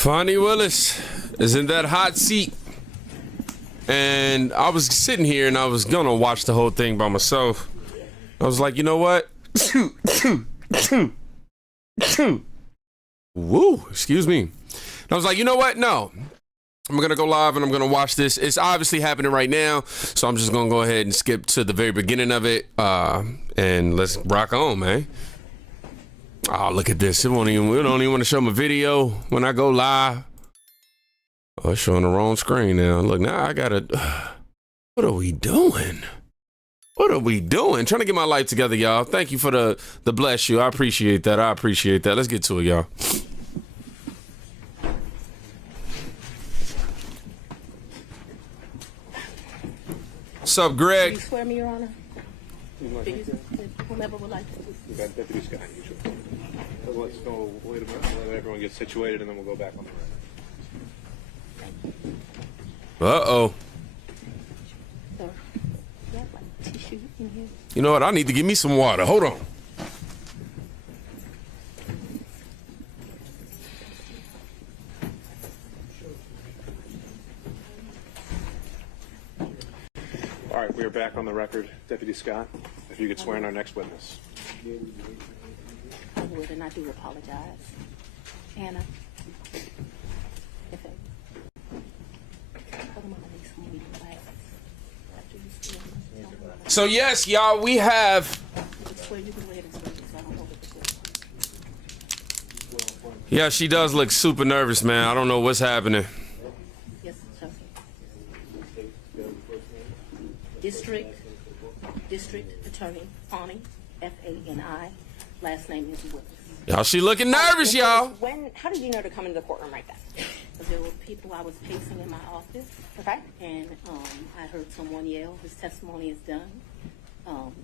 Fani Willis is in that hot seat. And I was sitting here and I was gonna watch the whole thing by myself. I was like, you know what? Woo, excuse me. And I was like, you know what? No. I'm gonna go live and I'm gonna watch this. It's obviously happening right now, so I'm just gonna go ahead and skip to the very beginning of it, and let's rock on, man. Oh, look at this. We don't even want to show my video when I go live. Oh, it's showing the wrong screen now. Look, now I gotta. What are we doing? What are we doing? Trying to get my life together, y'all. Thank you for the bless you. I appreciate that. I appreciate that. Let's get to it, y'all. What's up, Greg? Do you swear me, Your Honor? Whomever would like to. We got Deputy Scott. Let's go. Wait a minute. Let everyone get situated, and then we'll go back on the record. Uh-oh. Sir, you have like tissue in here? You know what? I need to give me some water. Hold on. All right, we are back on the record. Deputy Scott, if you could swear in our next witness. I would, and I do apologize. Anna, if I put them on these sweet glasses after you steal them. So yes, y'all, we have. I swear you can go ahead and swear this. I don't know what to do. Yeah, she does look super nervous, man. I don't know what's happening. Yes, sir. District Attorney Fani, F-A-N-I. Last name is Willis. Y'all, she looking nervous, y'all. How did you know to come into the courtroom right then? Because there were people I was pacing in my office. Okay. And I heard someone yell, his testimony is done.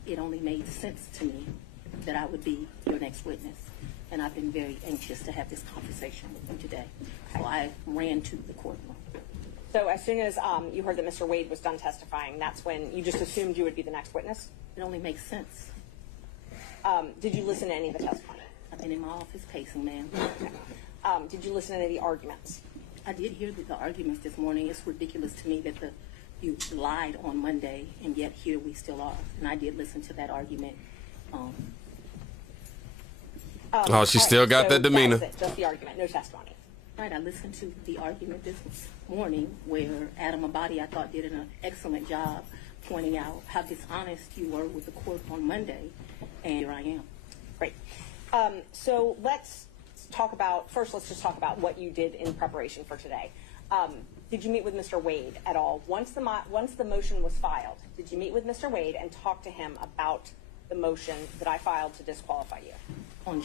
It only made sense to me that I would be your next witness. And I've been very anxious to have this conversation with you today. So I ran to the courtroom. So as soon as you heard that Mr. Wade was done testifying, that's when you just assumed you would be the next witness? It only makes sense. Did you listen to any of the testimony? I've been in my office pacing, ma'am. Okay. Did you listen to any of the arguments? I did hear the arguments this morning. It's ridiculous to me that you lied on Monday, and yet here we still are. And I did listen to that argument. Oh, she still got that demeanor. That was it, just the argument, no testimony. Right, I listened to the argument this morning where Adam Abadi, I thought, did an excellent job pointing out how dishonest you were with the court on Monday, and here I am. Great. So let's just talk about what you did in preparation for today. Did you meet with Mr. Wade at all? Once the motion was filed, did you meet with Mr. Wade and talk to him about the motion that I filed to disqualify you? On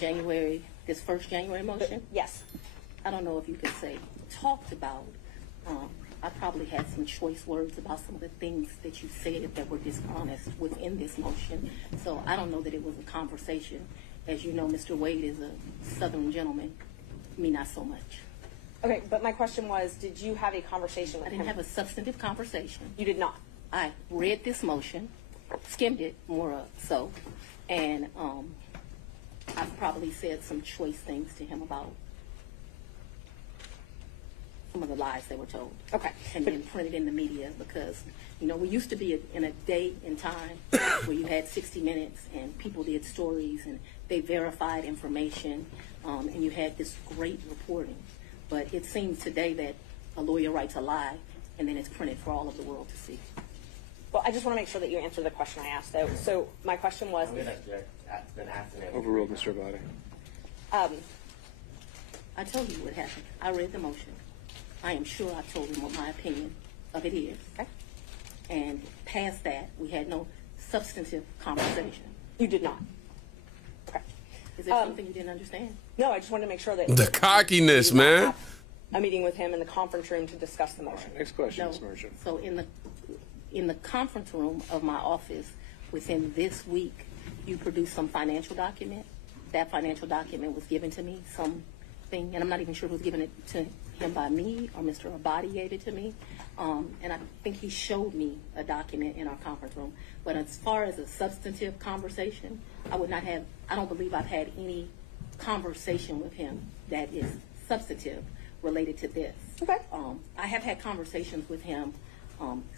this first January motion? Yes. I don't know if you could say talked about. I probably had some choice words about some of the things that you said that were dishonest within this motion. So I don't know that it was a conversation. As you know, Mr. Wade is a Southern gentleman. Me, not so much. Okay, but my question was, did you have a conversation with him? I didn't have a substantive conversation. You did not? I read this motion, skimmed it more so, and I've probably said some choice things to him about some of the lies they were told. Okay. And then printed in the media because, we used to be in a day and time where you had 60 Minutes and people did stories and they verified information, and you had this great reporting. But it seems today that a lawyer writes a lie and then it's printed for all of the world to see. Well, I just want to make sure that you answer the question I asked, though. So my question was... Overruled, Mr. Abadi. I told you what happened. I read the motion. I am sure I told him what my opinion of it is. Okay. And past that, we had no substantive conversation. You did not? Okay. Is there something you didn't understand? No, I just wanted to make sure that... The cockiness, man. A meeting with him in the conference room to discuss the motion. Next question, No. Ms. Merchant. So in the conference room of my office, within this week, you produced some financial document. That financial document was given to me, something, and I'm not even sure who was giving it to him by me or Mr. Abadi gave it to me. And I think he showed me a document in our conference room. But as far as a substantive conversation, I don't believe I've had any conversation with him that is substantive related to this. Okay. I have had conversations with him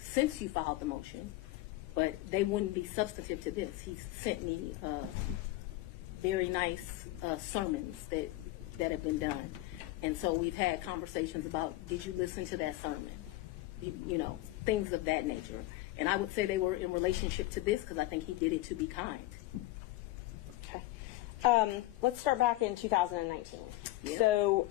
since you filed the motion, but they wouldn't be substantive to this. He sent me very nice sermons that have been done. And so we've had conversations about, did you listen to that sermon? You know, things of that nature. And I would say they were in relationship to this because I think he did it to be kind. Okay. Let's start back in 2019. Yeah. So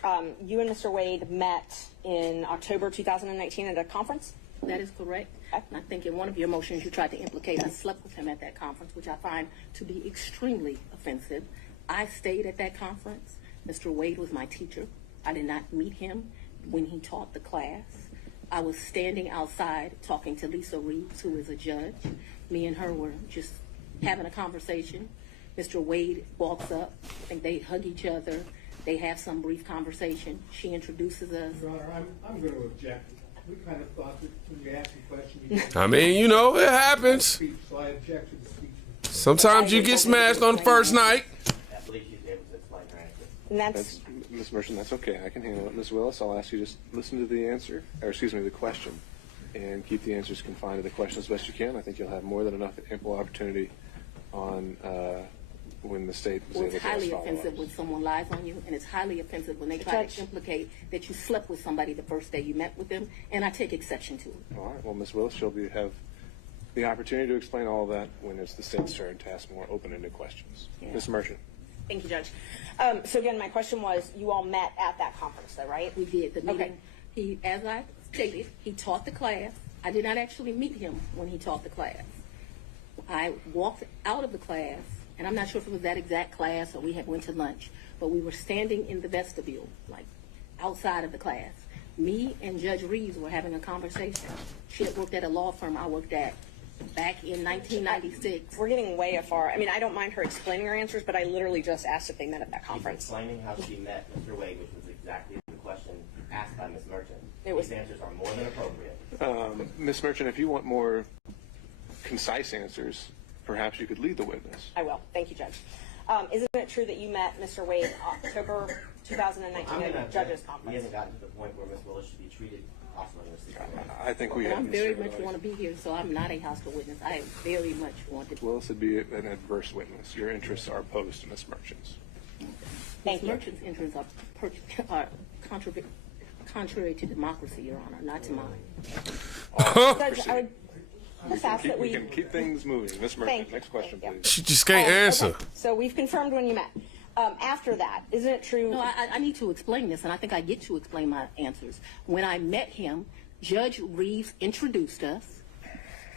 you and Mr. Wade met in October 2019 at a conference? That is correct. And I think in one of your motions you tried to implicate I slept with him at that conference, which I find to be extremely offensive. I stayed at that conference. Mr. Wade was my teacher. I did not meet him when he taught the class. I was standing outside talking to Lisa Reeves, who is a judge. Me and her were just having a conversation. Mr. Wade walks up. I think they hug each other. They have some brief conversation. She introduces us. Your Honor, I'm going to object. We kind of thought that when you asked the question, you didn't I mean, you know, it happens. speak, so I object to the speech. Sometimes you get smashed on the first night. I believe she's able to explain her answer. And that's Ms. Merchant, that's okay. I can handle it. Ms. Willis, I'll ask you just listen to the answer, or excuse me, the question, and keep the answers confined to the question as best you can. I think you'll have more than enough ample opportunity on when the state was Well, able it's to ask highly follow-ups. offensive when someone lies on you, and it's highly offensive when they try Judge. to implicate that you slept with somebody the first day you met with them, and I take exception to it. All right. Well, Ms. Willis, she'll have the opportunity to explain all of that when it's the state's turn to ask more open-ended questions. Yeah. Ms. Merchant. Thank you, Judge. So again, my question was, you all met at that conference, though, right? We did. The Okay. meeting, he, as I stated, he taught the class. I did not actually meet him when he taught the class. I walked out of the class, and I'm not sure if it was that exact class or we had went to lunch, but we were standing in the vestibule, like outside of the class. Me and Judge Reeves were having a conversation. She had worked at a law firm I worked at back in 1996. We're getting way afar. I mean, I don't mind her explaining her answers, but I literally just asked if they met at that She's conference. explaining how she met Mr. Wade, which was exactly the question asked by Ms. Merchant. It was- These answers are more than appropriate. Ms. Merchant, if you want more concise answers, perhaps you could lead the witness. I will. Thank you, Judge. Isn't it true that you met Mr. Wade October 2019 at the judges' He conference? hasn't gotten to the point where Ms. Willis should be treated hostile in this situation. I think we And have I'm very Mr. much want to be here, so I'm not a hostile witness. I very much want to be. Willis would be an adverse witness. Your interests are opposed to Ms. Merchant's. Thank you. Merchant's interests are contrary to democracy, Your Honor, not to mine. Judge, I would just ask that We we... can keep things moving. Ms. Merchant, Thank you. next question, Thank you. please. She just can't answer. Okay. So we've confirmed when you met. After that, isn't it true? No, I need to explain this, and I think I get to explain my answers. When I met him, Judge Reeves introduced us.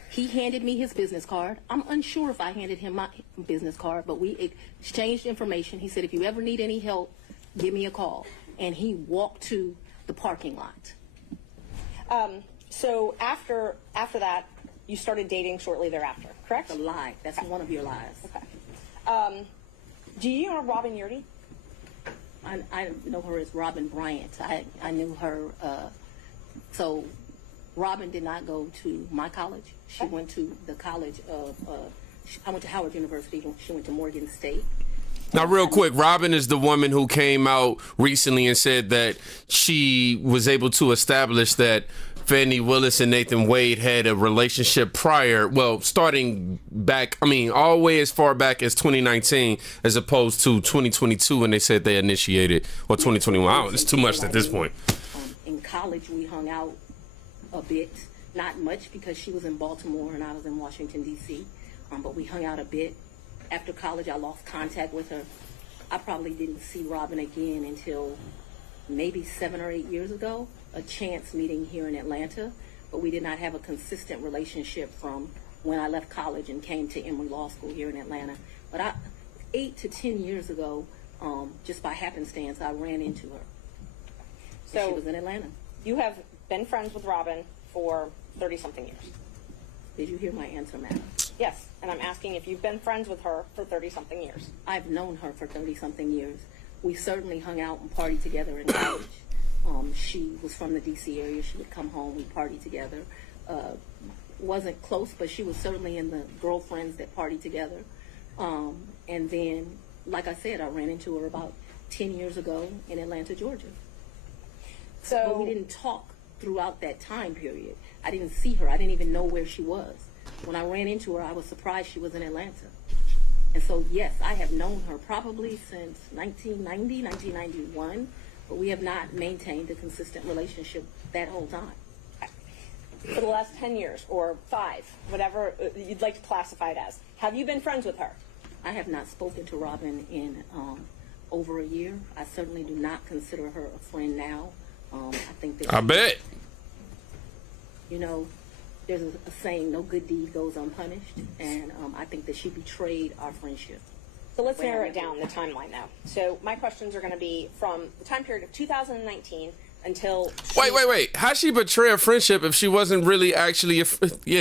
He handed me his business card. I'm unsure if I handed him my business card, but we exchanged information. He said, if you ever need any help, give me a call. And he walked to the parking lot. So after that, you started dating shortly thereafter, correct? That's a lie. That's one of your lies. Okay. Do you know Robin Yurdy? I know her as Robin Bryant. I knew her. So Robin did not go to my college. She went to the college of, I went to Howard University. She went to Morgan State. Now, real quick, Robin is the woman who came out recently and said that she was able to establish that Fani Willis and Nathan Wade had a relationship prior, well, starting back, all the way as far back as 2019, as opposed to 2022 when they said they initiated, or 2021. I don't, it's too much at this point. In college, we hung out a bit, not much because she was in Baltimore and I was in Washington, D.C., but we hung out a bit. After college, I lost contact with her. I probably didn't see Robin again until maybe 7 or 8 years ago, a chance meeting here in Atlanta, but we did not have a consistent relationship from when I left college and came to Emory Law School here in Atlanta. But 8 to 10 years ago, just by happenstance, I ran into her. So she was in Atlanta. you have been friends with Robin for 30-something years. Did you hear my answer, madam? Yes, and I'm asking if you've been friends with her for 30-something years. I've known her for 30-something years. We certainly hung out and partied together in college. She was from the D.C. area. She would come home, we'd party together. Wasn't close, but she was certainly in the girlfriends that partied together. And then, like I said, I ran into her about 10 years ago in Atlanta, Georgia. But we didn't talk throughout that time period. I didn't see her. I didn't even know where she was. When I ran into her, I was surprised she was in Atlanta. And so, yes, I have known her probably since 1990, 1991, but we have not maintained a consistent relationship that whole time. For the last 10 years or 5, whatever you'd like to classify it as, have you been friends with her? I have not spoken to Robin in over a year. I certainly do not consider her a friend now. I think that I bet. You know, there's a saying, no good deed goes unpunished, and I think that she betrayed our friendship. So let's narrow it down, the timeline now. So my questions are going to be from the time period of 2019 until... Wait. How'd she betray a friendship if she wasn't really actually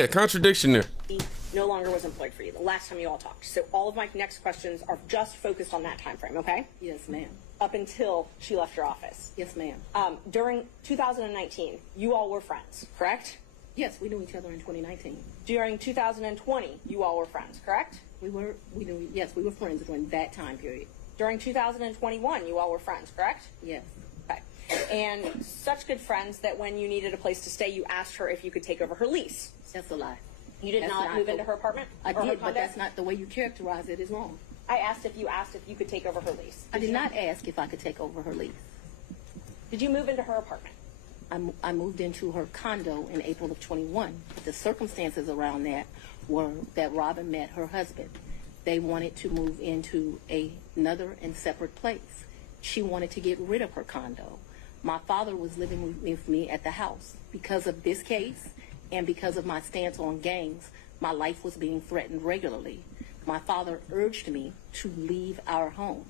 contradiction there. She no longer was employed for you, the last time you all talked. So all of my next questions are just focused on that time frame, okay? Yes, ma'am. Up until she left your office. Yes, ma'am. During 2019, you all were friends, correct? Yes, we knew each other in 2019. During 2020, you all were friends, correct? We were friends during that time period. During 2021, you all were friends, correct? Yes. Okay. And such good friends that when you needed a place to stay, you asked her if you could take over her lease. That's a lie. You did That's not not move the- into her apartment? I or her did, but condo? that's not the way you characterize it is wrong. I asked if you could take over her lease. I did not ask if I could take over her lease. Did you move into her apartment? I moved into her condo in April of 21. The circumstances around that were that Robin met her husband. They wanted to move into another and separate place. She wanted to get rid of her condo. My father was living with me at the house. Because of this case and because of my stance on gangs, my life was being threatened regularly. My father urged me to leave our home.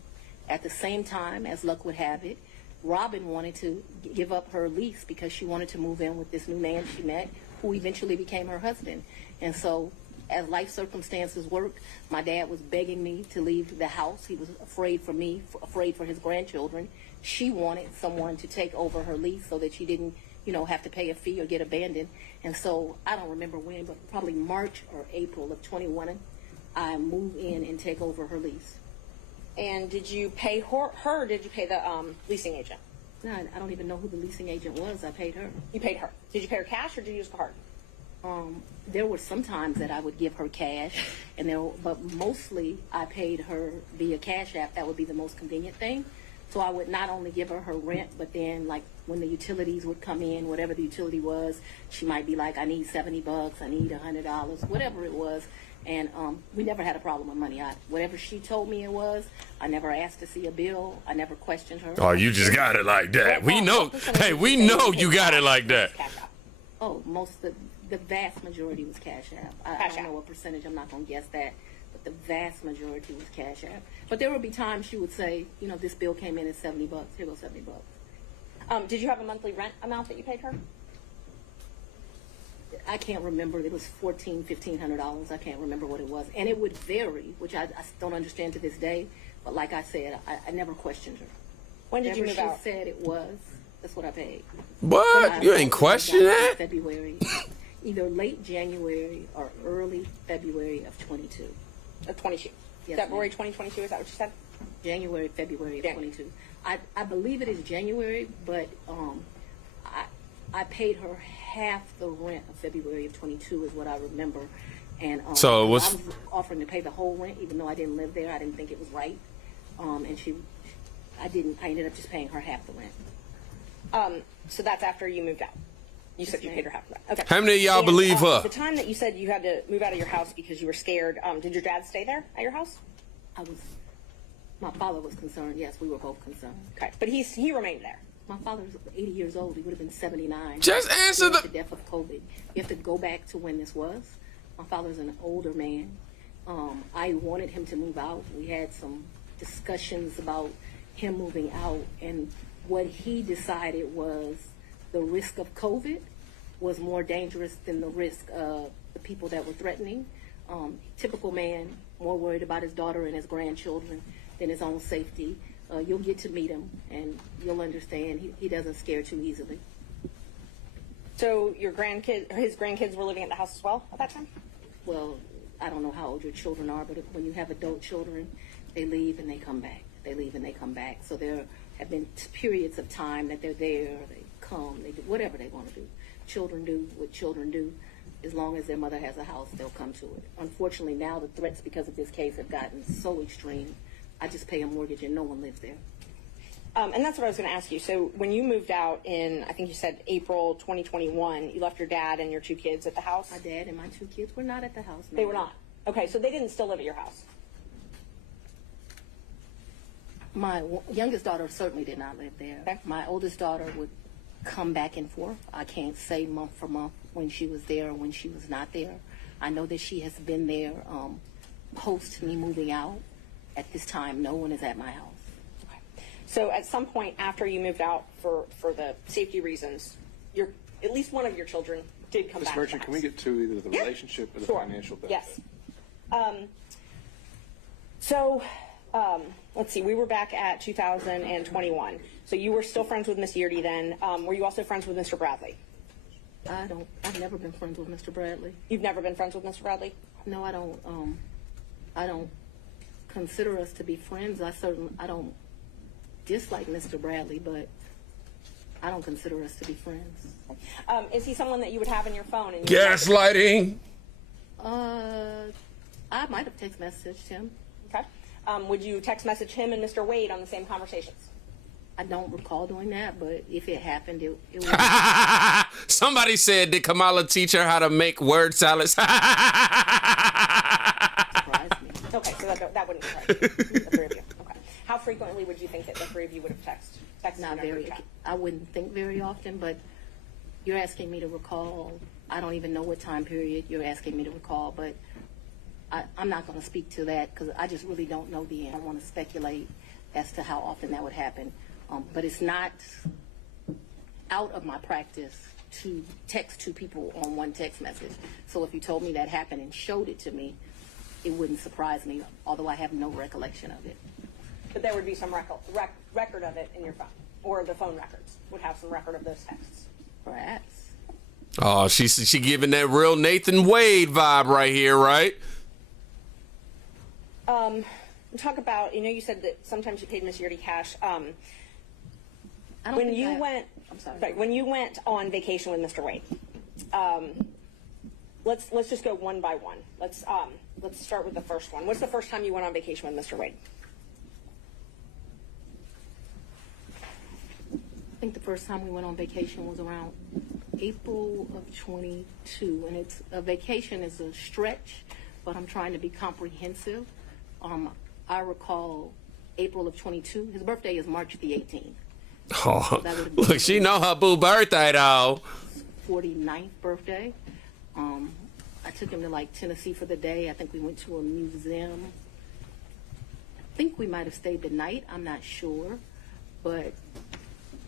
At the same time, as luck would have it, Robin wanted to give up her lease because she wanted to move in with this new man she met, who eventually became her husband. And so, as life circumstances worked, my dad was begging me to leave the house. He was afraid for me, afraid for his grandchildren. She wanted someone to take over her lease so that she didn't, have to pay a fee or get abandoned. And so, I don't remember when, but probably March or April of 21, I moved in and take over her lease. And did you pay her or did you pay the leasing agent? No, I don't even know who the leasing agent was. I paid her. You paid her. Did you pay her cash or did you use a card? There were some times that I would give her cash, but mostly I paid her via Cash App. That would be the most convenient thing. So I would not only give her her rent, but then like when the utilities would come in, whatever the utility was, she might be like, I need $70, I need $100, whatever it was. And we never had a problem with money. Whatever she told me it was, I never asked to see a bill. I never questioned her. Oh, you just got it like that. We know. Hey, we know you got it like that. Cash App. Oh, the vast majority was Cash App. I don't know what percentage. I'm not going to guess that. But the vast majority was Cash App. But there would be times she would say, this bill came in at $70. Here goes $70. Did you have a monthly rent amount that you paid her? I can't remember. It was $1,400, $1,500. I can't remember what it was. And it would vary, which I don't understand to this day. But like I said, I never questioned her. When did you Whatever move out? she said it was, that's what I paid. What? You ain't question that? February, either late January or early February of 22. 22. Yes, February ma'am. 2022, is that what you said? January, February of Yeah. 22. I believe it is January, but I paid her half the rent of February of 22 is what I remember. And So it was- I was offering to pay the whole rent, even though I didn't live there. I didn't think it was right. And I ended up just paying her half the rent. So that's after you moved out. You said you ma'am. paid her half of that. Okay. How many of y'all And, believe her? The time that you said you had to move out of your house because you were scared, did your dad stay there at your house? My father was concerned. Yes, we were both concerned. Okay. But he remained there. My father's 80 years old. He would have been 79. Just answer The the. death of COVID. You have to go back to when this was. My father's an older man. I wanted him to move out. We had some discussions about him moving out, and what he decided was the risk of COVID was more dangerous than the risk of the people that were threatening. Typical man, more worried about his daughter and his grandchildren than his own safety. You'll get to meet him, and you'll understand he doesn't scare too easily. So his grandkids were living at the house as well at that time? Well, I don't know how old your children are, but when you have adult children, they leave and they come back. They leave and they come back. So there have been periods of time that they're there. They come, they do whatever they want to do. Children do what children do. As long as their mother has a house, they'll come to it. Unfortunately, now the threats because of this case have gotten so extreme. I just pay a mortgage and no one lives there. And that's what I was going to ask you. So when you moved out in, I think you said April 2021, you left your dad and your 2 kids at the house? My dad and my 2 kids were not at the house. No. They were not. Okay, so they didn't still live at your house. My youngest daughter certainly did not live there. Okay. My oldest daughter would come back and forth. I can't say month for month when she was there or when she was not there. I know that she has been there post me moving out. At this time, no one is at my house. Okay. So at some point after you moved out for the safety reasons, at least one of your children did come Ms. back. Merchant, can we get to either the Yeah. relationship or the Sure. financial benefit? Yes. Let's see. We were back at 2021. So you were still friends with Miss Yeardy then. Were you also friends with Mr. Bradley? I've never been friends with Mr. Bradley. You've never been friends with Mr. Bradley? No, I don't consider us to be friends. I don't dislike Mr. Bradley, but I don't consider us to be friends. Is he someone that you would have in your phone? And Gaslighting. I might have text messaged him. Okay. Would you text message him and Mr. Wade on the same conversations? I don't recall doing that, but if it happened, it was. Somebody said, did Kamala teach her how to make word salads? Surprised me. Okay, so that wouldn't surprise you, the 3 of you. Okay. How frequently would you think that the 3 of you would have texted? Not very. I wouldn't think very often, but you're asking me to recall. I don't even know what time period you're asking me to recall, but I'm not going to speak to that because I just really don't know the end. I don't want to speculate as to how often that would happen. But it's not out of my practice to text 2 people on one text message. So if you told me that happened and showed it to me, it wouldn't surprise me, although I have no recollection of it. But there would be some record of it in your phone, or the phone records would have some record of those texts. Perhaps. Oh, she giving that real Nathan Wade vibe right here, right? Talk about, you said that sometimes you paid Miss Yeardy cash. I don't When think you I- went, I'm sorry. when you went on vacation with Mr. Wade, let's just go one by one. Let's start with the first one. What's the first time you went on vacation with Mr. Wade? I think the first time we went on vacation was around April of 22, and a vacation is a stretch, but I'm trying to be comprehensive. I recall April of 22. His birthday is March the 18th. Oh, That would've been- look, she know her boo birthday though. 49th birthday. I took him to Tennessee for the day. I think we went to a museum. I think we might have stayed the night. I'm not sure, but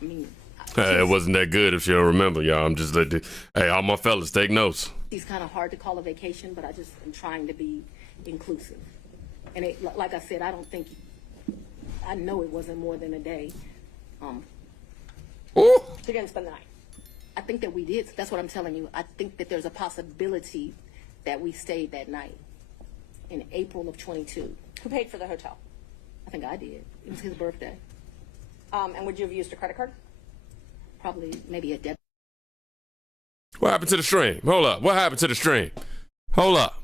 I mean, It wasn't that good if you don't remember, y'all. I'm just like, hey, all my fellas, take notes. it's kind of hard to call a vacation, but I just am trying to be inclusive. And like I said, I know it wasn't more than a day. Ooh. So you didn't spend the night. I think that we did. That's what I'm telling you. I think that there's a possibility that we stayed that night in April of 22. Who paid for the hotel? I think I did. It was his birthday. And would you have used a credit card? Probably maybe a debit. What happened to the stream? Hold up. What happened to the stream? Hold up.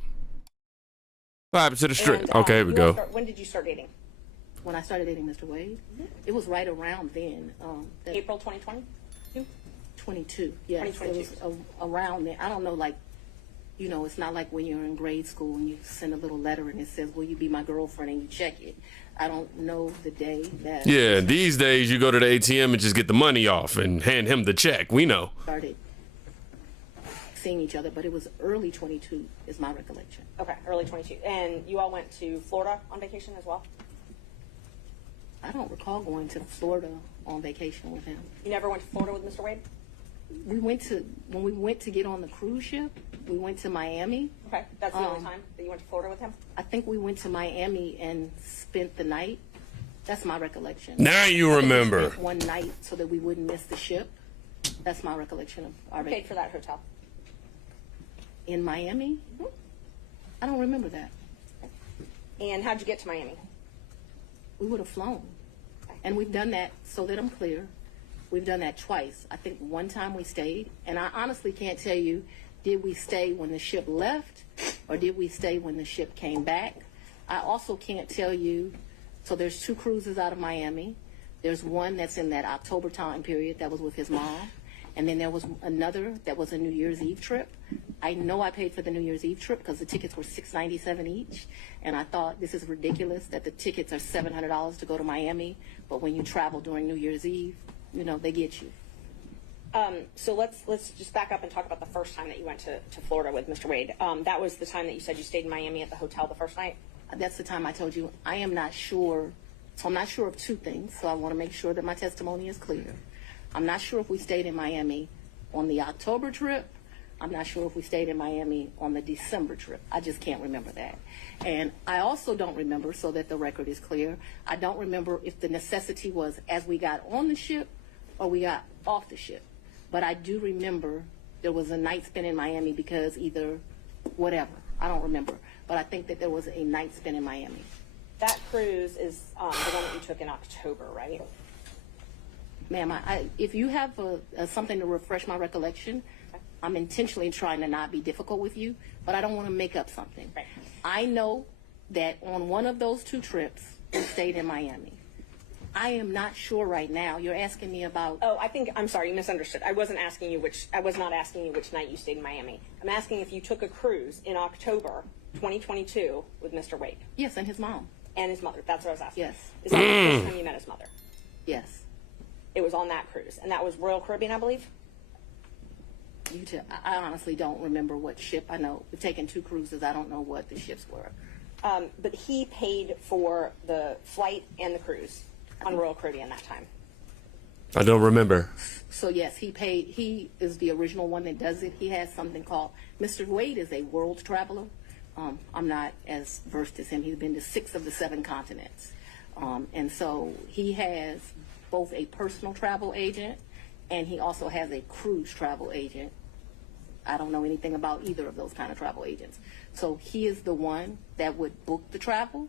What happened to the stream? And, Okay, here we go. When did you start dating? When I started dating Mr. Wade, it was right around then. April 2020? 22. Yes, 2022. it was around then. I don't know, it's not like when you're in grade school and you send a little letter and it says, "Will you be my girlfriend?" and you check it. I don't know the day that Yeah, these days you go to the ATM and just get the money off and hand him the check. We know. started seeing each other, but it was early 22 is my recollection. Okay, early 22. And you all went to Florida on vacation as well? I don't recall going to Florida on vacation with him. You never went to Florida with Mr. Wade? When we went to get on the cruise ship, we went to Miami. Okay, that's the only time that you went to Florida with him? I think we went to Miami and spent the night. That's my recollection. Now you I think we remember. spent one night so that we wouldn't miss the ship. That's my recollection of our Who paid vacation. for that hotel? In Miami? I don't remember that. And how'd you get to Miami? We would have flown. And we've done that, so that I'm clear. We've done that twice. I think one time we stayed, and I honestly can't tell you, did we stay when the ship left or did we stay when the ship came back? I also can't tell you, so there's 2 cruises out of Miami. There's one that's in that October time period that was with his mom. And then there was another that was a New Year's Eve trip. I know I paid for the New Year's Eve trip because the tickets were $697 each. And I thought this is ridiculous that the tickets are $700 to go to Miami. But when you travel during New Year's Eve, you know, they get you. So let's just back up and talk about the first time that you went to Florida with Mr. Wade. That was the time that you said you stayed in Miami at the hotel the first night? That's the time I told you I am not sure. So I'm not sure of 2 things. So I want to make sure that my testimony is clear. I'm not sure if we stayed in Miami on the October trip. I'm not sure if we stayed in Miami on the December trip. I just can't remember that. And I also don't remember, so that the record is clear, I don't remember if the necessity was as we got on the ship or we got off the ship. But I do remember there was a night spent in Miami because either whatever. I don't remember. But I think that there was a night spent in Miami. That cruise is the one that you took in October, right? Ma'am, if you have something to refresh my recollection, I'm intentionally trying to not be difficult with you, but I don't want to make up something. Right. I know that on one of those 2 trips, we stayed in Miami. I am not sure right now. You're asking me about. Oh, I'm sorry, you misunderstood. I was not asking you which night you stayed in Miami. I'm asking if you took a cruise in October 2022 with Mr. Wade. Yes, and his mom. And his mother. That's what I was asking. Yes. Is that the first time you met his mother? Yes. It was on that cruise, and that was Royal Caribbean, I believe? I honestly don't remember what ship. I know we've taken 2 cruises. I don't know what the ships were. But he paid for the flight and the cruise on Royal Caribbean that time. I don't remember. So yes, he paid. He is the original one that does it. He has something called, Mr. Wade is a world traveler. I'm not as versed as him. He's been to 6 of the 7 continents. And so he has both a personal travel agent and he also has a cruise travel agent. I don't know anything about either of those kind of travel agents. So he is the one that would book the travel,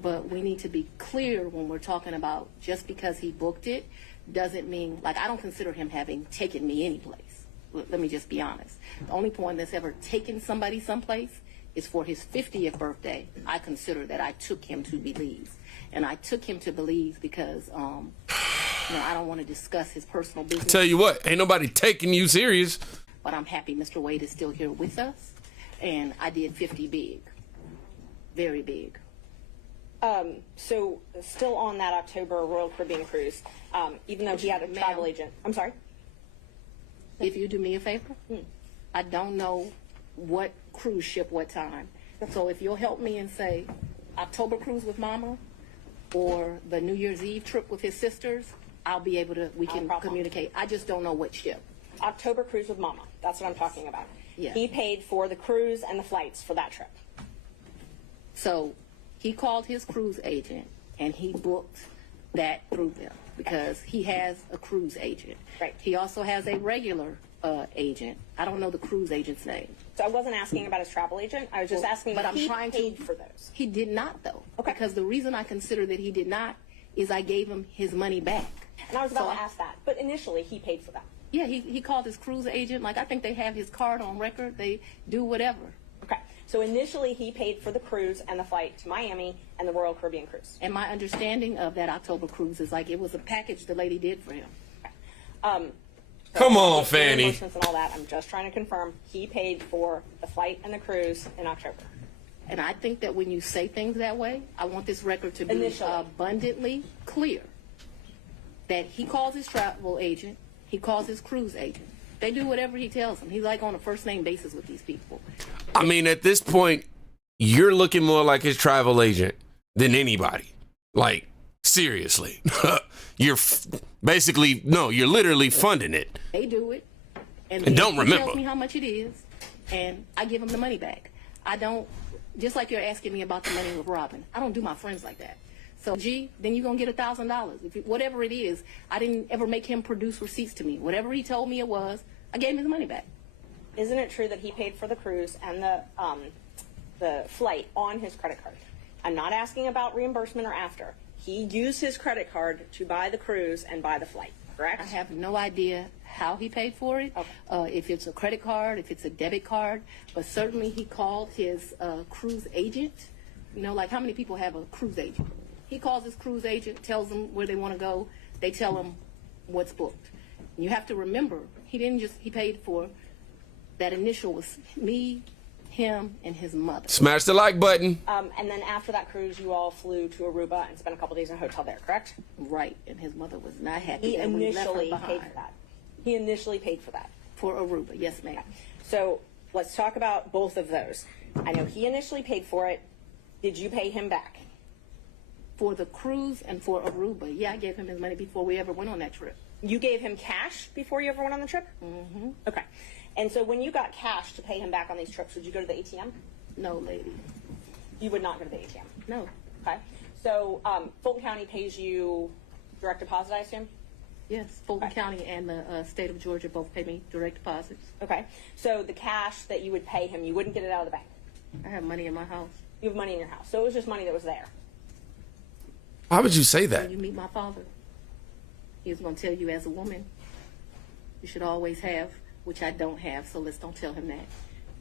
but we need to be clear when we're talking about just because he booked it doesn't mean, like, I don't consider him having taken me anyplace. Let me just be honest. The only point that's ever taken somebody someplace is for his 50th birthday. I consider that I took him to Belize. And I took him to Belize because, I don't want to discuss his personal business. Tell you what, ain't nobody taking you serious. But I'm happy Mr. Wade is still here with us. And I did 50 big. Very big. So still on that October Royal Caribbean cruise, even though he had a travel agent. I'm sorry? If you do me a favor, I don't know what cruise ship, what time. So if you'll help me and say October cruise with Mama or the New Year's Eve trip with his sisters, I'll be able to, we can communicate. I just don't know what ship. October cruise with Mama. That's what I'm talking about. Yeah. He paid for the cruise and the flights for that trip. So he called his cruise agent and he booked that through them because he has a cruise agent. Right. He also has a regular agent. I don't know the cruise agent's name. So I wasn't asking about his travel agent. I was just asking but if I'm he trying paid to, for those. He did not, though. Okay. Because the reason I consider that he did not is I gave him his money back. And I was about to ask that. But initially, he paid for them. Yeah, he called his cruise agent. Like, I think they have his card on record. They do whatever. Okay. So initially, he paid for the cruise and the flight to Miami and the Royal Caribbean cruise. And my understanding of that October cruise is like it was a package the lady did for him. Okay. Come on, Fanny. And all that. I'm just trying to confirm he paid for the flight and the cruise in October. And I think that when you say things that way, I want this record to be Initially. abundantly clear that he calls his travel agent, he calls his cruise agent. They do whatever he tells them. He's like on a first name basis with these people. I mean, at this point, you're looking more like his travel agent than anybody. Like, seriously. You're you're literally funding it. They do it. And don't he remember. tells me how much it is, and I give him the money back. I don't, just like you're asking me about the money with Robin, I don't do my friends like that. So, then you're going to get $1,000. Whatever it is, I didn't ever make him produce receipts to me. Whatever he told me it was, I gave him his money back. Isn't it true that he paid for the cruise and the flight on his credit card? I'm not asking about reimbursement or after. He used his credit card to buy the cruise and buy the flight. correct? I have no idea how he paid for it, Okay. if it's a credit card, if it's a debit card, but certainly he called his cruise agent. You know, like how many people have a cruise agent? He calls his cruise agent, tells them where they want to go. They tell him what's booked. And you have to remember, he paid for, that initial was me, him, and his mother. Smash the like button. And then after that cruise, you all flew to Aruba and spent a couple days in a hotel there, correct? Right, and his mother was not happy He that we left her initially behind. paid for that. He initially paid for that. For Aruba, yes, ma'am. So let's talk about both of those. I know he initially paid for it. Did you pay him back? For the cruise and for Aruba, yeah, I gave him his money before we ever went on that trip. You gave him cash before you ever went on the trip? Mm-hmm. Okay. And so when you got cash to pay him back on these trips, would you go to the ATM? No, lady. You would not go to the ATM. No. Okay. So Fulton County pays you direct deposit, I assume? Yes, Fulton Okay. County and the state of Georgia both pay me direct deposits. Okay. So the cash that you would pay him, you wouldn't get it out of the bank. I have money in my house. You have money in your house. So it was just money that was there. Why would you say that? When you meet my father, he was going to tell you as a woman, you should always have, which I don't have, so let's don't tell him that.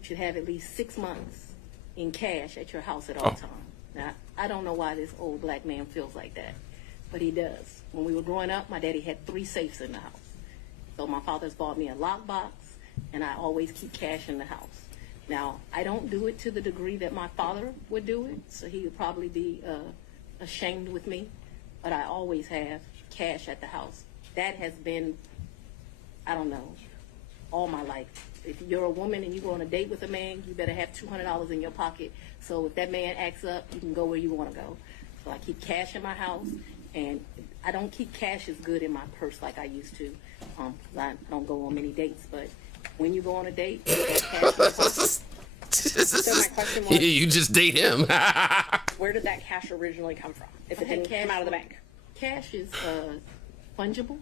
You should have at least 6 months in cash at your house at all times. Now, I don't know why this old black man feels like that, but he does. When we were growing up, my daddy had 3 safes in the house. So my father's bought me a lockbox, and I always keep cash in the house. Now, I don't do it to the degree that my father would do it, so he would probably be ashamed with me, but I always have cash at the house. That has been, I don't know, all my life. If you're a woman and you go on a date with a man, you better have $200 in your pocket. So if that man acts up, you can go where you want to go. So I keep cash in my house, and I don't keep cash as good in my purse like I used to. I don't go on many dates, but when you go on a date, you have cash in your pocket. So my question was, You just date him. where did that cash originally come from? If it didn't come out of the bank. Cash is fungible.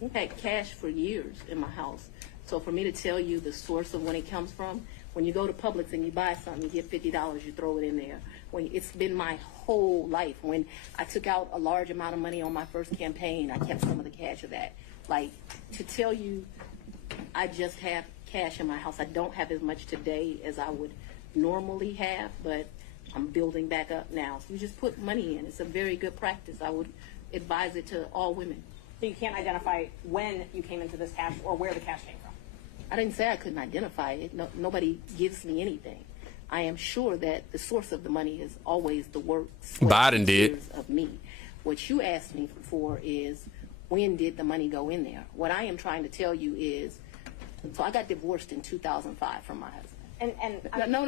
We've had cash for years in my house. So for me to tell you the source of when it comes from, when you go to Publix and you buy something, you get $50, you throw it in there. It's been my whole life. When I took out a large amount of money on my first campaign, I kept some of the cash of that. Like, to tell you I just have cash in my house, I don't have as much today as I would normally have, but I'm building back up now. So you just put money in. It's a very good practice. I would advise it to all women. So you can't identify when you came into this cash or where the cash came from. I didn't say I couldn't identify it. No, nobody gives me anything. I am sure that the source of the money is always the work. sweat, Biden and did. tears of me. What you asked me for is, when did the money go in there? What I am trying to tell you is, so I got divorced in 2005 from my husband.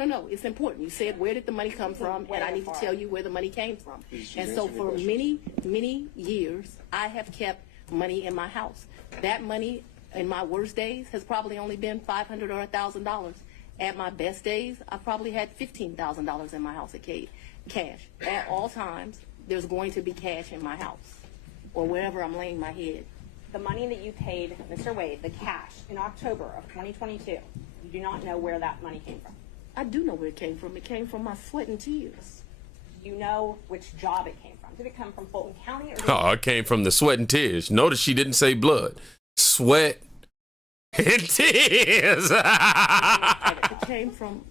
No. It's important. You said, where did the money come from? And I need to tell you where the money came from. And so for many, many years, I have kept money in my house. That money in my worst days has probably only been $500 or $1,000. At my best days, I probably had $15,000 in my house at cash. At all times, there's going to be cash in my house or wherever I'm laying my head. The money that you paid Mr. Wade, the cash, in October of 2022, you do not know where that money came from. I do know where it came from. It came from my sweat and tears. Do you know which job it came from? Did it come from Fulton County or did Oh, it came from the sweat and tears. Notice she didn't say blood. Sweat and tears. It came from,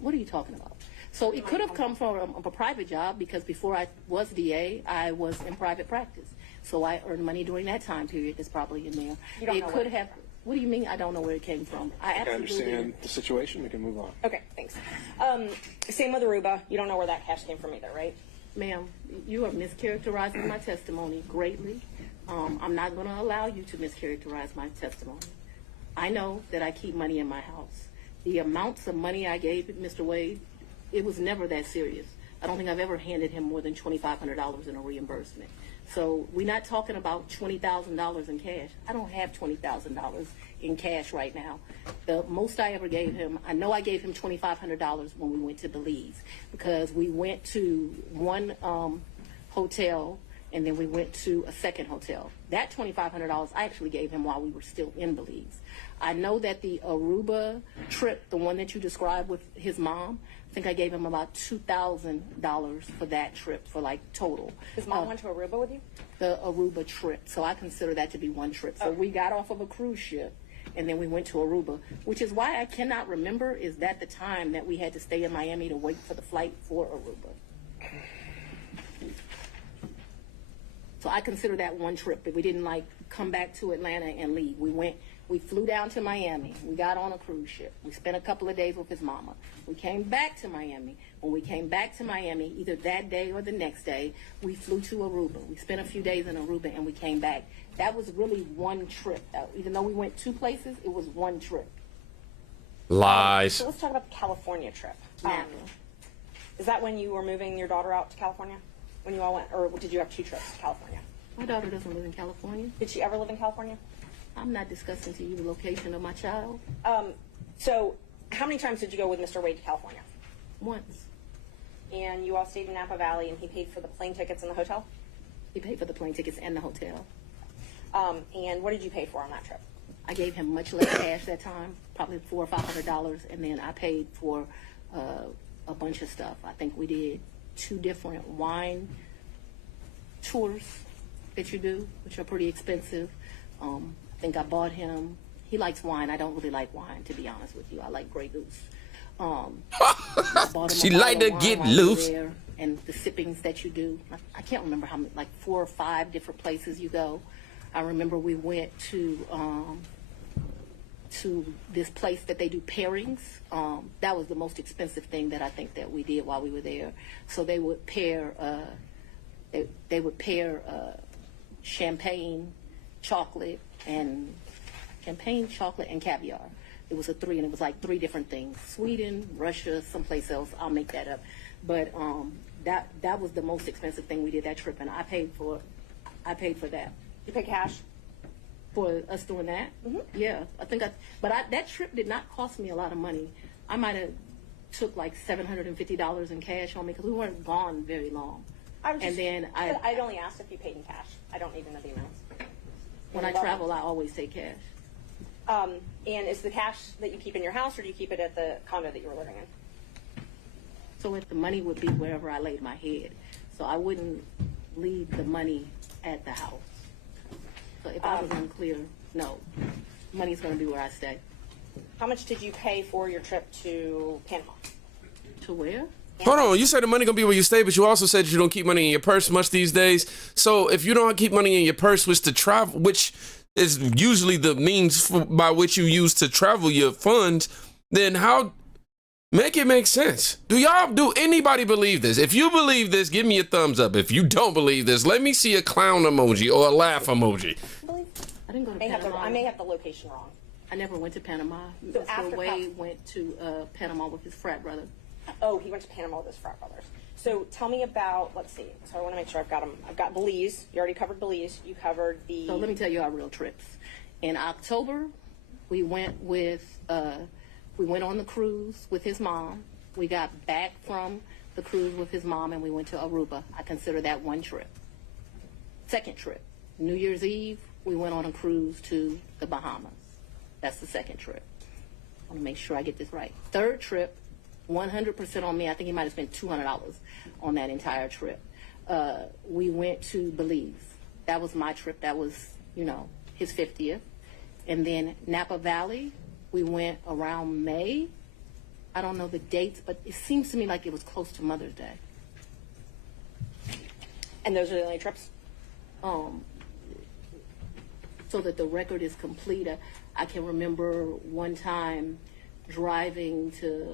what are you talking about? So it could have come from a private job, because before I was DA, I was in private practice. So I earned money during that time period. That's probably in there. You don't know It could have, what do you mean I don't know where it came from? I I absolutely understand the situation. We can move on. Okay, thanks. Same with Aruba. You don't know where that cash came from either, right? Ma'am, you are mischaracterizing my testimony greatly. I'm not going to allow you to mischaracterize my testimony. I know that I keep money in my house. The amounts of money I gave Mr. Wade, it was never that serious. I don't think I've ever handed him more than $2,500 in a reimbursement. So we're not talking about $20,000 in cash. I don't have $20,000 in cash right now. The most I ever gave him, I know I gave him $2,500 when we went to Belize, because we went to one hotel and then we went to a second hotel. That $2,500 I actually gave him while we were still in Belize. I know that the Aruba trip, the one that you described with his mom, I think I gave him about $2,000 for that trip, for like total. His mom went to Aruba with you? The Aruba trip. So I consider that to be one trip. So we got off of a cruise ship and then we went to Aruba, which is why I cannot remember is that the time that we had to stay in Miami to wait for the flight for Aruba. So I consider that one trip, but we didn't like come back to Atlanta and leave. We flew down to Miami. We got on a cruise ship. We spent a couple of days with his mama. We came back to Miami. When we came back to Miami, either that day or the next day, we flew to Aruba. We spent a few days in Aruba and we came back. That was really one trip. Even though we went 2 places, it was one trip. Lies. So let's talk about the California trip. Napa. Is that when you were moving your daughter out to California? When you all went, or did you have 2 trips to California? My daughter doesn't live in California. Did she ever live in California? I'm not discussing to you the location of my child. So how many times did you go with Mr. Wade to California? Once. And you all stayed in Napa Valley and he paid for the plane tickets and the hotel? He paid for the plane tickets and the hotel. And what did you pay for on that trip? I gave him much less cash that time, probably $400 or $500, and then I paid for a bunch of stuff. I think we did 2 different wine tours that you do, which are pretty expensive. I think I bought him. He likes wine. I don't really like wine, to be honest with you. I like Grey Goose. I bought him She a bottle like to of wine get while we were loose. there, and the sippings that you do. I can't remember how many, like 4 or 5 different places you go. I remember we went to this place that they do pairings. That was the most expensive thing that I think that we did while we were there. So they would pair champagne, chocolate, and caviar. It was a 3, and it was like 3 different things: Sweden, Russia, someplace else. I'll make that up. But that was the most expensive thing we did that trip, and I paid for that. You pay cash? For us doing that? Mm-hmm. Yeah, that trip did not cost me a lot of money. I might have took like $750 in cash on me because we weren't gone very long. I'd only asked if you paid in cash. I don't even know the amounts. When I travel, I always take cash. And is the cash that you keep in your house, or do you keep it at the condo that you were living in? So if the money would be wherever I laid my head. So I wouldn't leave the money at the house. So if I was unclear, no. Money's going to be where I stay. How much did you pay for your trip to Panama? To where? Hold on, you said the money gonna be where you stay, but you also said you don't keep money in your purse much these days. So if you don't keep money in your purse, which is usually the means by which you use to travel your funds, then how make it make sense? Do anybody believe this? If you believe this, give me a thumbs up. If you don't believe this, let me see a clown emoji or a laugh emoji. I didn't go to Panama. I may have the location wrong. I never went to Panama. So Mr. after Wade went to Panama with his frat brother. Oh, he went to Panama with his frat brothers. So tell me about, let's see. So I want to make sure I've got them. I've got Belize. You already covered Belize. You covered the... So let me tell you our real trips. In October, we went on the cruise with his mom. We got back from the cruise with his mom and we went to Aruba. I consider that one trip. Second trip, New Year's Eve, we went on a cruise to the Bahamas. That's the second trip. I want to make sure I get this right. Third trip, 100% on me. I think he might have spent $200 on that entire trip. We went to Belize. That was my trip. That was, his 50th. And then Napa Valley, we went around May. I don't know the dates, but it seems to me like it was close to Mother's Day. And those are the only trips? So that the record is complete, I can remember one time driving to,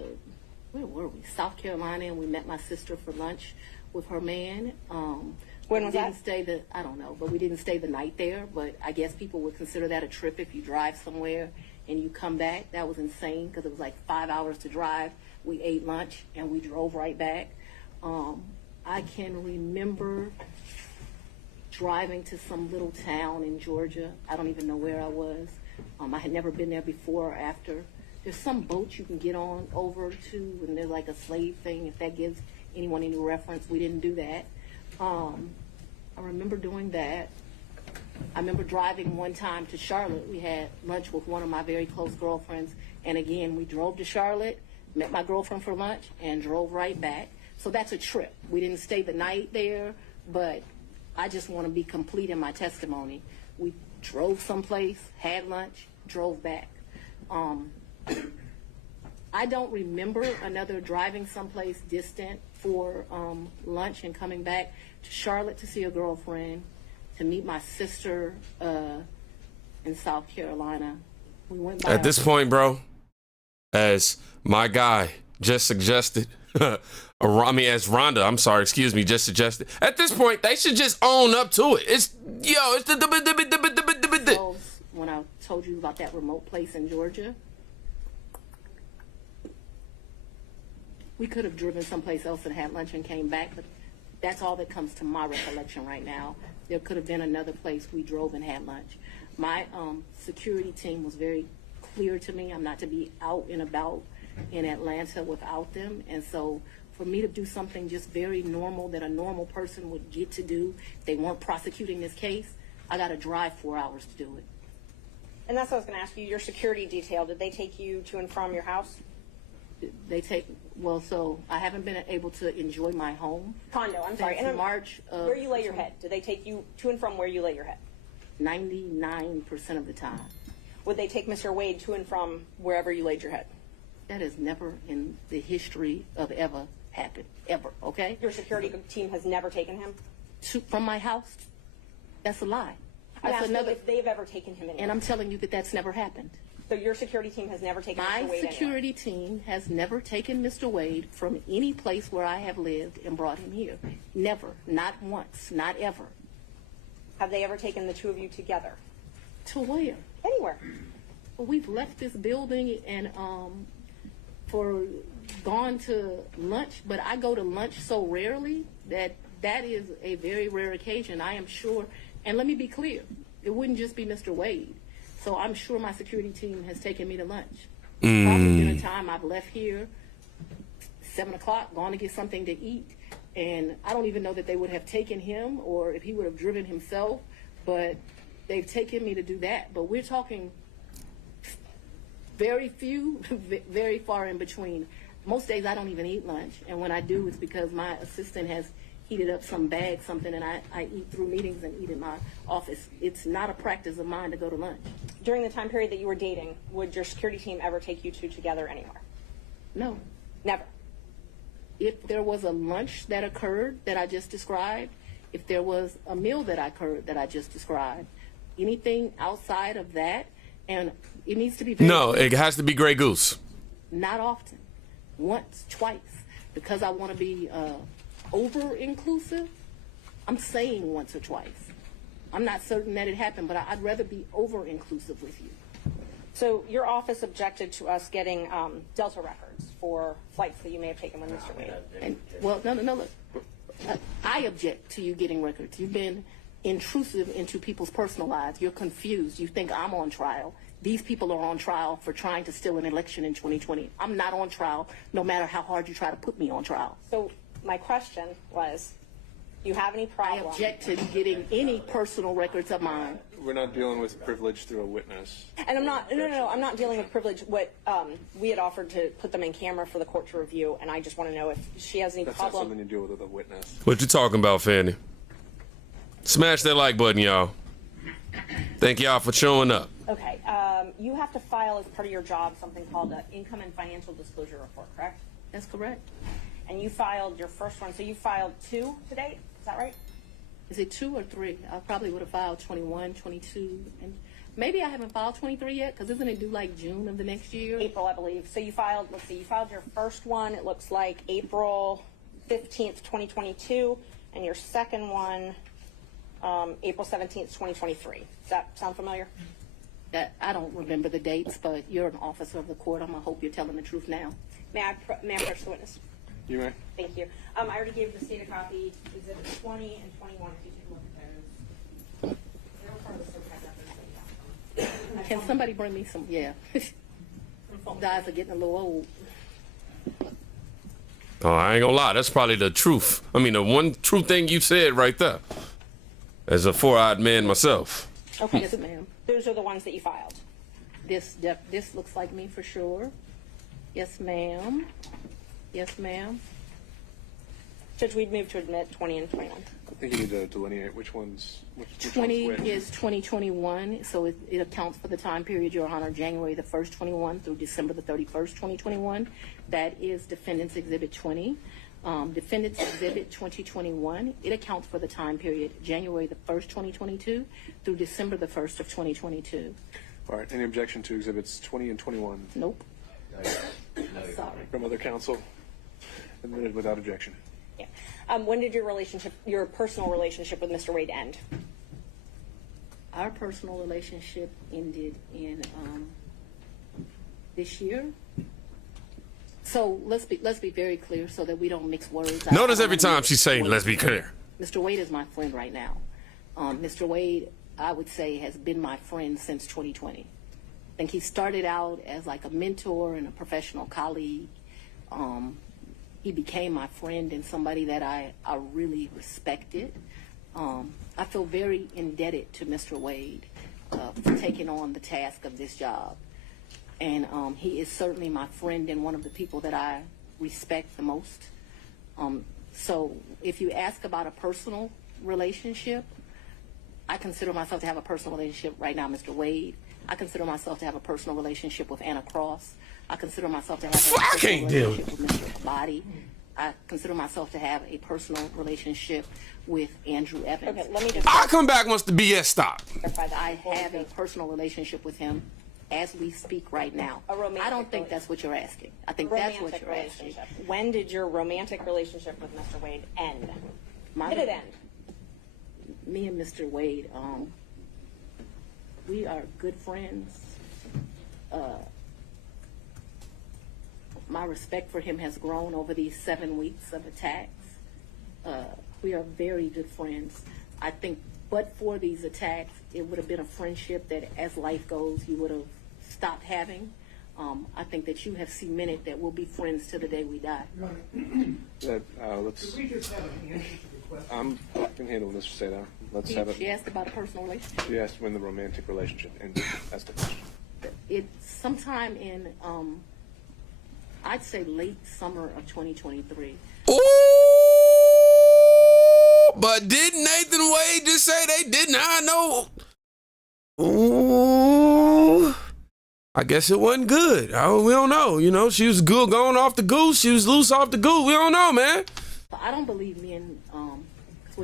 where were we? South Carolina, and we met my sister for lunch with her man. When was that? I don't know, but we didn't stay the night there. But I guess people would consider that a trip if you drive somewhere and you come back. That was insane because it was like 5 hours to drive. We ate lunch and we drove right back. I can remember driving to some little town in Georgia. I don't even know where I was. I had never been there before or after. There's some boat you can get on over to, and there's like a slave thing, if that gives anyone any reference. We didn't do that. I remember doing that. I remember driving one time to Charlotte. We had lunch with one of my very close girlfriends. And again, we drove to Charlotte, met my girlfriend for lunch, and drove right back. So that's a trip. We didn't stay the night there, but I just want to be complete in my testimony. We drove someplace, had lunch, drove back. I don't remember another driving someplace distant for lunch and coming back to Charlotte to see a girlfriend, to meet my sister in South Carolina. We went by At this point, bro, as my guy just suggested, as Rhonda, I'm sorry, excuse me, just suggested. At this point, they should just own up to it. It's the when I told you about that remote place in Georgia. We could have driven someplace else and had lunch and came back, but that's all that comes to my recollection right now. There could have been another place we drove and had lunch. My security team was very clear to me. I'm not to be out and about in Atlanta without them. And so for me to do something just very normal that a normal person would get to do, if they weren't prosecuting this case, I got to drive 4 hours to do it. And that's what I was going to ask you. Your security detail, did they take you to and from your house? So I haven't been able to enjoy my home. Condo, I'm sorry. Since And March of where you lay your head? Did they take you to and from where you lay your head? 99% of the time. Would they take Mr. Wade to and from wherever you laid your head? That has never in the history of ever happened, ever, okay? Your security team has never taken him? From my house? That's a lie. That's another. If they've ever taken him anywhere. And I'm telling you that that's never happened. So your security team has never taken Mr. Wade My security team has never taken Mr. Wade from any place where I have lived and brought him here. Never. Not once. Not ever. Have they ever taken the two of you together? To where? Anywhere. Well, we've left this building and gone to lunch, but I go to lunch so rarely that is a very rare occasion. I am sure, and let me be clear, it wouldn't just be Mr. Wade. So I'm sure my security team has taken me to lunch. Probably been a time I've left here 7 o'clock, gone to get something to eat, and I don't even know that they would have taken him or if he would have driven himself, but they've taken me to do that. But we're talking very few, very far in between. Most days I don't even eat lunch, and when I do, it's because my assistant has heated up some bag, something, and I eat through meetings and eat in my office. It's not a practice of mine to go to lunch. During the time period that you were dating, would your security team ever take you two together anywhere? No. Never. If there was a lunch that occurred that I just described, if there was a meal that occurred that I just described, anything outside of that, and it needs to be very No, it has to be Grey Goose. Not often. Once, twice. Because I want to be over-inclusive, I'm saying once or twice. I'm not certain that it happened, but I'd rather be over-inclusive with you. So your office objected to us getting Delta records for flights that you may have taken with Mr. Wade. And, well, no, look. I object to you getting records. You've been intrusive into people's personal lives. You're confused. You think I'm on trial. These people are on trial for trying to steal an election in 2020. I'm not on trial, no matter how hard you try to put me on trial. So my question was, do you have any I problem? object to getting any personal records of mine. We're not dealing with privilege through a witness. And I'm not, no, I'm not dealing with privilege. What we had offered to put them in camera for the court to review, and I just want to know if she has any That's not problem. something you deal with a witness. What you talking about, Fanny? Smash that like button, y'all. Thank y'all for showing up. Okay, you have to file as part of your job something called an income and financial disclosure report, correct? That's correct. And you filed your first one, so you filed 2 to date, is that right? Is it 2 or 3? I probably would have filed 21, 22, and maybe I haven't filed 23 yet, because isn't it due like June of the next year? April, I believe. So you filed, let's see, you filed your first one, it looks like April 15th, 2022, and your second one, April 17th, 2023. Does that sound familiar? I don't remember the dates, but you're an officer of the court. I'm going to hope you're telling the truth now. May I approach the witness? You may. Thank you. I already gave the state a copy. Exhibits 20 and 21, if you take a look at those. They're part of the certified records. Can somebody bring me some? Yeah. Guys are getting a little old. Oh, I ain't gonna lie. That's probably the truth. I mean, the one true thing you said right there. as a four-eyed man myself. Okay, Yes, so ma'am. those are the ones that you filed. This looks like me for sure. Yes, ma'am. Yes, ma'am. Judge, we'd move to admit 20 and 21. I think you need to delineate which ones. Which 20 one's which. is 2021, so it accounts for the time period, Your Honor, January the 1st, 21 through December the 31st, 2021. That is Defendant's Exhibit 20. Defendant's Exhibit 2021, it accounts for the time period, January the 1st, 2022 through December the 1st of 2022. All right. Any objection to exhibits 20 and 21 Nope. Sorry. from other counsel? Admitted without objection. Yeah. When did your personal relationship with Mr. Wade end? Our personal relationship ended in this year. So let's be very clear so that we don't mix words. Notice every time she's saying, let's be clear. Mr. Wade is my friend right now. Mr. Wade, I would say, has been my friend since 2020. I think he started out as like a mentor and a professional colleague. He became my friend and somebody that I really respected. I feel very indebted to Mr. Wade for taking on the task of this job. And he is certainly my friend and one of the people that I respect the most. So if you ask about a personal relationship, I consider myself to have a personal relationship right now, Mr. Wade. I consider myself to have a personal relationship with Anna Cross. I consider myself to have a personal relationship with Mr. Body. I consider myself to have a personal relationship with Andrew Evans. Okay, let me just I'll come back once the BS stop. clarify that. I have a personal relationship with him as we speak right now. A romantic I don't think that's what you're asking. I think that's what Romantic you're asking. relationship. When did your romantic relationship with Mr. Wade end? My- Did it end? Me and Mr. Wade, we are good friends. My respect for him has grown over these 7 weeks of attacks. We are very good friends. I think, but for these attacks, it would have been a friendship that, as life goes, you would have stopped having. I think that you have cemented that we'll be friends till the day we die. Let's. Could we just have an answer to the question? I can handle Mr. Seda. Let's have She it. asked about a personal relationship. You asked when the romantic relationship ended. That's the question. It's sometime in, I'd say late summer of 2023. Ooh, but did Nathan Wade just say they did not know? Ooh, I guess it wasn't good. We don't know. You know, she was good going off the goose. She was loose off the goose. We don't know, man. But I don't believe me in,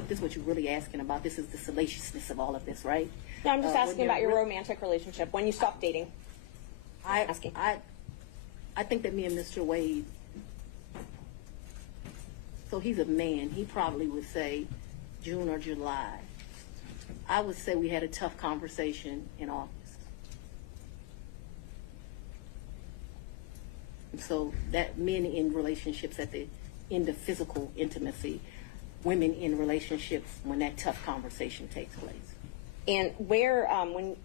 this is what you're really asking about. This is the salaciousness of all of this, right? No, I'm just when asking you're about your re- romantic relationship. When you stopped dating? Asking. I think that me and Mr. Wade, so he's a man, he probably would say June or July. I would say we had a tough conversation in August. And so that men in relationships at the end of physical intimacy, women in relationships when that tough conversation takes place. And where, when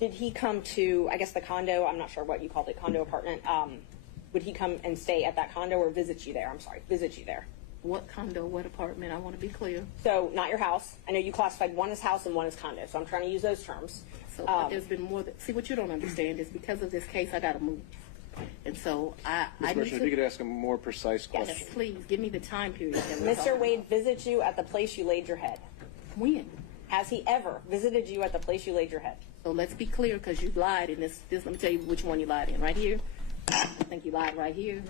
did he come to, I guess, the condo? I'm not sure what you called it, condo apartment. Would he come and stay at that condo or visit you there? I'm sorry, visit you there. What condo, what apartment? I want to be clear. So not your house. I know you classified one as house and one as condo, so I'm trying to use those terms. So but there's been more see, what you don't understand is because of this case, I got to move. And so I Ms. need Merchant, if you to, could ask a more precise question. yes, please, give me the time period. That we're Mr. talking Wade about. visits you at the place you laid your head. When? Has he ever visited you at the place you laid your head? So let's be clear, because you lied in this, let me tell you which one you lied in, right here. I think you lied right here.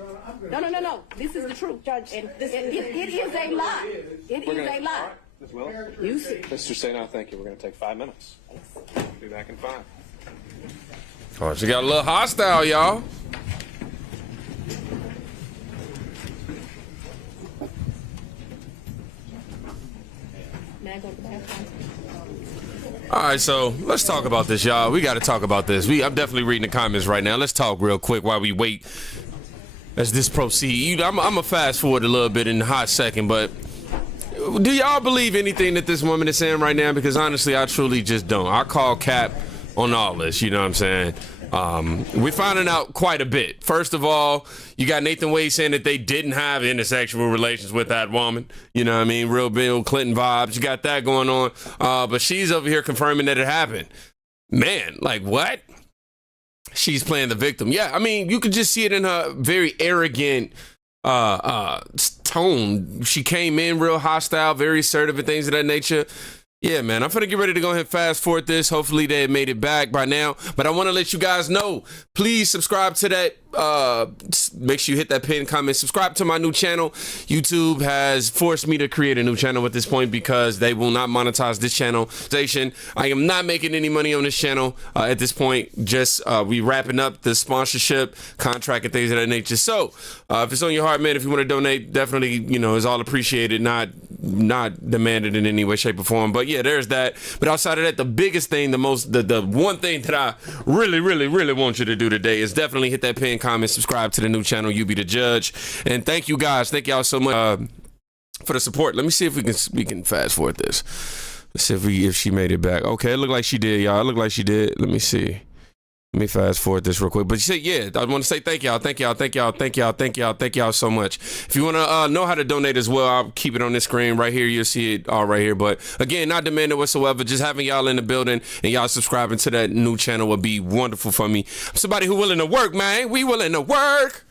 No. This is the truth. Judge, And this it is a lie. It We're is gonna- a lie. Ms. Willis? You see. Mr. Seda, thank you. We're going to take 5 minutes. Be back in 5. Oh, she got a little hostile, y'all. May I go to the bathroom? All right, so let's talk about this, y'all. We got to talk about this. I'm definitely reading the comments right now. Let's talk real quick while we wait as this proceed. I'm going to fast forward a little bit in a hot second, but do y'all believe anything that this woman is saying right now? Because honestly, I truly just don't. I call cap on all this, you know what I'm saying? We're finding out quite a bit. First of all, you got Nathan Wade saying that they didn't have intersexual relations with that woman. You know what I mean? Real Bill Clinton vibes. You got that going on. But she's over here confirming that it happened. Man, like what? She's playing the victim. Yeah, I mean, you could just see it in her very arrogant tone. She came in real hostile, very assertive and things of that nature. Yeah, man, I'm finna get ready to go ahead and fast forward this. Hopefully they have made it back by now. But I want to let you guys know, please subscribe to that. Make sure you hit that pin, comment, subscribe to my new channel. YouTube has forced me to create a new channel at this point because they will not monetize this channel. I am not making any money on this channel at this point. Just we wrapping up the sponsorship contract and things of that nature. So if it's on your heart, man, if you want to donate, definitely, you know, it's all appreciated, not demanded in any way, shape, or form. But yeah, there's that. But outside of that, the biggest thing, the one thing that I really want you to do today is definitely hit that pin, comment, subscribe to the new channel. You be the judge. And thank you guys. Thank y'all so much for the support. Let me see if we can fast forward this. Let's see if she made it back. Okay, it looked like she did, y'all. It looked like she did. Let me see. Let me fast forward this real quick. But you say, yeah, I want to say thank y'all so much. If you want to know how to donate as well, I'll keep it on this screen right here. You'll see it all right here. But again, not demanding whatsoever. Just having y'all in the building and y'all subscribing to that new channel would be wonderful for me. I'm somebody who willing to work, man. We willing to work.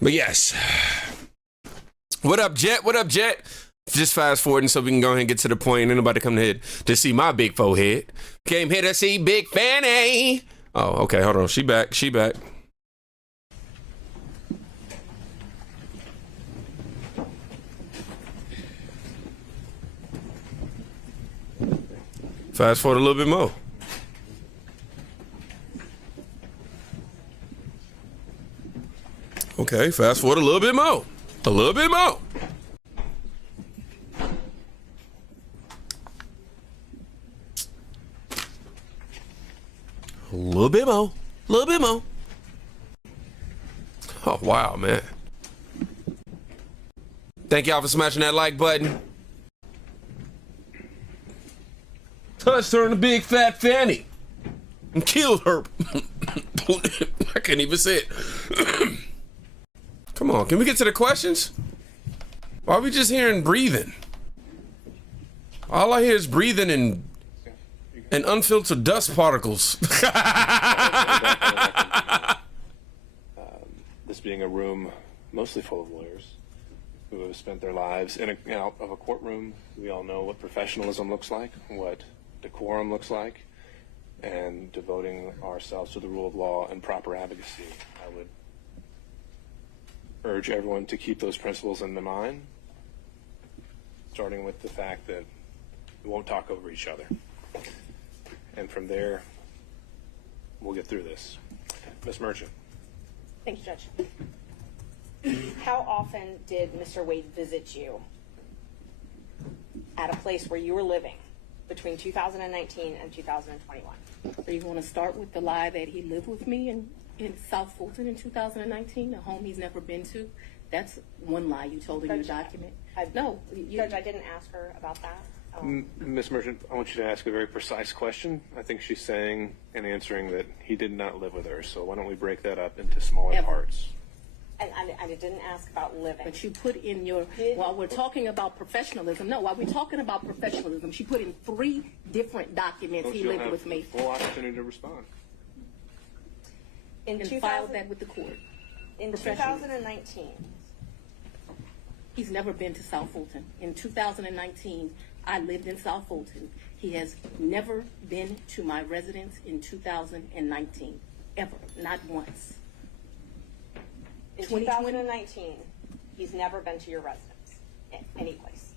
But yes. What up, Jet? What up, Jet? Just fast forwarding so we can go ahead and get to the point. Ain't nobody come here to see my big forehead. Came here to see Big Fani. Oh, okay, hold on. She back. Fast forward a little bit more. Okay, fast forward a little bit more. A little bit more. A little bit more. A little bit more. Oh, wow, man. Thank y'all for smashing that like button. Touched her in the big fat fanny and killed her. I can't even say it. Come on, can we get to the questions? Why are we just hearing breathing? All I hear is breathing and unfiltered dust particles. This being a room mostly full of lawyers who have spent their lives in and out of a courtroom. We all know what professionalism looks like, what decorum looks like, and devoting ourselves to the rule of law and proper advocacy. I would urge everyone to keep those principles in mind, starting with the fact that we won't talk over each other. And from there, we'll get through this. Ms. Merchant. Thank you, Judge. How often did Mr. Wade visit you at a place where you were living between 2019 and 2021? So you want to start with the lie that he lived with me in South Fulton in 2019, a home he's never been to? That's one lie you told in your document. Judge, I didn't ask her about that. Ms. Merchant, I want you to ask a very precise question. I think she's saying and answering that he did not live with her. So why don't we break that up into smaller parts? And I didn't ask about living. But you put in your, while we're talking about professionalism, she put in 3 different documents he lived with me. Full opportunity to respond. And filed that with the court. In 2019. He's never been to South Fulton. In 2019, I lived in South Fulton. He has never been to my residence in 2019, ever, not once. In 2019, he's never been to your residence, any place.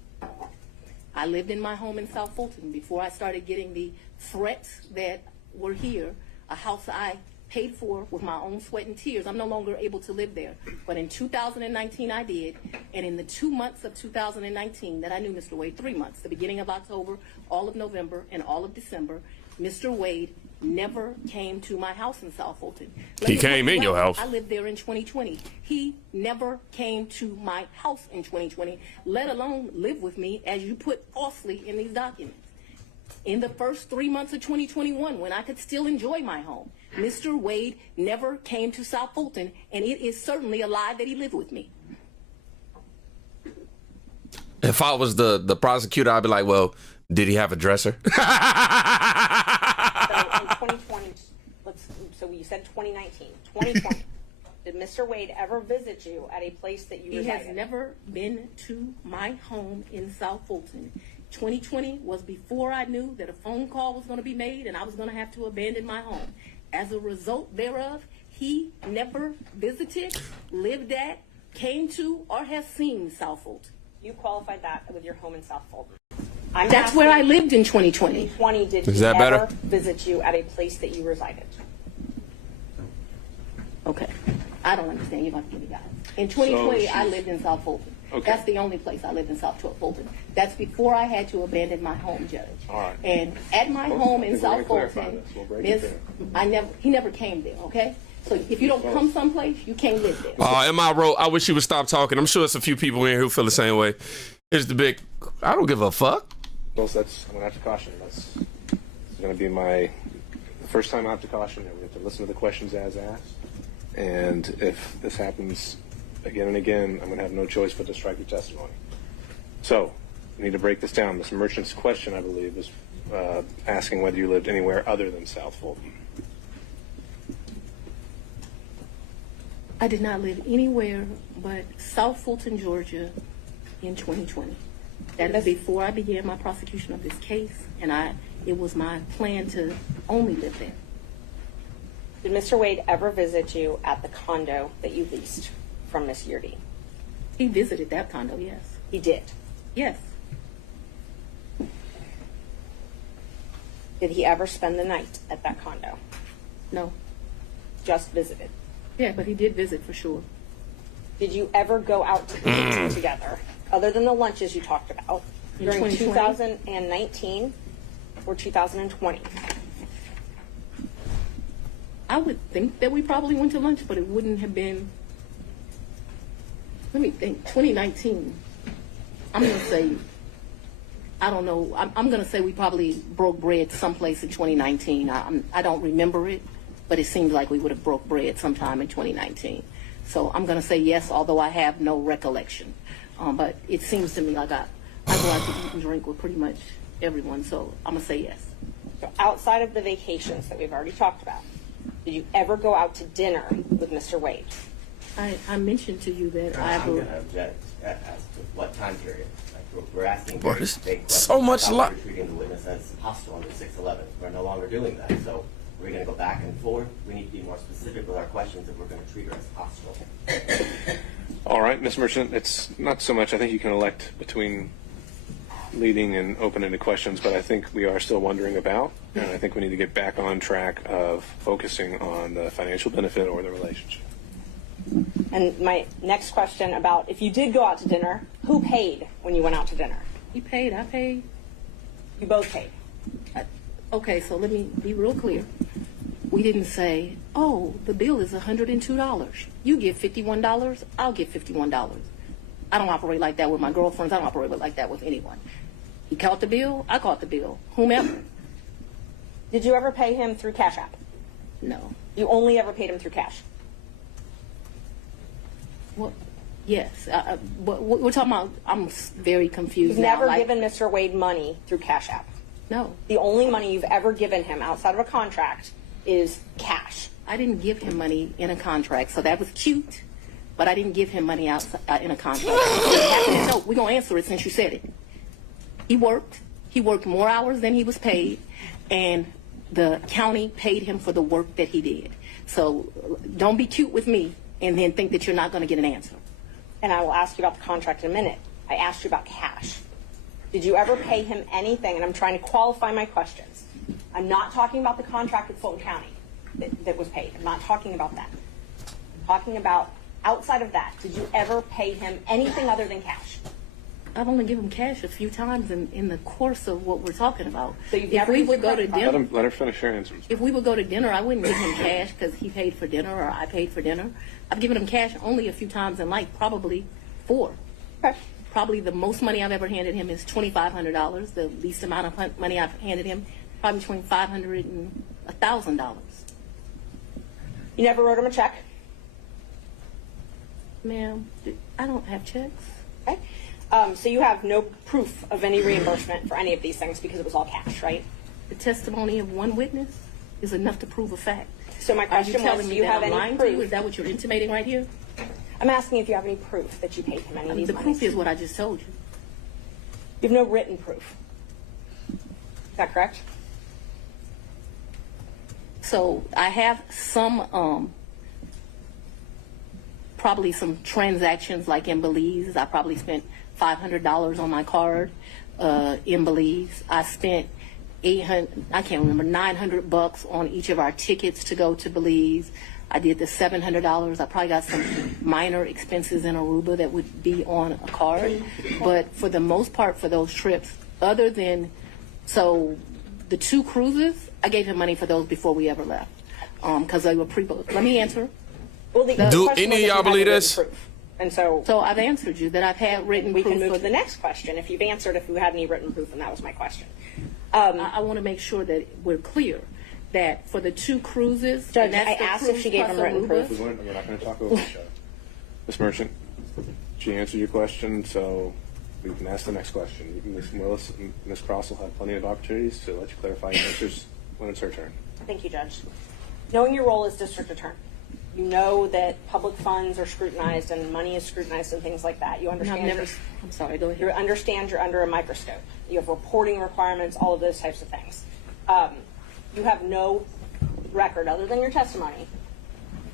I lived in my home in South Fulton before I started getting the threats that were here, a house I paid for with my own sweat and tears. I'm no longer able to live there. But in 2019, I did. And in the 2 months of 2019 that I knew Mr. Wade, 3 months, the beginning of October, all of November, and all of December, Mr. Wade never came to my house in South Fulton. He came in your house. I lived there in 2020. He never came to my house in 2020, let alone live with me, as you put falsely in these documents. In the first 3 months of 2021, when I could still enjoy my home, Mr. Wade never came to South Fulton, and it is certainly a lie that he lived with me. If I was the prosecutor, I'd be like, well, did he have a dresser? So in 2020, so you said 2019, 2020. Did Mr. Wade ever visit you at a place that you He resided? has never been to my home in South Fulton. 2020 was before I knew that a phone call was going to be made and I was going to have to abandon my home. As a result thereof, he never visited, lived at, came to, or has seen South Fulton. You qualified that with your home in South Fulton. That's where I lived in 2020. 2020, did Is he that ever better? visit you at a place that you resided? Okay. I don't understand. You're going to give me guys. In 2020, I she's- lived in South Fulton. Okay. That's the only place I lived in South Fulton. That's before I had to abandon my home, Judge. All right. And at my Well, home I in think we're South gonna clarify Fulton, this. We'll break it he never came there, okay? So if you don't come someplace, you can't live there. Am I wrote? I wish you would stop talking. I'm sure there's a few people in here who feel the same way. Here's the big. I don't give a fuck. Well, that's, I'm going to have to caution. That's going to be my first time I have to caution. We have to listen to the questions as asked. And if this happens again and again, I'm going to have no choice but to strike your testimony. So, we need to break this down. Ms. Merchant's question, I believe, is asking whether you lived anywhere other than South Fulton. I did not live anywhere but South Fulton, Georgia in 2020. That is before I began my prosecution of this case, and it was my plan to only live there. Did Mr. Wade ever visit you at the condo that you leased from Miss Yurdi? He visited that condo, yes. He did. Yes. Did he ever spend the night at that condo? No. Just visited. Yeah, but he did visit for sure. Did you ever go out to eat together, other than the lunches you talked about, In during 2020? 2019 or 2020? I would think that we probably went to lunch, but it wouldn't have been, let me think, 2019. I'm going to say, I don't know, I'm going to say we probably broke bread someplace in 2019. I don't remember it, but it seems like we would have broke bread sometime in 2019. So I'm going to say yes, although I have no recollection. But it seems to me like I go out to eat and drink with pretty much everyone, so I'm going to say yes. So outside of the vacations that we've already talked about, did you ever go out to dinner with Mr. Wade? I mentioned to you that I'm going to object as to what time period. Like we're asking Boy, very this- vague so questions. much I thought luck. we were treating the witness as hostile under 611. We're no longer doing that. So we're going to go back and forth. We need to be more specific with our questions if we're going to treat her as hostile. All right, Ms. Merchant, it's not so much. I think you can elect between leading and open-ended questions, but I think we are still wondering about, and I think we need to get back on track of focusing on the financial benefit or the relationship. And my next question about if you did go out to dinner, who paid when you went out to dinner? He paid, I paid. You both paid. Okay, so let me be real clear. We didn't say, oh, the bill is $102. You give $51, I'll give $51. I don't operate like that with my girlfriends. I don't operate like that with anyone. He caught the bill, I caught the bill. Whomever. Did you ever pay him through Cash App? No. You only ever paid him through cash? Well, yes. We're talking about, I'm very confused You've now. never like, given Mr. Wade money through Cash App. No. The only money you've ever given him outside of a contract is cash. I didn't give him money in a contract, so that was cute, but I didn't give him money outside in a contract. No, we're going to answer it since you said it. He worked more hours than he was paid, and the county paid him for the work that he did. So don't be cute with me and then think that you're not going to get an answer. And I will ask you about the contract in a minute. I asked you about cash. Did you ever pay him anything? And I'm trying to qualify my questions. I'm not talking about the contract with Fulton County that was paid. I'm not talking about that. I'm talking about outside of that. Did you ever pay him anything other than cash? I've only given him cash a few times in the course of what we're talking about. So you've if never we used would your go to credit card? dinner, Let her finish her answers. if we would go to dinner, I wouldn't give him cash because he paid for dinner or I paid for dinner. I've given him cash only a few times in life, probably 4. Okay. probably the most money I've ever handed him is $2,500. The least amount of money I've handed him, probably between $500 and $1,000. You never wrote him a check? Ma'am, I don't have checks. Okay. So you have no proof of any reimbursement for any of these things because it was all cash, right? The testimony of one witness is enough to prove a fact. So my Are you question was, telling do me you that have I'm any lying to you? proof? Is that what you're intimating right here? I'm asking if you have any proof that you paid him any of these The monies. proof is what I just told you. You have no written proof. Is that correct? So I have some, probably some transactions like in Belize. I probably spent $500 on my card in Belize. I spent $900 on each of our tickets to go to Belize. I did the $700. I probably got some minor expenses in Aruba that would be on a card. But for the most part, for those trips, other than, so the 2 cruises, I gave him money for those before we ever left because they were pre-booked. Let me answer. Well, the Do question any was if of y'all you had believe written this? proof. And so I've answered you that I've had written we proof. can move for- to the next question. If you've answered if you had any written proof, and that was my question. I want to make sure that we're clear that for the 2 cruises, Judge, and that's I the asked if cruise she gave plus him written Aruba. proof. We're not going to talk over each other. Ms. Merchant, she answered your question, so we can ask the next question. Ms. Willis and Ms. Cross will have plenty of opportunities to let you clarify your answers when it's her turn. Thank you, Judge. Knowing your role as district attorney, you know that public funds are scrutinized and money is scrutinized and things like that. You And understand. I'm sorry, go You ahead. understand you're under a microscope. You have reporting requirements, all of those types of things. You have no record other than your testimony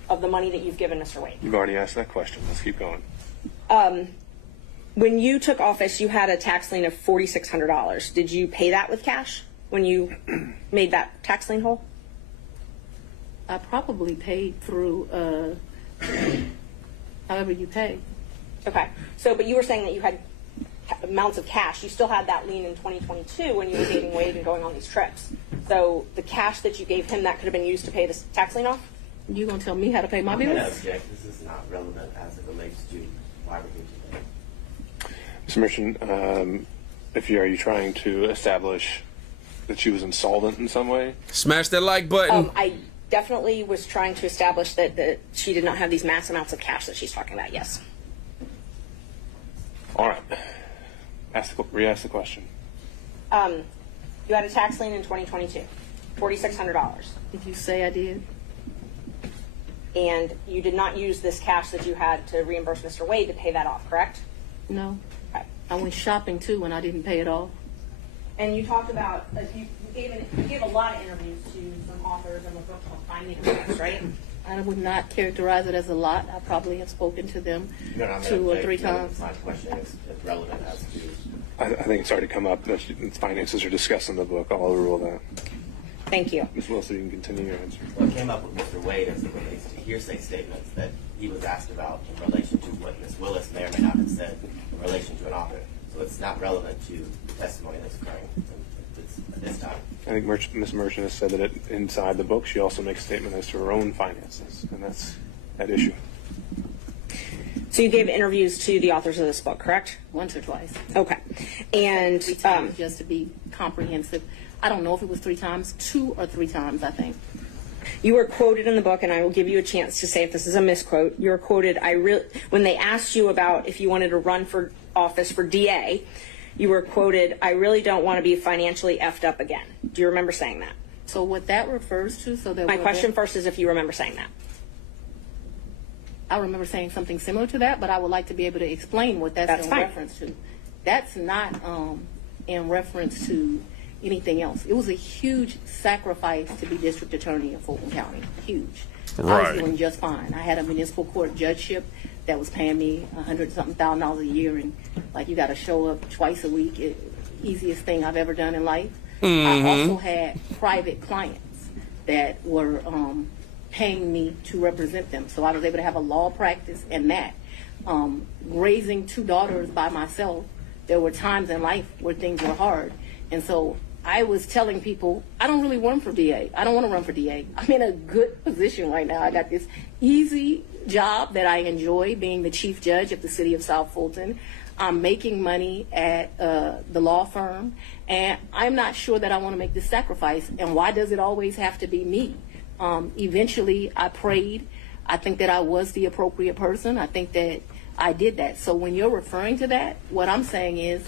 of the money that you've given Mr. Wade. You've already asked that question. Let's keep going. When you took office, you had a tax lien of $4,600. Did you pay that with cash when you made that tax lien whole? I probably paid through however you pay. Okay. So, but you were saying that you had amounts of cash. You still had that lien in 2022 when you were dating Wade and going on these trips. So the cash that you gave him, that could have been used to pay this tax lien off? You gonna tell me how to pay my I'm going to bills? object. This is not relevant as it relates to why we're here today. Ms. Merchant, are you trying to establish that she was insolvent in some way? Smash that like button. I definitely was trying to establish that she did not have these mass amounts of cash that she's talking about, yes. All right. Re-ask the question. You had a tax lien in 2022, $4,600. Did you say I did? And you did not use this cash that you had to reimburse Mr. Wade to pay that off, correct? No. Okay. I went shopping too and I didn't pay it off. And you talked about, you gave a lot of interviews to some authors in the book called Fani Willis, right? I would not characterize it as a lot. I probably have spoken to them No, I'm gonna 2 or object. 3 No, times. My question is relevant as to I think it's already come up that finances are discussed in the book. I'll overrule that. Thank you. Ms. Wilson, you can continue your answer. what came up with Mr. Wade as it relates to hearsay statements that he was asked about in relation to what Ms. Willis may or may not have said in relation to an author. So it's not relevant to the testimony that's occurring at this time. I think Ms. Merchant has said that inside the book she also makes a statement as to her own finances, and that's at issue. So you gave interviews to the authors of this book, correct? Once or twice. Okay. And 3 times just to be comprehensive. I don't know if it was 3 times, 2 or 3 times, I think. you were quoted in the book, and I will give you a chance to say if this is a misquote. You were quoted, when they asked you about if you wanted to run for office for DA, you were quoted, "I really don't want to be financially effed up again." Do you remember saying that? So what that refers to, so that My question first is if you remember saying that. I remember saying something similar to that, but I would like to be able to explain what that's in fine. reference to. That's not in reference to anything else. It was a huge sacrifice to be district attorney in Fulton County. Huge. I Right. was doing just fine. I had a municipal court judgeship that was paying me $100,000 a year, and like you got to show up twice a week. Easiest thing I've ever done in life. I also had private clients that were paying me to represent them, so I was able to have a law practice and that. Raising 2 daughters by myself, there were times in life where things were hard, and so I was telling people, I don't really run for DA. I don't want to run for DA. I'm in a good position right now. I got this easy job that I enjoy, being the chief judge of the city of South Fulton. I'm making money at the law firm, and I'm not sure that I want to make this sacrifice. And why does it always have to be me? Eventually, I prayed. I think that I was the appropriate person. I think that I did that. So when you're referring to that, what I'm saying is,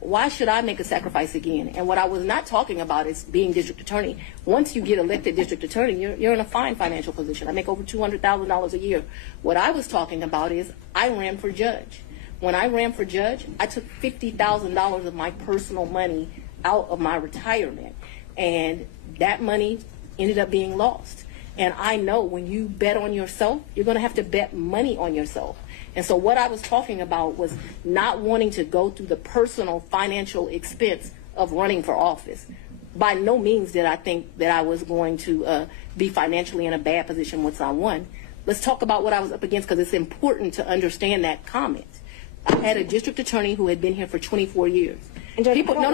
why should I make a sacrifice again? And what I was not talking about is being district attorney. Once you get elected district attorney, you're in a fine financial position. I make over $200,000 a year. What I was talking about is I ran for judge. When I ran for judge, I took $50,000 of my personal money out of my retirement, and that money ended up being lost. And I know when you bet on yourself, you're going to have to bet money on yourself. And so what I was talking about was not wanting to go through the personal financial expense of running for office. By no means did I think that I was going to be financially in a bad position once I won. Let's talk about what I was up against, because it's important to understand that comment. I had a district attorney who had been here for 24 years. And Judge, People, no,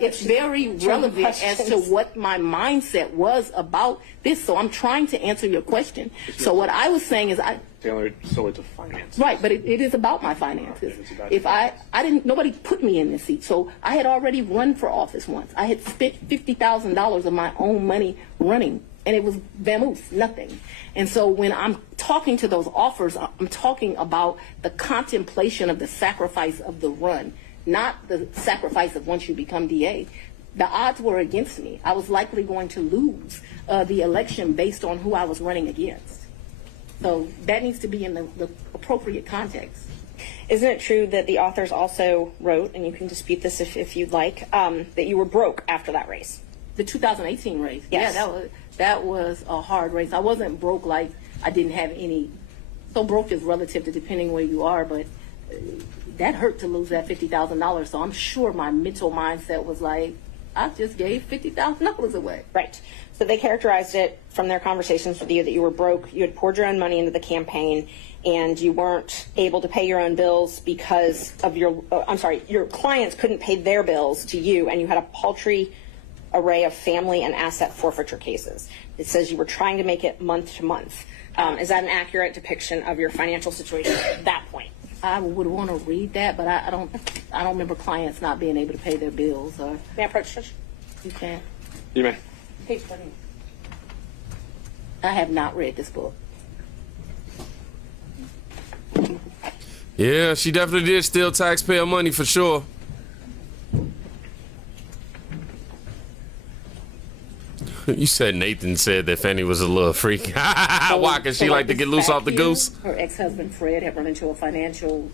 it's very relevant as to what my mindset was about this. So I'm trying to answer your question. So what I was saying is Tailored solely to finance. right, but it is about my finances. It's about If I didn't, nobody put me in this seat. So I had already run for office once. I had spent $50,000 of my own money running, and it was vamoose, nothing. And so when I'm talking to those offers, I'm talking about the contemplation of the sacrifice of the run, not the sacrifice of once you become DA. The odds were against me. I was likely going to lose the election based on who I was running against. So that needs to be in the appropriate context. Isn't it true that the authors also wrote, and you can dispute this if you'd like, that you were broke after that race? The 2018 race. Yes. Yeah, that was a hard race. I wasn't broke like I didn't have any. So broke is relative to depending where you are, but that hurt to lose that $50,000. So I'm sure my mental mindset was like, I just gave $50,000 away. Right. So they characterized it from their conversations with you that you were broke, you had poured your own money into the campaign, and you weren't able to pay your own bills because of your clients couldn't pay their bills to you, and you had a paltry array of family and asset forfeiture cases. It says you were trying to make it month to month. Is that an accurate depiction of your financial situation at that point? I would want to read that, but I don't remember clients not being able to pay their bills. Or May I approach, Judge? you can't. You may. Page 13. I have not read this book. Yeah, she definitely did steal taxpayer money for sure. You said Nathan said that Fanny was a little freak. Why? Because she like to get loose off the goose? Her ex-husband Fred had run into a financial.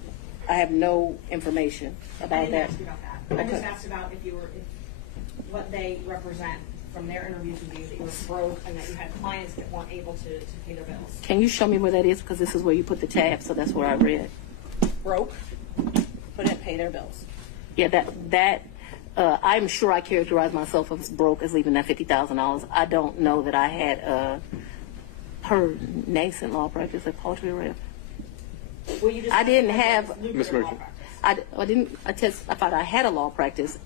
I have no information about that. I just asked about if what they represent from their interviews with you, that you were broke and that you had clients that weren't able to pay their bills. Can you show me where that is? Because this is where you put the tab, so that's where I read. Broke, couldn't pay their bills. Yeah, I'm sure I characterized myself as broke as leaving that $50,000. I don't know that I had her nascent law practice at paltry rep. Well, you just I didn't have. Ms. Merchant. I didn't. I thought I had a law practice.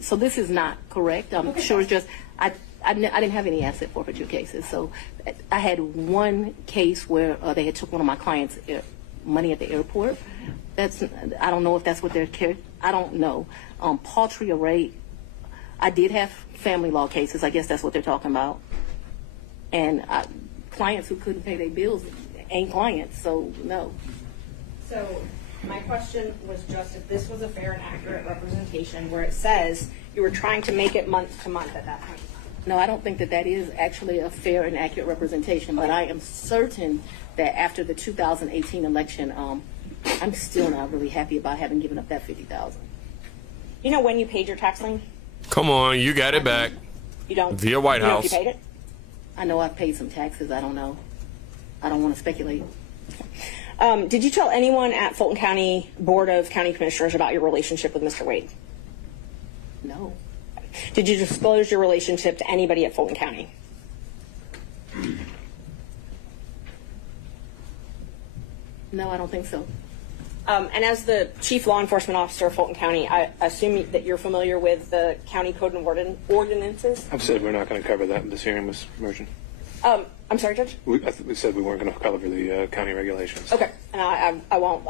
So this is not correct. I'm sure it's just I didn't have any asset forfeiture cases. So I had one case where they had took one of my clients' money at the airport. I don't know if that's what they're. I don't know. Paltry rate. I did have family law cases. I guess that's what they're talking about. And clients who couldn't pay their bills ain't clients. So no. So my question was just if this was a fair and accurate representation where it says you were trying to make it month to month at that point. No, I don't think that is actually a fair and accurate representation, but I am certain that after the 2018 election, I'm still not really happy about having given up that $50,000. You know when you paid your tax lien? Come on, you got it back. You don't? Via White You know if House. you paid it? I know I've paid some taxes. I don't know. I don't want to speculate. Did you tell anyone at Fulton County Board of County Commissioners about your relationship with Mr. Wade? No. Did you disclose your relationship to anybody at Fulton County? No, I don't think so. And as the Chief Law Enforcement Officer of Fulton County, I assume that you're familiar with the county code and ordinances? I've said we're not going to cover that in this hearing, Ms. Merchant. I'm sorry, Judge? We said we weren't going to cover the county regulations. Okay, and I won't.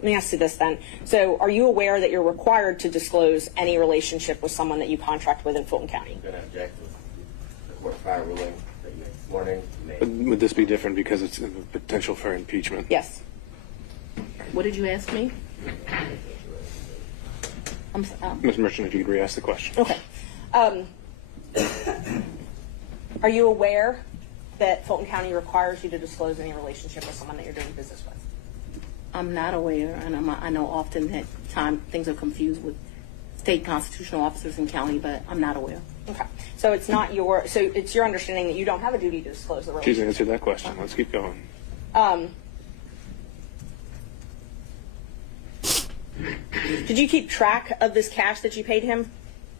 Let me ask you this then. So are you aware that you're required to disclose any relationship with someone that you contract with in Fulton County? I'm going to object to the court prior ruling that you made this morning. You made Would this be different because it's a potential for impeachment? Yes. What did you ask me? Ms. Merchant, if you could re-ask the question. Okay. Are you aware that Fulton County requires you to disclose any relationship with someone that you're doing business with? I'm not aware, and I know often that things are confused with state constitutional officers in county, but I'm not aware. Okay. So it's not your, so it's your understanding that you don't have a duty to disclose the She's relationship? answered that question. Let's keep going. Did you keep track of this cash that you paid him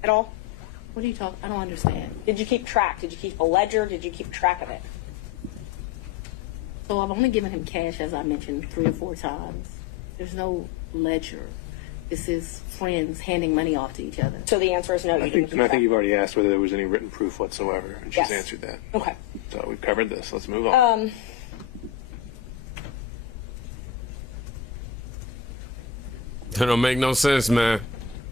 at all? What are you talking? I don't understand. Did you keep track? Did you keep a ledger? Did you keep track of it? So I've only given him cash, as I mentioned, 3 or 4 times. There's no ledger. This is friends handing money off to each other. So the answer is no, you didn't keep I think track. you've already asked whether there was any written proof whatsoever, and she's Yes. answered that. Okay. So we've covered this. Let's move on. That don't make no sense, man.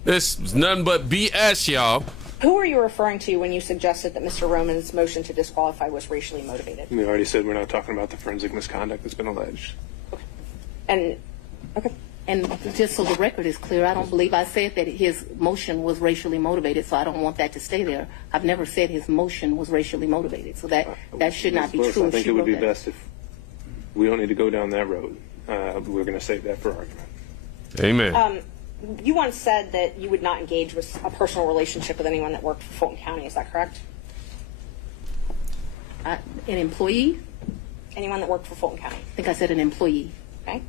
This is nothing but BS, y'all. Who are you referring to when you suggested that Mr. Roman's motion to disqualify was racially motivated? We already said we're not talking about the forensic misconduct that's been alleged. And, okay. And just so the record is clear, I don't believe I said that his motion was racially motivated, so I don't want that to stay there. I've never said his motion was racially motivated, so that should not be Ms. true. I if think she it would wrote be that. best if we don't need to go down that road. We're going to save that for argument. Amen. You once said that you would not engage with a personal relationship with anyone that worked for Fulton County. Is that correct? An employee? Anyone that worked for Fulton County. I think I said an employee. Okay.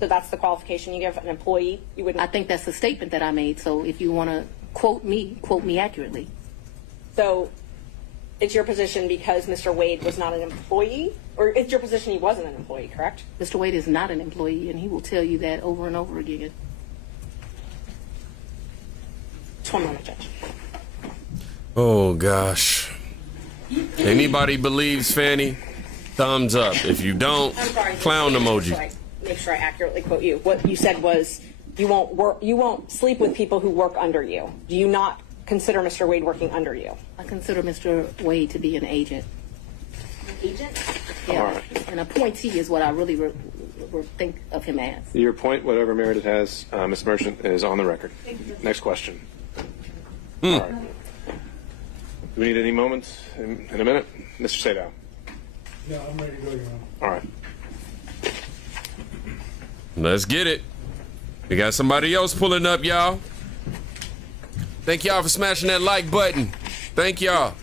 So that's the qualification you give an employee. You wouldn't. I think that's the statement that I made, so if you want to quote me accurately. So it's your position because Mr. Wade was not an employee, or it's your position he wasn't an employee, correct? Mr. Wade is not an employee, and he will tell you that over and over again. Just one moment, Judge. Oh, gosh. Anybody believes Fanny? Thumbs up. If you don't, I'm sorry. clown emoji. Make sure I accurately quote you. What you said was you won't sleep with people who work under you. Do you not consider Mr. Wade working under you? I consider Mr. Wade to be an agent. Agent? Yeah, All right. an appointee is what I really think of him as. Your point, whatever merit it has, Ms. Merchant, is on the record. Next question. All right. Do we need any moments in a minute? Mr. Sadow. No, I'm ready to go, Your Honor. All right. Let's get it. We got somebody else pulling up, y'all. Thank y'all for smashing that like button. Thank y'all.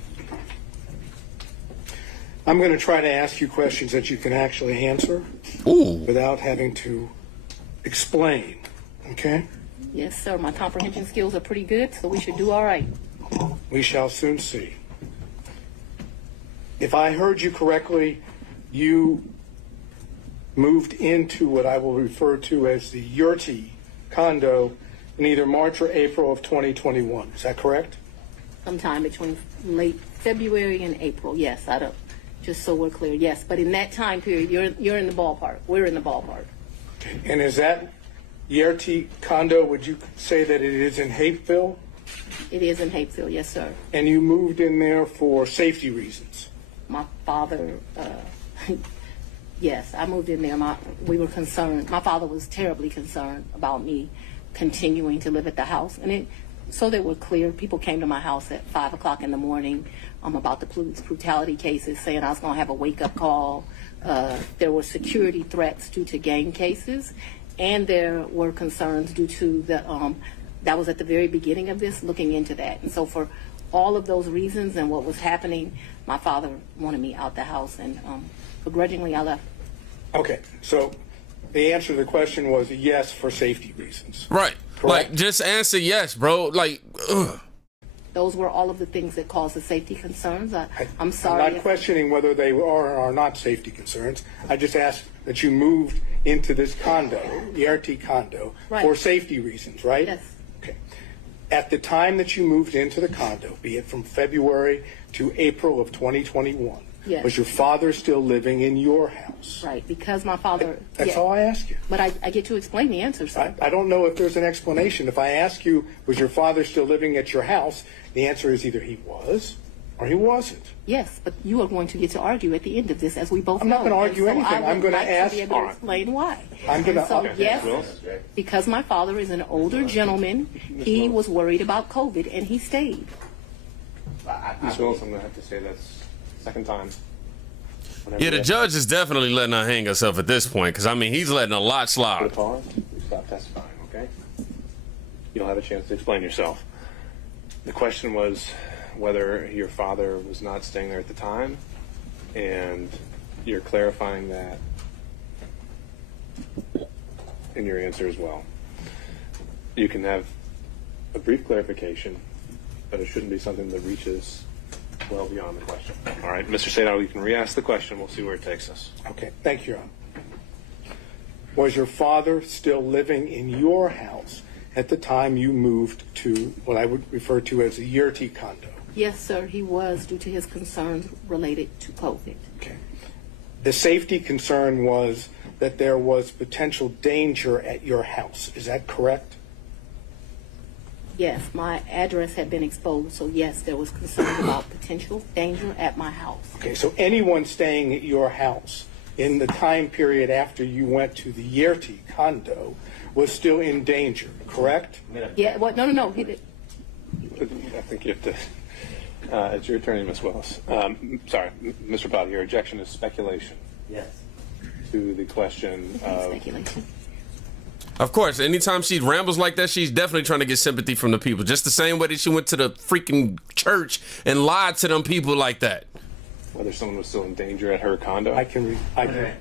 I'm going to try to ask you questions that you can actually answer Ooh. without having to explain, okay? Yes, sir. My comprehension skills are pretty good, so we should do all right. We shall soon see. If I heard you correctly, you moved into what I will refer to as the Yurti condo in either March or April of 2021. Is that correct? Sometime between late February and April. Yes, I don't. Just so we're clear, yes. But in that time period, you're in the ballpark. We're in the ballpark. And is that Yurti condo, would you say that it is in Hapeville? It is in Hapeville, yes, sir. And you moved in there for safety reasons? My father, yes, I moved in there. We were concerned. My father was terribly concerned about me continuing to live at the house. And so they were clear. People came to my house at 5 o'clock in the morning about the police brutality cases, saying I was going to have a wake-up call. There were security threats due to gang cases, and there were concerns due to that was at the very beginning of this, looking into that. And so for all of those reasons and what was happening, my father wanted me out the house, and begrudgingly I left. Okay, so the answer to the question was a yes for safety reasons. Right. Correct. Like, just answer yes, bro. Like, ugh. Those were all of the things that caused the safety concerns. I'm sorry. I'm not questioning whether they are or are not safety concerns. I just asked that you moved into this condo, the RT condo, Right. for safety reasons, right? Yes. Okay. At the time that you moved into the condo, be it from February to April of 2021, Yes. Was your father still living in your house? Right, because my father. That's yeah. all I ask you. But I get to explain the answer, sir. I don't know if there's an explanation. If I ask you, was your father still living at your house, the answer is either he was or he wasn't. Yes, but you are going to get to argue at the end of this, as we both I'm know. not going to argue And so anything. I'm going to ask. To be able to explain why. I'm going And so, to. yes, because my father is an older gentleman, he was worried about COVID, and he stayed. Ms. Willis, I'm going to have to say that's second time. Yeah, the judge is definitely letting her hang herself at this point, because, I mean, he's letting a lot Put a slide. pause. We stop testifying, okay? You'll have a chance to explain yourself. The question was whether your father was not staying there at the time, and you're clarifying that in your answer as well. You can have a brief clarification, but it shouldn't be something that reaches well beyond the question. All right, Mr. Sadal, you can re-ask the question. We'll see where it takes us. Okay, thank you, Your Honor. Was your father still living in your house at the time you moved to what I would refer to as a Yurti condo? Yes, sir, he was, due to his concerns related to COVID. Okay. The safety concern was that there was potential danger at your house. Is that correct? Yes, my address had been exposed, so yes, there was concern about potential danger at my house. Okay, so anyone staying at your house in the time period after you went to the Yurti condo was still in danger, correct? Yeah, what? No. He did. I think you have to. It's your attorney, Ms. Willis. Sorry, Mr. Potter, your objection is speculation Yes. to the question of. Speculation. Of course, anytime she rambles like that, she's definitely trying to get sympathy from the people. Just the same way that she went to the freaking church and lied to them people like that. Whether someone was still in danger at her condo. I can.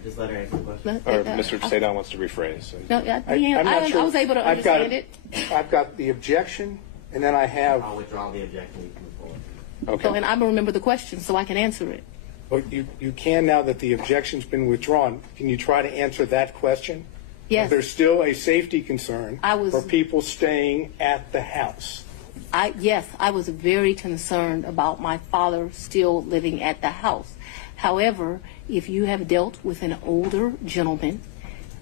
Just let her answer the question. Or Mr. Sadal wants to rephrase. No, I'm not sure. I was able to I've got understand it. I've got the objection, and then I have. I'll withdraw the objection. You can move forward. Okay. So, and I remember the question, so I can answer it. Well, you can now that the objection's been withdrawn. Can you try to answer that question? Yes. There's still a safety concern I was- for people staying at the house. Yes, I was very concerned about my father still living at the house. However, if you have dealt with an older gentleman,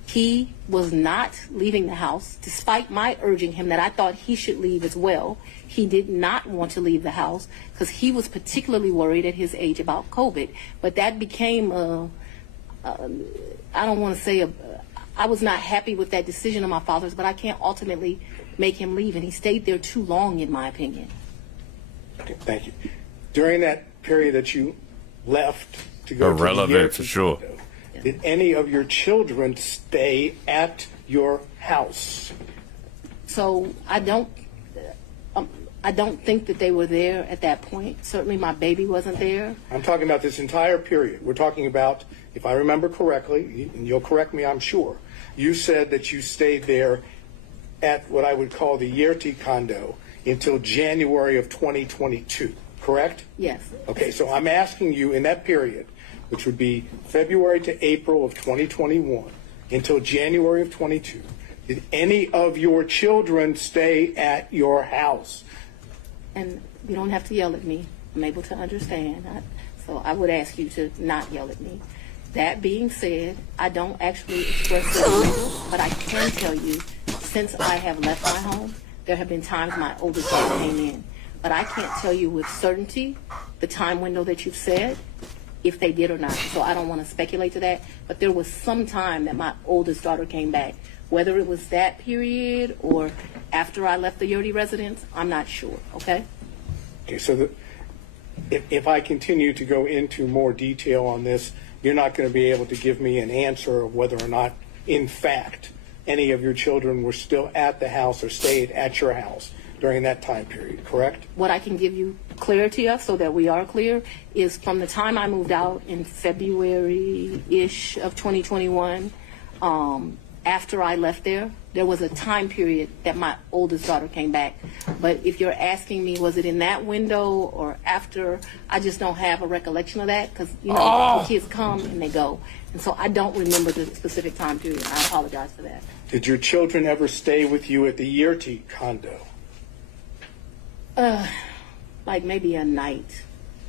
he was not leaving the house, despite my urging him that I thought he should leave as well. He did not want to leave the house because he was particularly worried at his age about COVID. But that became, I don't want to say, I was not happy with that decision of my father's, but I can't ultimately make him leave. And he stayed there too long, in my opinion. Okay, thank you. During that period that you left to go Irrelevant, to the for sure. condo, did any of your children stay at your house? So I don't think that they were there at that point. Certainly my baby wasn't there. I'm talking about this entire period. We're talking about, if I remember correctly, and you'll correct me, I'm sure, you said that you stayed there at what I would call the Yurti condo until January of 2022, correct? Yes. Okay, so I'm asking you in that period, which would be February to April of 2021 until January of 22, did any of your children stay at your house? And you don't have to yell at me. I'm able to understand. So I would ask you to not yell at me. That being said, I don't actually express that, but I can tell you, since I have left my home, there have been times my oldest daughter came in. But I can't tell you with certainty the time window that you've said, if they did or not. So I don't want to speculate to that. But there was some time that my oldest daughter came back. Whether it was that period or after I left the Yurti residence, I'm not sure, okay? Okay, so if I continue to go into more detail on this, you're not going to be able to give me an answer of whether or not, in fact, any of your children were still at the house or stayed at your house during that time period, correct? What I can give you clarity of, so that we are clear, is from the time I moved out in February-ish of 2021, after I left there was a time period that my oldest daughter came back. But if you're asking me, was it in that window or after, I just don't have a recollection of that because, the kids come and they go. And so I don't remember the specific time period. I apologize for that. Did your children ever stay with you at the Yurti condo? Like maybe a night.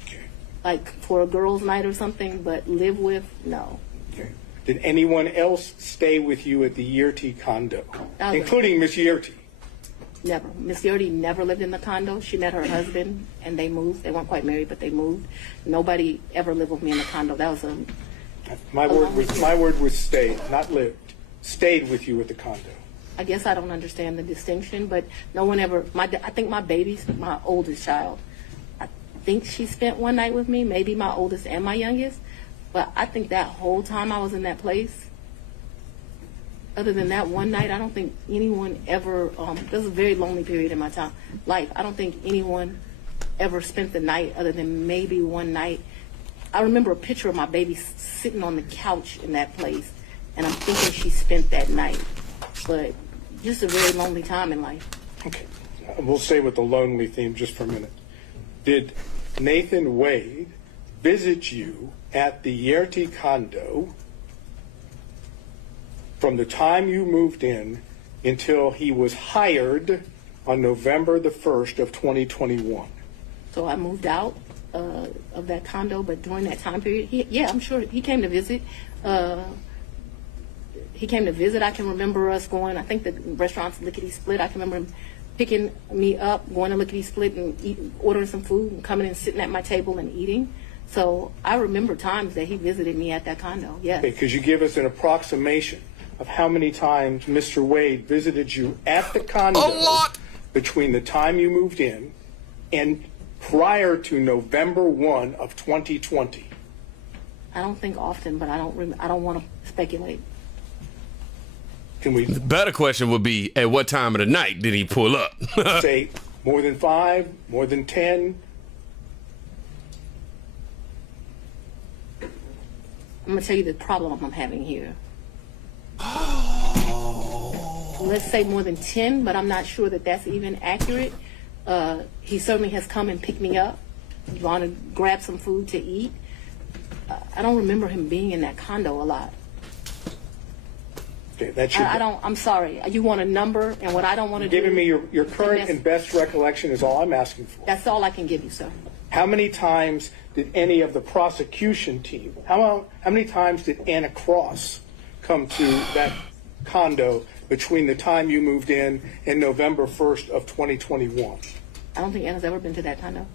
Okay. like for a girls' night or something, but live with, no. Okay. Did anyone else stay with you at the Yurti condo, Okay. including Miss Yurti? Never. Miss Yurti never lived in the condo. She met her husband and they moved. They weren't quite married, but they moved. Nobody ever lived with me in the condo. That was My word was stayed, not lived. Stayed with you at the condo. I guess I don't understand the distinction, but no one ever, I think my baby's my oldest child. I think she spent one night with me, maybe my oldest and my youngest, but I think that whole time I was in that place, other than that one night, I don't think anyone ever, this was a very lonely period in my life. I don't think anyone ever spent the night other than maybe one night. I remember a picture of my baby sitting on the couch in that place, and I'm thinking she spent that night. But just a very lonely time in life. Okay. We'll stay with the lonely theme just for a minute. Did Nathan Wade visit you at the Yurti condo from the time you moved in until he was hired on November the 1st of 2021? So I moved out of that condo, but during that time period, I'm sure he came to visit. He came to visit. I can remember us going, I think the restaurant's Lickety Split. I can remember him picking me up, going to Lickety Split and ordering some food and coming and sitting at my table and eating. So I remember times that he visited me at that condo, yes. Okay, could you give us an approximation of how many times Mr. Wade visited you at the condo between the time you moved in and prior to November 1 of 2020? I don't think often, but I don't want to speculate. Can we The better question would be, at what time of the night did he pull up? say more than 5, more than 10? I'm going to tell you the problem I'm having here. Let's say more than 10, but I'm not sure that that's even accurate. He certainly has come and picked me up, gone to grab some food to eat. I don't remember him being in that condo a lot. Okay, that's your, I'm sorry. You want a number, and what I don't want to do. giving me your current and best recollection is all I'm asking for. That's all I can give you, sir. How many times did any of the prosecution team, how many times did Anna Cross come to that condo between the time you moved in and November 1st of 2021? I don't think Anna's ever been to that condo.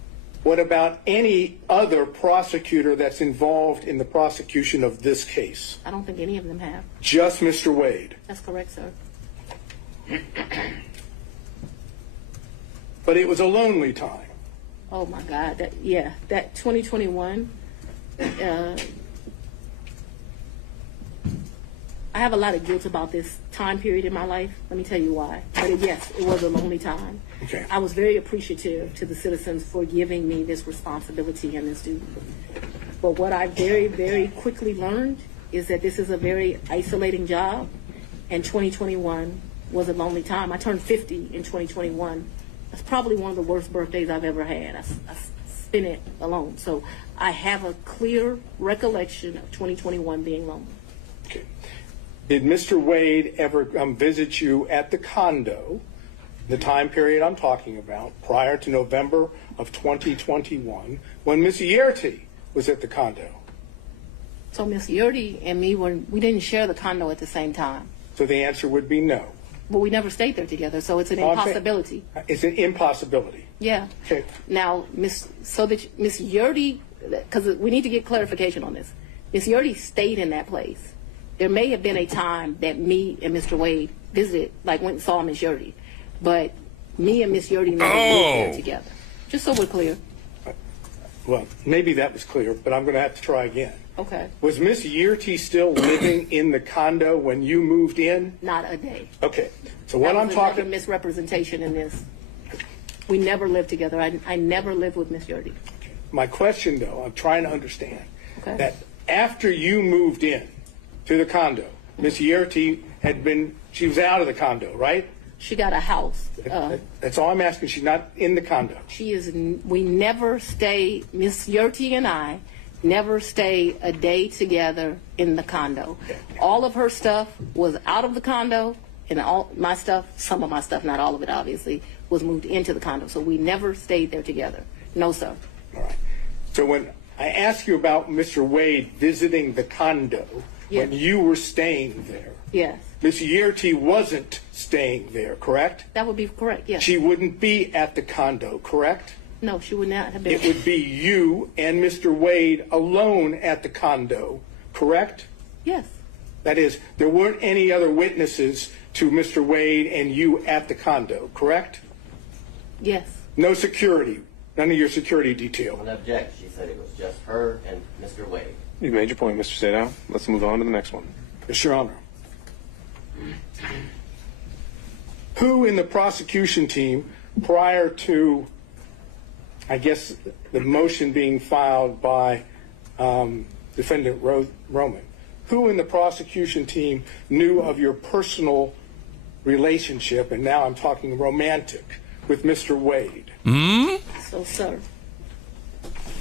What about any other prosecutor that's involved in the prosecution of this case? I don't think any of them have. Just Mr. Wade. That's correct, sir. But it was a lonely time. Oh my God, that 2021, I have a lot of guilt about this time period in my life. Let me tell you why. But yes, it was a lonely time. Okay. I was very appreciative to the citizens for giving me this responsibility and this duty. But what I very, very quickly learned is that this is a very isolating job, and 2021 was a lonely time. I turned 50 in 2021. That's probably one of the worst birthdays I've ever had. I spent it alone. So I have a clear recollection of 2021 being lonely. Okay. Did Mr. Wade ever visit you at the condo, the time period I'm talking about, prior to November of 2021, when Miss Yurti was at the condo? So Miss Yurti and me, we didn't share the condo at the same time. So the answer would be no. But we never stayed there together, so it's an Oh, I'm saying- impossibility. It's an impossibility. Yeah. Okay. Now, Miss Yurti, because we need to get clarification on this. Miss Yurti stayed in that place. There may have been a time that me and Mr. Wade visited, like went and saw Miss Yurti, but me and Miss Yurti never lived there together. Just so we're clear. Well, maybe that was clear, but I'm going to have to try again. Okay. Was Miss Yurti still living in the condo when you moved in? Not a day. Okay. So what That I'm was another talking, misrepresentation in this. We never lived together. I never lived with Miss Yurti. my question though, I'm trying to understand Okay. that after you moved in to the condo, Miss Yurti she was out of the condo, right? She got a house. That's all I'm asking. She's not in the condo. We never stay, Miss Yurti and I never stay a day together in the condo. All of her stuff was out of the condo, and all my stuff, some of my stuff, not all of it obviously, was moved into the condo. So we never stayed there together. No, sir. All right. So when I asked you about Mr. Wade visiting the condo when Yes. you were staying there. Yes, Ms. Yerty wasn't staying there, correct? that would be correct, yes. She wouldn't be at the condo, correct? No, she would not have been. It would be you and Mr. Wade alone at the condo, correct? Yes, That is, there weren't any other witnesses to Mr. Wade and you at the condo, correct? yes. No security, none of your security I detail. don't object. She said it was just her and Mr. Wade. You made your point, Mr. Sadow. Let's move on to the next one. Yes, Your Honor. Who in the prosecution team, prior to, I guess, the motion being filed by Defendant Roman, who in the prosecution team knew of your personal relationship, and now I'm talking romantic, with Mr. Wade? So, sir,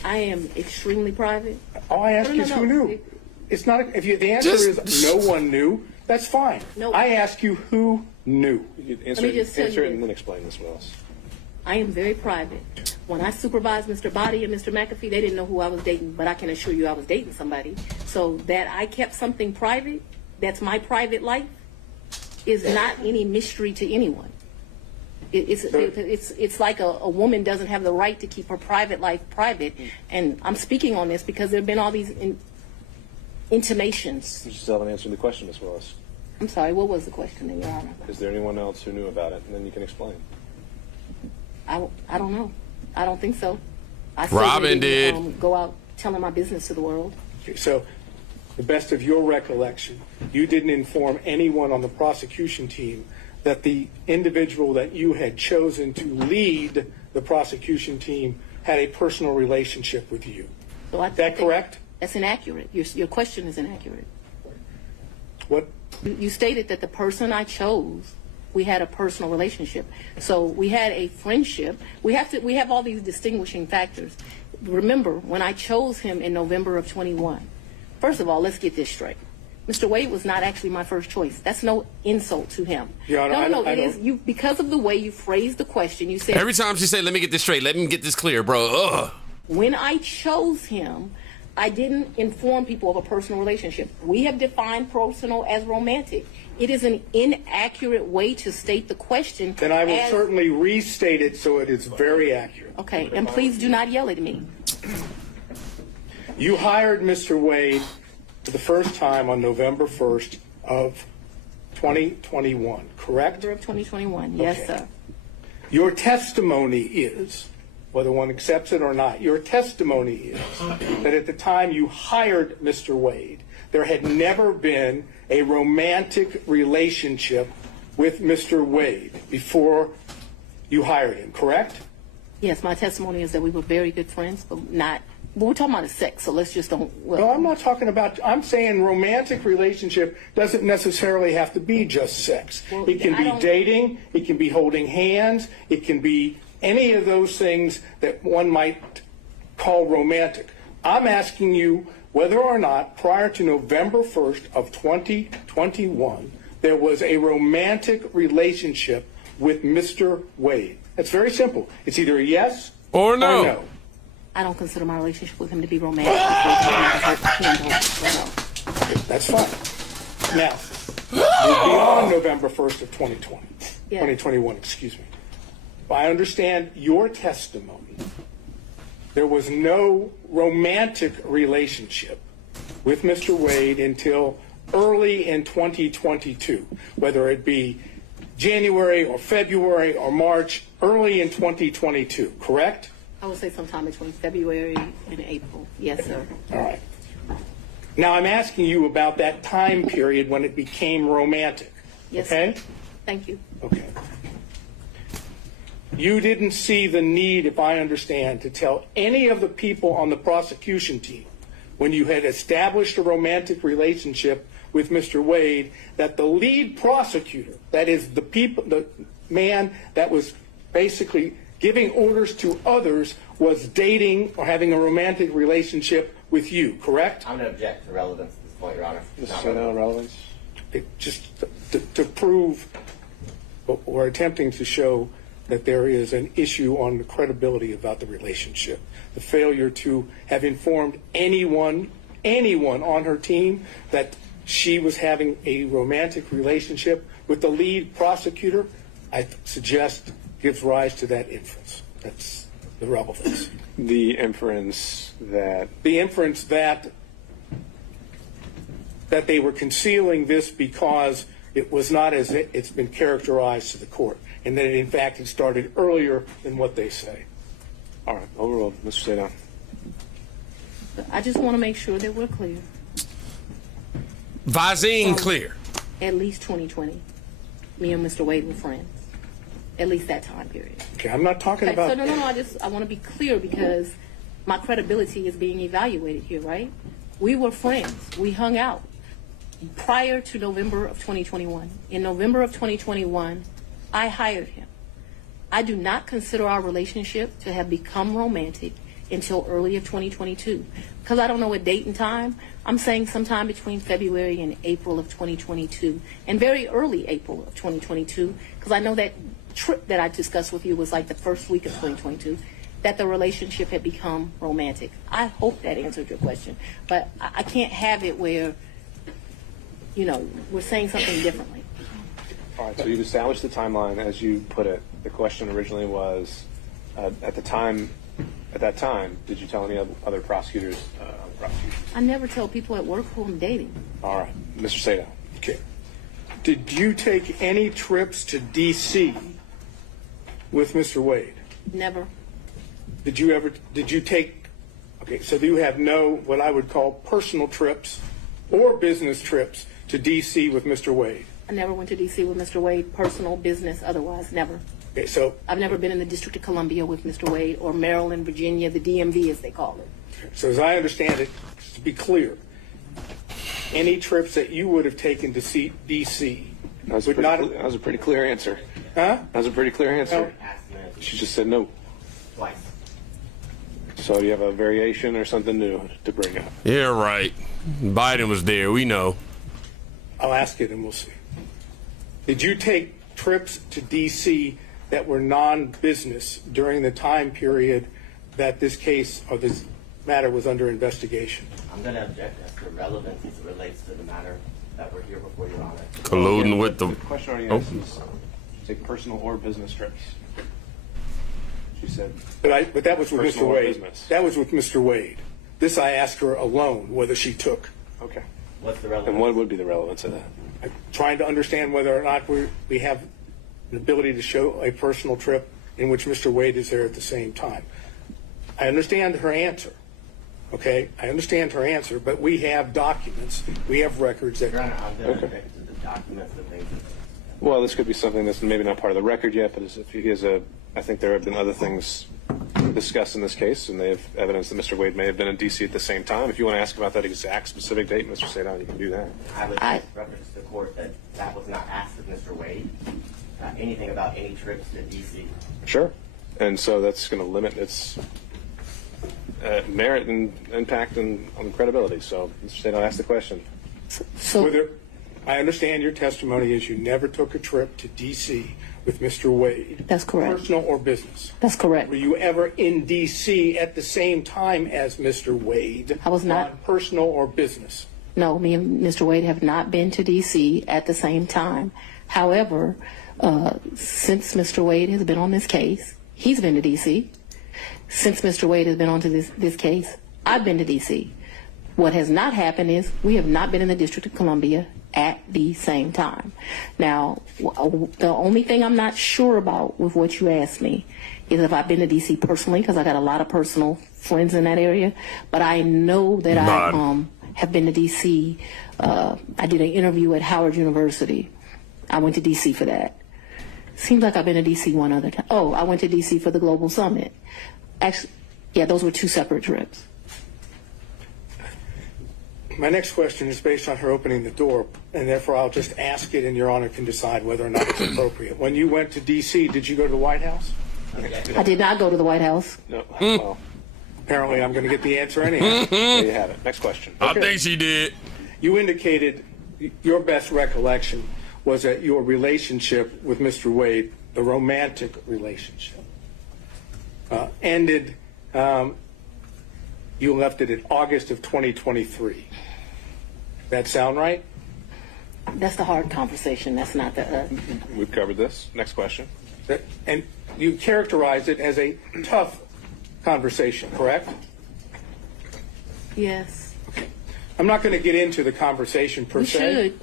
I am extremely private. All I ask No, no, is no. who knew. It's not. If the answer is no one knew, that's fine. No. I ask you who knew. You answer, me just tell answer you it and this. then explain this, Willis. I am very private. When I supervised Mr. Body and Mr. McAfee, they didn't know who I was dating, but I can assure you I was dating somebody. So that I kept something private, that's my private life, is not any mystery to anyone. It's like a woman doesn't have the right to keep her private life private. And I'm speaking on this because there have been all these intimations. You still haven't answered the question, Ms. Willis. I'm sorry, what was the question, Your Honor? Is there anyone else who knew about it? And then you can explain. I don't know. I don't think so. I Robin certainly did. didn't, go out telling my business to the world. Okay, so, the best of your recollection, you didn't inform anyone on the prosecution team that the individual that you had chosen to lead the prosecution team had a personal relationship with you. So I Is that think correct? That's inaccurate. Your question is inaccurate. What? You stated that the person I chose, we had a personal relationship. So we had a friendship. We have all these distinguishing factors. Remember, when I chose him in November of 21, first of all, let's get this straight. Mr. Wade was not actually my first choice. That's no insult to him. Your Honor, no, I it is don't- you because of the way you phrased the question. You said Every time she say, "Let me get this straight. Let me get this clear, bro." Ugh. when I chose him, I didn't inform people of a personal relationship. We have defined personal as romantic. It is an inaccurate way to state the question. Then I will as- certainly restate it so it is very accurate. Okay, and please do not yell at me. You hired Mr. Wade for the first time on November 1st of 2021, correct? November of 2021, yes, Okay. sir. Your testimony is, whether one accepts it or not, your testimony is that at the time you hired Mr. Wade, there had never been a romantic relationship with Mr. Wade before you hired him, correct? Yes, my testimony is that we were very good friends, but we're talking about a sex, so let's just don't. Well, No, I'm not talking about, I'm saying romantic relationship doesn't necessarily have to be just sex. Well, It can I be don't- dating, it can be holding hands, it can be any of those things that one might call romantic. I'm asking you whether or not prior to November 1st of 2021, there was a romantic relationship with Mr. Wade. That's very simple. It's either a yes Or no. I don't consider my relationship with him to be romantic. So no. That's fine. Now, we're beyond November 1st of 2020, Yeah. 2021, excuse me. I understand your testimony. There was no romantic relationship with Mr. Wade until early in 2022, whether it be January or February or March, early in 2022, correct? I would say sometime between February and April. Yes, sir. All right. Now I'm asking you about that time period when it became romantic. Yes, Okay? sir. Thank you. Okay. You didn't see the need, if I understand, to tell any of the people on the prosecution team when you had established a romantic relationship with Mr. Wade that the lead prosecutor, that is the man that was basically giving orders to others, was dating or having a romantic relationship with you, correct? I'm going to object to relevance at this point, Your Honor. Mr. Not Sadow, relevant. Just to prove what we're attempting to show that there is an issue on the credibility about the relationship. The failure to have informed anyone on her team that she was having a romantic relationship with the lead prosecutor, I suggest gives rise to that inference. That's the relevance. The inference that that they were concealing this because it was not as it's been characterized to the court, and that in fact it started earlier than what they say. All right, overruled. Mr. Sadow. I just want to make sure that we're clear. Visine clear. At least 2020, me and Mr. Wade were friends. At least that time period. Okay, I'm not talking Okay, about. so no. I want to be clear because my credibility is being evaluated here, right? We were friends. We hung out prior to November of 2021. In November of 2021, I hired him. I do not consider our relationship to have become romantic until early of 2022. Because I don't know a date and time, I'm saying sometime between February and April of 2022, and very early April of 2022, because I know that trip that I discussed with you was like the first week of 2022, that the relationship had become romantic. I hope that answered your question, but I can't have it where, we're saying something differently. All right, so you've established the timeline as you put it. The question originally was, at that time, did you tell any other prosecutors? I never tell people at work who I'm dating. All right, Mr. Sadow. Okay. Did you take any trips to D.C. with Mr. Wade? Never. Did you take, okay, so you have no, what I would call personal trips or business trips to D.C. with Mr. Wade? I never went to D.C. with Mr. Wade, personal, business, otherwise, never. Okay, so. I've never been in the District of Columbia with Mr. Wade, or Maryland, Virginia, the DMV as they call it. So as I understand it, to be clear, any trips that you would have taken to see D.C. That was a pretty clear answer. Huh? That was a pretty clear answer. She just said no. Twice. So do you have a variation or something new to bring up? Yeah, right. Biden was there. We know. I'll ask it and we'll see. Did you take trips to D.C. that were non-business during the time period that this case or this matter was under investigation? I'm going to object as to relevance as it relates to the matter that we're here before Your Honor. Colluding with the. The question already asked is, take personal or business trips. She said. But that was with Personal Mr. or Wade. business. That was with Mr. Wade. This I asked her alone whether she took. Okay. What's the relevance? And what would be the relevance of that? I'm trying to understand whether or not we have an ability to show a personal trip in which Mr. Wade is there at the same time. I understand her answer. Okay? I understand her answer, but we have documents, we have records that. Your Honor, I'm going to object to the documents that they. Well, this could be something that's maybe not part of the record yet, but if he has I think there have been other things discussed in this case, and they have evidence that Mr. Wade may have been in D.C. at the same time. If you want to ask about that exact specific date, Mr. Sadow, you can do that. I would reference to the court that was not asked of Mr. Wade. Anything about any trips to D.C. Sure. And so that's going to limit its merit and impact on credibility. So, Mr. Sadow, ask the question. So, I understand your testimony is you never took a trip to D.C. with Mr. Wade. That's correct. Personal or business. that's correct. Were you ever in D.C. at the same time as Mr. Wade? I was not. On personal or business? No, me and Mr. Wade have not been to D.C. at the same time. However, since Mr. Wade has been on this case, he's been to D.C. Since Mr. Wade has been on to this case, I've been to D.C. What has not happened is we have not been in the District of Columbia at the same time. Now, the only thing I'm not sure about with what you asked me is if I've been to D.C. personally, because I got a lot of personal friends in that area, but I know that I have been to D.C. I did an interview at Howard University. I went to D.C. for that. Seems like I've been to D.C. one other time. Oh, I went to D.C. for the Global Summit. Actually, yeah, those were two separate trips. My next question is based on her opening the door, and therefore I'll just ask it, and Your Honor can decide whether or not it's appropriate. When you went to D.C., did you go to the White House? I did not go to the White House. No. Well, Apparently, I'm going to get the answer anyhow. there you have it. Next question. I think she did. You indicated your best recollection was that your relationship with Mr. Wade the romantic relationship, ended, you left it in August of 2023. That sound right? That's the hard conversation. That's not the. We've covered this. Next question. And you characterized it as a tough conversation, correct? Yes. I'm not going to get into the conversation per We se. should.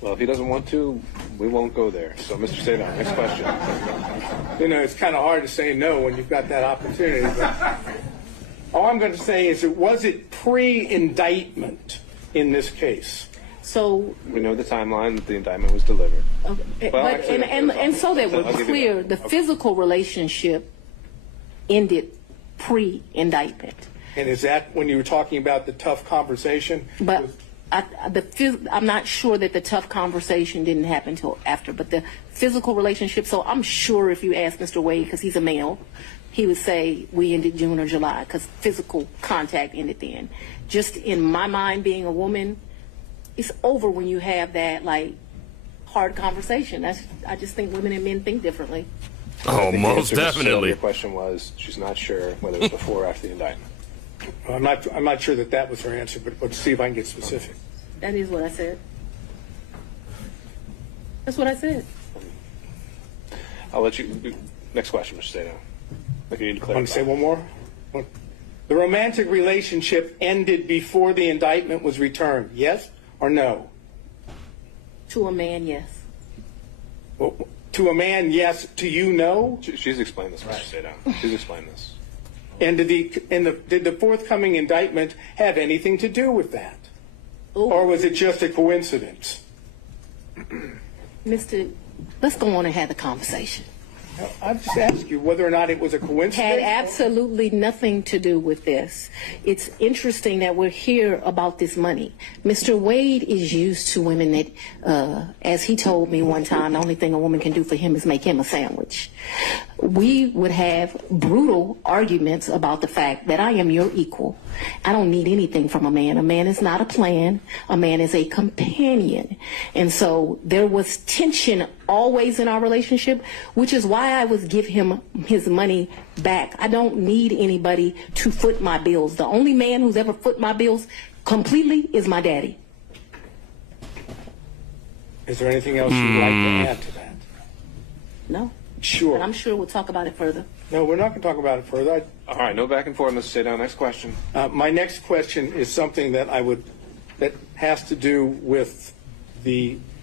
Well, if he doesn't want to, we won't go there. So, Mr. Sadon, next question. You know, it's kind of hard to say no when you've got that opportunity. But all I'm going to say is, was it pre-indictment in this case? So, We know the timeline that the indictment was delivered. okay, Well, but actually, and so that I'll we're give you clear, that. the Okay. physical relationship ended pre-indictment. And is that when you were talking about the tough conversation? But I'm not sure that the tough conversation didn't happen until after, but the physical relationship. So I'm sure if you ask Mr. Wade, because he's a male, he would say we ended June or July because physical contact ended then. Just in my mind, being a woman, it's over when you have that like hard conversation. I just think women and men think differently. Oh, I think the most answer to definitely. Your question was she's not sure whether it was before or after the indictment. I'm not sure that was her answer, but let's see if I can get specific. That is what I said. That's what I said. I'll let you. Next question, Mr. Sadon. If you need to clarify. Want to say one more? The romantic relationship ended before the indictment was returned. Yes or no? To a man, yes. Well, to a man, yes. To you, no. She's explained this, Mr. Sadon. She's explained this. And did the forthcoming indictment have anything to do with that? Ooh. Or was it just a coincidence? Mr. Let's go on and have the conversation. I just asked you whether or not it was a coincidence. Had absolutely nothing to do with this. It's interesting that we're here about this money. Mr. Wade is used to women that, as he told me one time, the only thing a woman can do for him is make him a sandwich. We would have brutal arguments about the fact that I am your equal. I don't need anything from a man. A man is not a plan. A man is a companion. And so there was tension always in our relationship, which is why I would give him his money back. I don't need anybody to foot my bills. The only man who's ever foot my bills completely is my daddy. Is there anything else you'd like to add to that? No. Sure. But I'm sure we'll talk about it further. No, we're not going to talk about it further. All right, no back and forth, Mr. Sadon. Next question. My next question is something that has to do with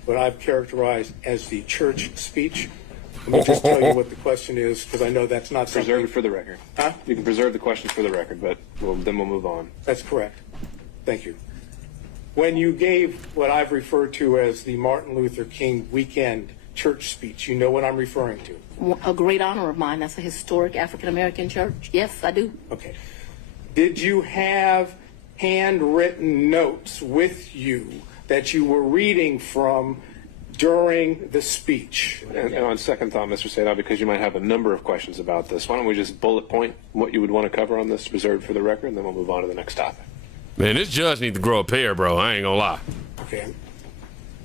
what I've characterized as the church speech. Let me just tell you what the question is, because I know that's not something. Preserve it for the record. Huh? You can preserve the questions for the record, but then we'll move on. That's correct. Thank you. When you gave what I've referred to as the Martin Luther King weekend church speech, you know what I'm referring to. A great honor of mine. That's a historic African-American church. Yes, I do. Okay. Did you have handwritten notes with you that you were reading from during the speech? And on second thought, Mr. Sadon, because you might have a number of questions about this, why don't we just bullet point what you would want to cover on this, preserved for the record, and then we'll move on to the next topic. Man, this judge needs to grow a pair, bro. I ain't gonna lie. Okay.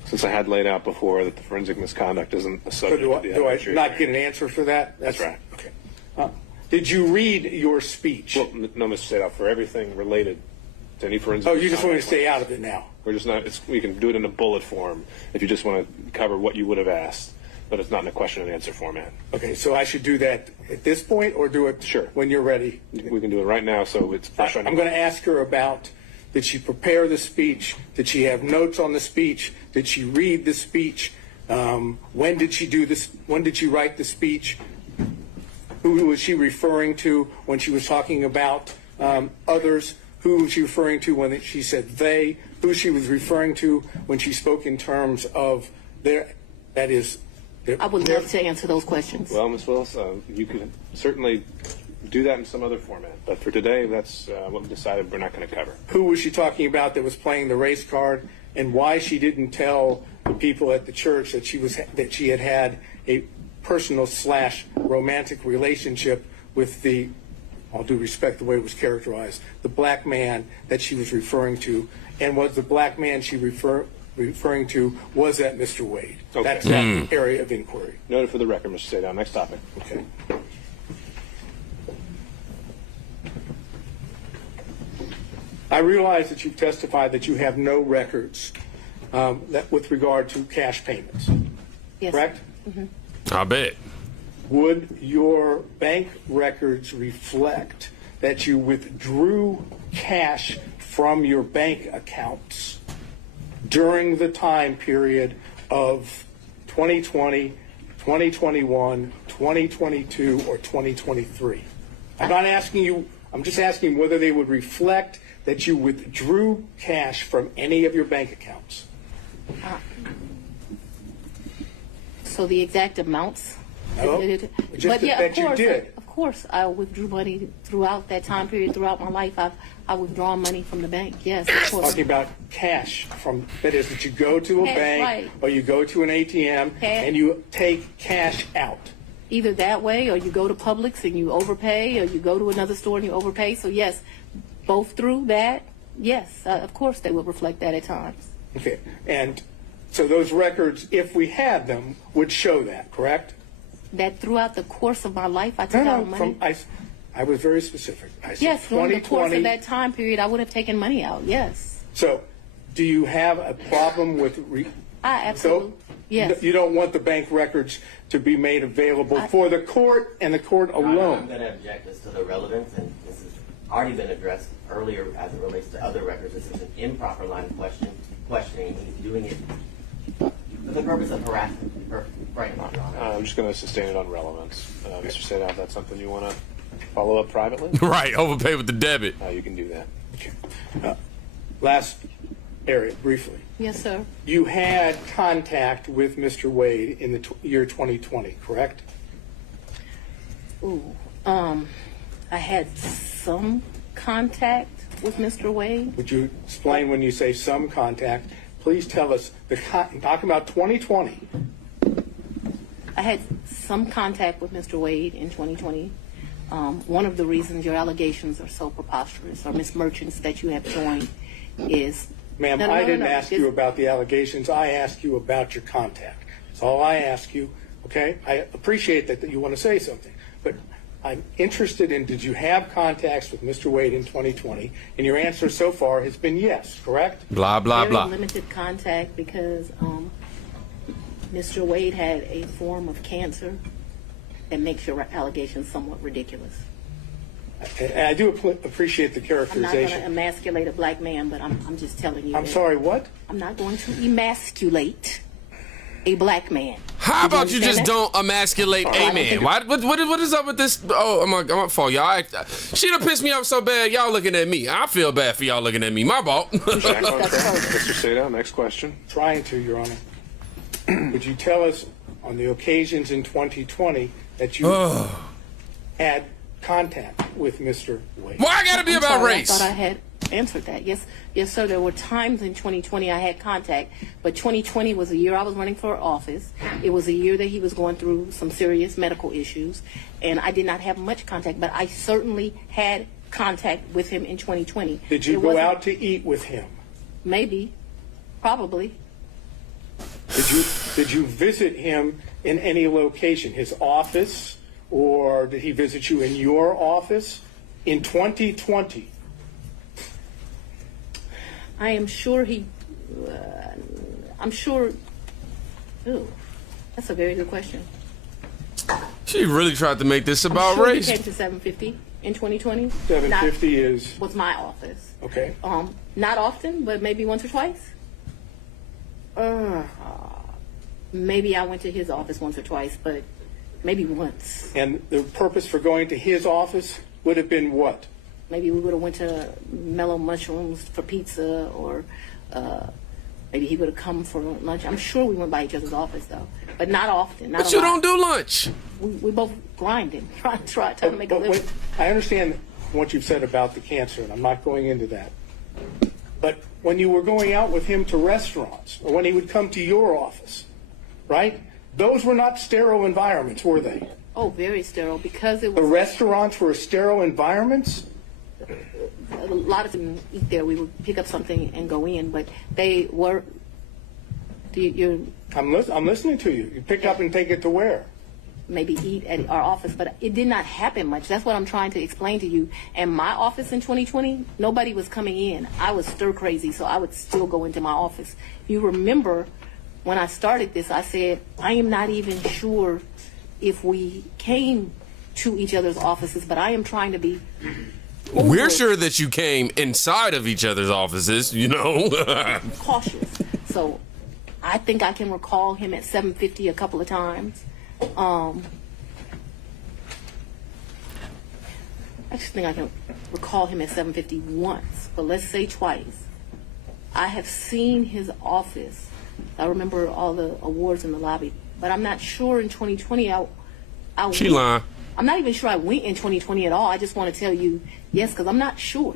Since I had laid out before that the forensic misconduct isn't a So subject do of the I evidentiary not hearing. get an answer for that? That's right. Okay. Did you read your speech? Well, no, Mr. Sadon, for everything related to any forensic Oh, you just want me to misconduct, stay out of it now? We're just not. We can do it in a bullet form if you just want to cover what you would have asked, but it's not in a question and answer format. Okay, so I should do that at this point or do it Sure. when you're ready? We can do it right now, so it's fresh on I'm your going to ask her about, did she prepare the speech? Did she have notes on the speech? Did she read the speech? When did she do this? When did she write the speech? Who was she referring to when she was talking about others? Who was she referring to when she said they? Who she was referring to when she spoke in terms of their, that is, their, I would love to answer those questions. Well, Ms. Willis, you can certainly do that in some other format, but for today, that's what we decided we're not going to cover. Who was she talking about that was playing the race card, and why she didn't tell the people at the church that she had had a personal / romantic relationship with the, all due respect the way it was characterized, the black man that she was referring to, and was the black man she referring to was at Mr. Wade. Okay. That's that area of inquiry. Noted for the record, Mr. Sadow. Next topic. Okay. I realize that you've testified that you have no records that with regard to cash payments, Yes. correct? I bet. Would your bank records reflect that you withdrew cash from your bank accounts during the time period of 2020, 2021, 2022, or 2023? I'm not asking you, I'm just asking whether they would reflect that you withdrew cash from any of your bank accounts. So the exact amounts? No, just that you did. Of course, I withdrew money throughout that time period, throughout my life. I've withdrawn money from the bank, yes, of course. Talking about cash from, that is, that you go to a Cash, bank right. or you go to an ATM and you take cash out. Either that way, or you go to Publix and you overpay, or you go to another store and you overpay. So yes, both through that, yes, of course they would reflect that at times. Okay, and so those records, if we had them, would show that, correct? That throughout the course of my life, I took out money. I was very specific. I said Yes, during the course 2020. of that time period, I would have taken money out, yes. So, do you have a problem with? Absolutely, yes. You don't want the bank records to be made available for the court and the court I'm alone. going to object as to the relevance, and this has already been addressed earlier as it relates to other records. This is an improper line of questioning. He's doing it for the purpose of harassment. Right, Your Honor. I'm just going to sustain it on relevance. Mr. Sadow, if that's something you want to follow up privately, Right, overpay with the debit. you can do that. Okay. Last area, briefly. Yes, sir. You had contact with Mr. Wade in the year 2020, correct? Ooh, I had some contact with Mr. Wade. Would you explain when you say some contact? Please tell us, talking about 2020. I had some contact with Mr. Wade in 2020. One of the reasons your allegations are so preposterous, or Ms. Merchants that you have joined, is... Ma'am, No, no, I no, didn't no. ask you about the allegations. I asked you about your contact. That's all I ask you, okay? I appreciate that you want to say something, but I'm interested in, did you have contacts with Mr. Wade in 2020? And your answer so far has been yes, correct? Blah, blah, very blah. limited contact because Mr. Wade had a form of cancer that makes your allegations somewhat ridiculous. And I do appreciate the I'm not going to characterization. emasculate a black man, but I'm just telling you. I'm that sorry, what? I'm not going to emasculate a black man. How Did about you just understand don't emasculate a right. man? What is up with this? Oh, I'm gonna fall, y'all. She done pissed me off so bad. Y'all looking at me. I feel bad for y'all looking at me. My fault. Back on track. That's Mr. Sadow, next question. Trying to, Your Honor. Would you tell us on the occasions in 2020 that you had contact with Mr. Wade? Why I gotta be I'm about sorry, race? I thought I had answered that. Yes, sir. There were times in 2020 I had contact, but 2020 was a year I was running for office. It was a year that he was going through some serious medical issues, and I did not have much contact, but I certainly had contact with him in 2020. Did you It go wasn't- out to eat with him? Maybe, probably. Did you visit him in any location, his office, or did he visit you in your office in 2020? I am sure he. I'm sure. Ooh, that's a very good question. She really tried to make this I'm about sure race. He came to 750 in 2020. 750 is was my office. okay. Not often, but maybe once or twice. Maybe I went to his office once or twice, but maybe once. And the purpose for going to his office would have been what? Maybe we would have went to Mellow Mushrooms for pizza, or maybe he would have come for lunch. I'm sure we went by each other's office though, but not often. Not But a you lot. don't do lunch. We both grinding, trying to make a But living. I understand what you've said about the cancer, and I'm not going into that. But when you were going out with him to restaurants, or when he would come to your office, right? Those were not sterile environments, were they? Oh, very sterile because it The was restaurants were sterile environments? a lot of them eat there. We would pick up something and go in, but they were I'm listening to you. You pick up and take it to where? Maybe eat at our office, but it did not happen much. That's what I'm trying to explain to you. And my office in 2020, nobody was coming in. I was stir crazy, so I would still go into my office. You remember when I started this, I said, I am not even sure if we came to each other's offices, but I am trying to be We're sure that you came inside of each other's offices, you know. cautious. So I think I can recall him at 750 a couple of times. I just think I can recall him at 750 once, but let's say twice. I have seen his office. I remember all the awards in the lobby, but I'm not sure in 2020 She lying. I'm not even sure I went in 2020 at all. I just want to tell you yes, because I'm not sure.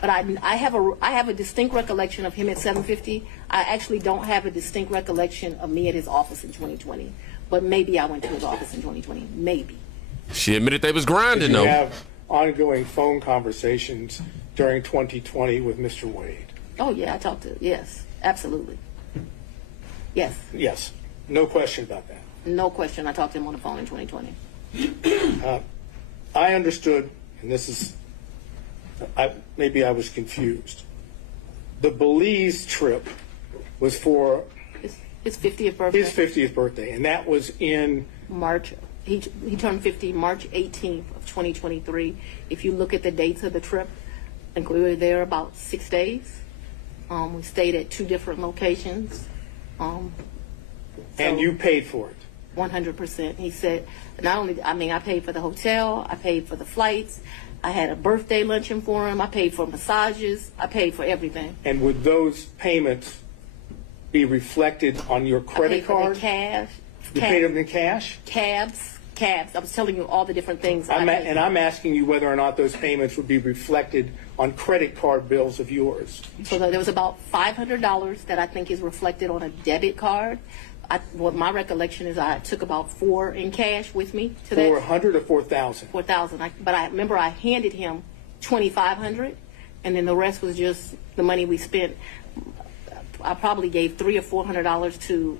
But I have a distinct recollection of him at 750. I actually don't have a distinct recollection of me at his office in 2020. But maybe I went to his office in 2020. Maybe. She admitted they was grinding, Did you though. have ongoing phone conversations during 2020 with Mr. Wade? Oh, yeah, I talked to, yes, absolutely. Yes, Yes. No question about that. no question. I talked to him on the phone in 2020. I understood, and this is, maybe I was confused. The Belize trip was for His 50th birthday. his 50th birthday, and that was in March. He turned 50 March 18th of 2023. If you look at the dates of the trip, I think we were there about 6 days. We stayed at 2 different locations. and you paid for it. 100%. He said, I paid for the hotel, I paid for the flights, I had a birthday luncheon for him, I paid for massages, I paid for everything. And would those payments be reflected on your I paid credit for card? the cash. You paid them in cash? Cabs. I was telling you all the different things. I'm asking you whether or not those payments would be reflected on credit card bills of yours. So there was about $500 that I think is reflected on a debit card. What my recollection is, I took about $4 in cash with me to that. 400 or 4,000? 4,000. But I remember I handed him 2,500, and then the rest was just the money we spent. I probably gave $300 or $400 to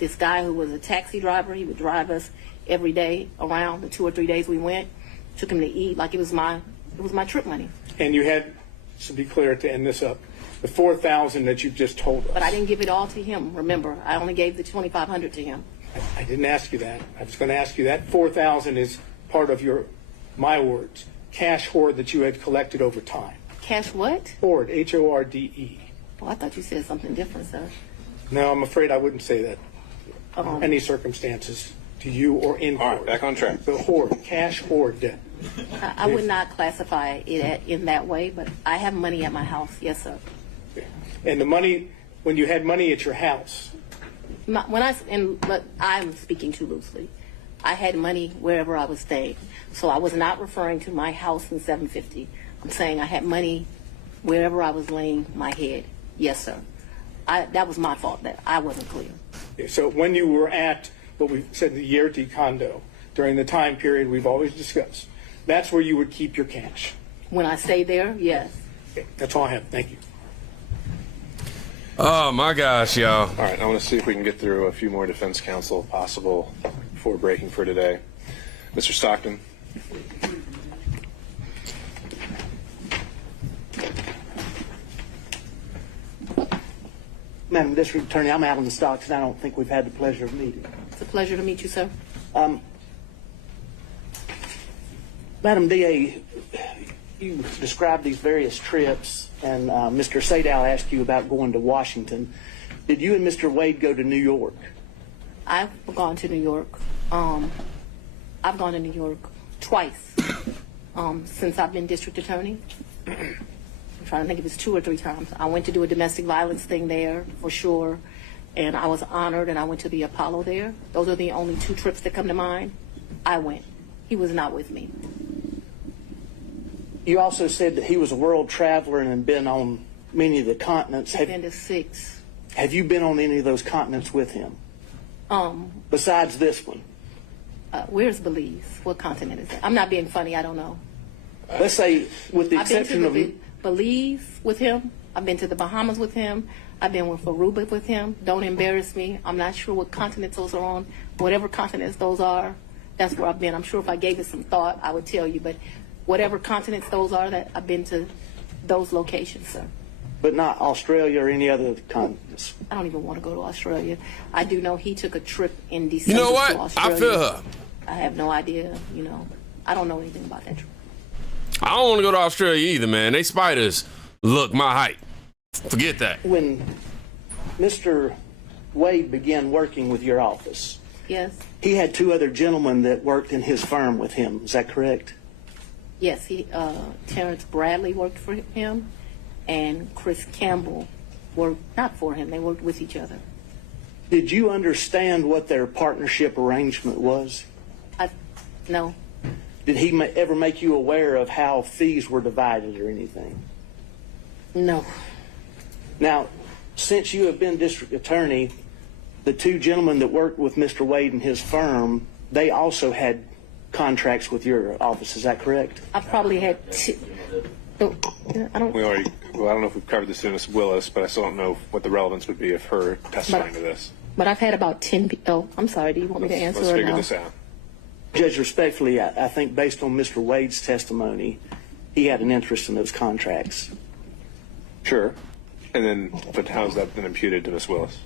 this guy who was a taxi driver. He would drive us every day around the 2 or 3 days we went. Took him to eat like it was my trip money. And you had, to be clear, to end this up, the 4,000 that you've just told us. But I didn't give it all to him. Remember, I only gave the 2,500 to him. I didn't ask you that. I was going to ask you that 4,000 is part of your, my words, cash hoard that you had collected over time. Cash what? Hoard, H-O-R-D-E. Oh, I thought you said something different, sir. No, I'm afraid I wouldn't say that. Any circumstances to you or in All right, court. back on track. The hoard, cash hoard debt. I would not classify it in that way, but I have money at my house. Yes, sir. And the money, when you had money at your house, But I'm speaking too loosely. I had money wherever I was staying. So I was not referring to my house in 750. I'm saying I had money wherever I was laying my head. Yes, sir. That was my fault that I wasn't clear. so when you were at what we said the Yerti condo during the time period we've always discussed, that's where you would keep your cash. When I stayed there, yes. Okay, that's all I have. Thank you. Oh my gosh, y'all. All right, I want to see if we can get through a few more defense counsel possible before breaking for today. Mr. Stockton. Madam District Attorney, I'm Alan Stocks, and I don't think we've had the pleasure of meeting. It's a pleasure to meet you, sir. Madam DA, you described these various trips, and Mr. Sadow asked you about going to Washington. Did you and Mr. Wade go to New York? I've gone to New York. I've gone to New York twice since I've been district attorney. I'm trying to think if it's 2 or 3 times. I went to do a domestic violence thing there for sure, and I was honored, and I went to the Apollo there. Those are the only 2 trips that come to mind. I went. He was not with me. You also said that he was a world traveler and had been on many of the continents. I've been to 6. Have you been on any of those continents with him? Besides this one? Where's Belize? What continent is that? I'm not being funny. I don't know. Let's say, with the I've been exception to of... Belize with him. I've been to the Bahamas with him. I've been with Aruba with him. Don't embarrass me. I'm not sure what continents those are on. Whatever continents those are, that's where I've been. I'm sure if I gave it some thought, I would tell you. But whatever continents those are, that I've been to those locations, sir. But not Australia or any other continents. I don't even want to go to Australia. I do know he took a trip in December. You know to what? Australia. I feel her. I have no idea. I don't know anything about that trip. I don't want to go to Australia either, man. They spiders look my height. Forget that. When Mr. Wade began working with your office, Yes. he had two other gentlemen that worked in his firm with him. Is that correct? Yes, Terrence Bradley worked for him, and Chris Campbell worked not for him. They worked with each other. Did you understand what their partnership arrangement was? No. Did he ever make you aware of how fees were divided or anything? No. Now, since you have been district attorney, the two gentlemen that worked with Mr. Wade and his firm, they also had contracts with your office. Is that correct? I probably had two. I don't. I don't know if we've covered this in Ms. Willis, but I still don't know what the relevance would be of her testifying to this. But I've had about 10 people. Oh, I'm sorry. Do you want me to answer Let's or figure no? this out. Judge, respectfully, I think based on Mr. Wade's testimony, he had an interest in those contracts. Sure. But how's that been imputed to Ms. Willis?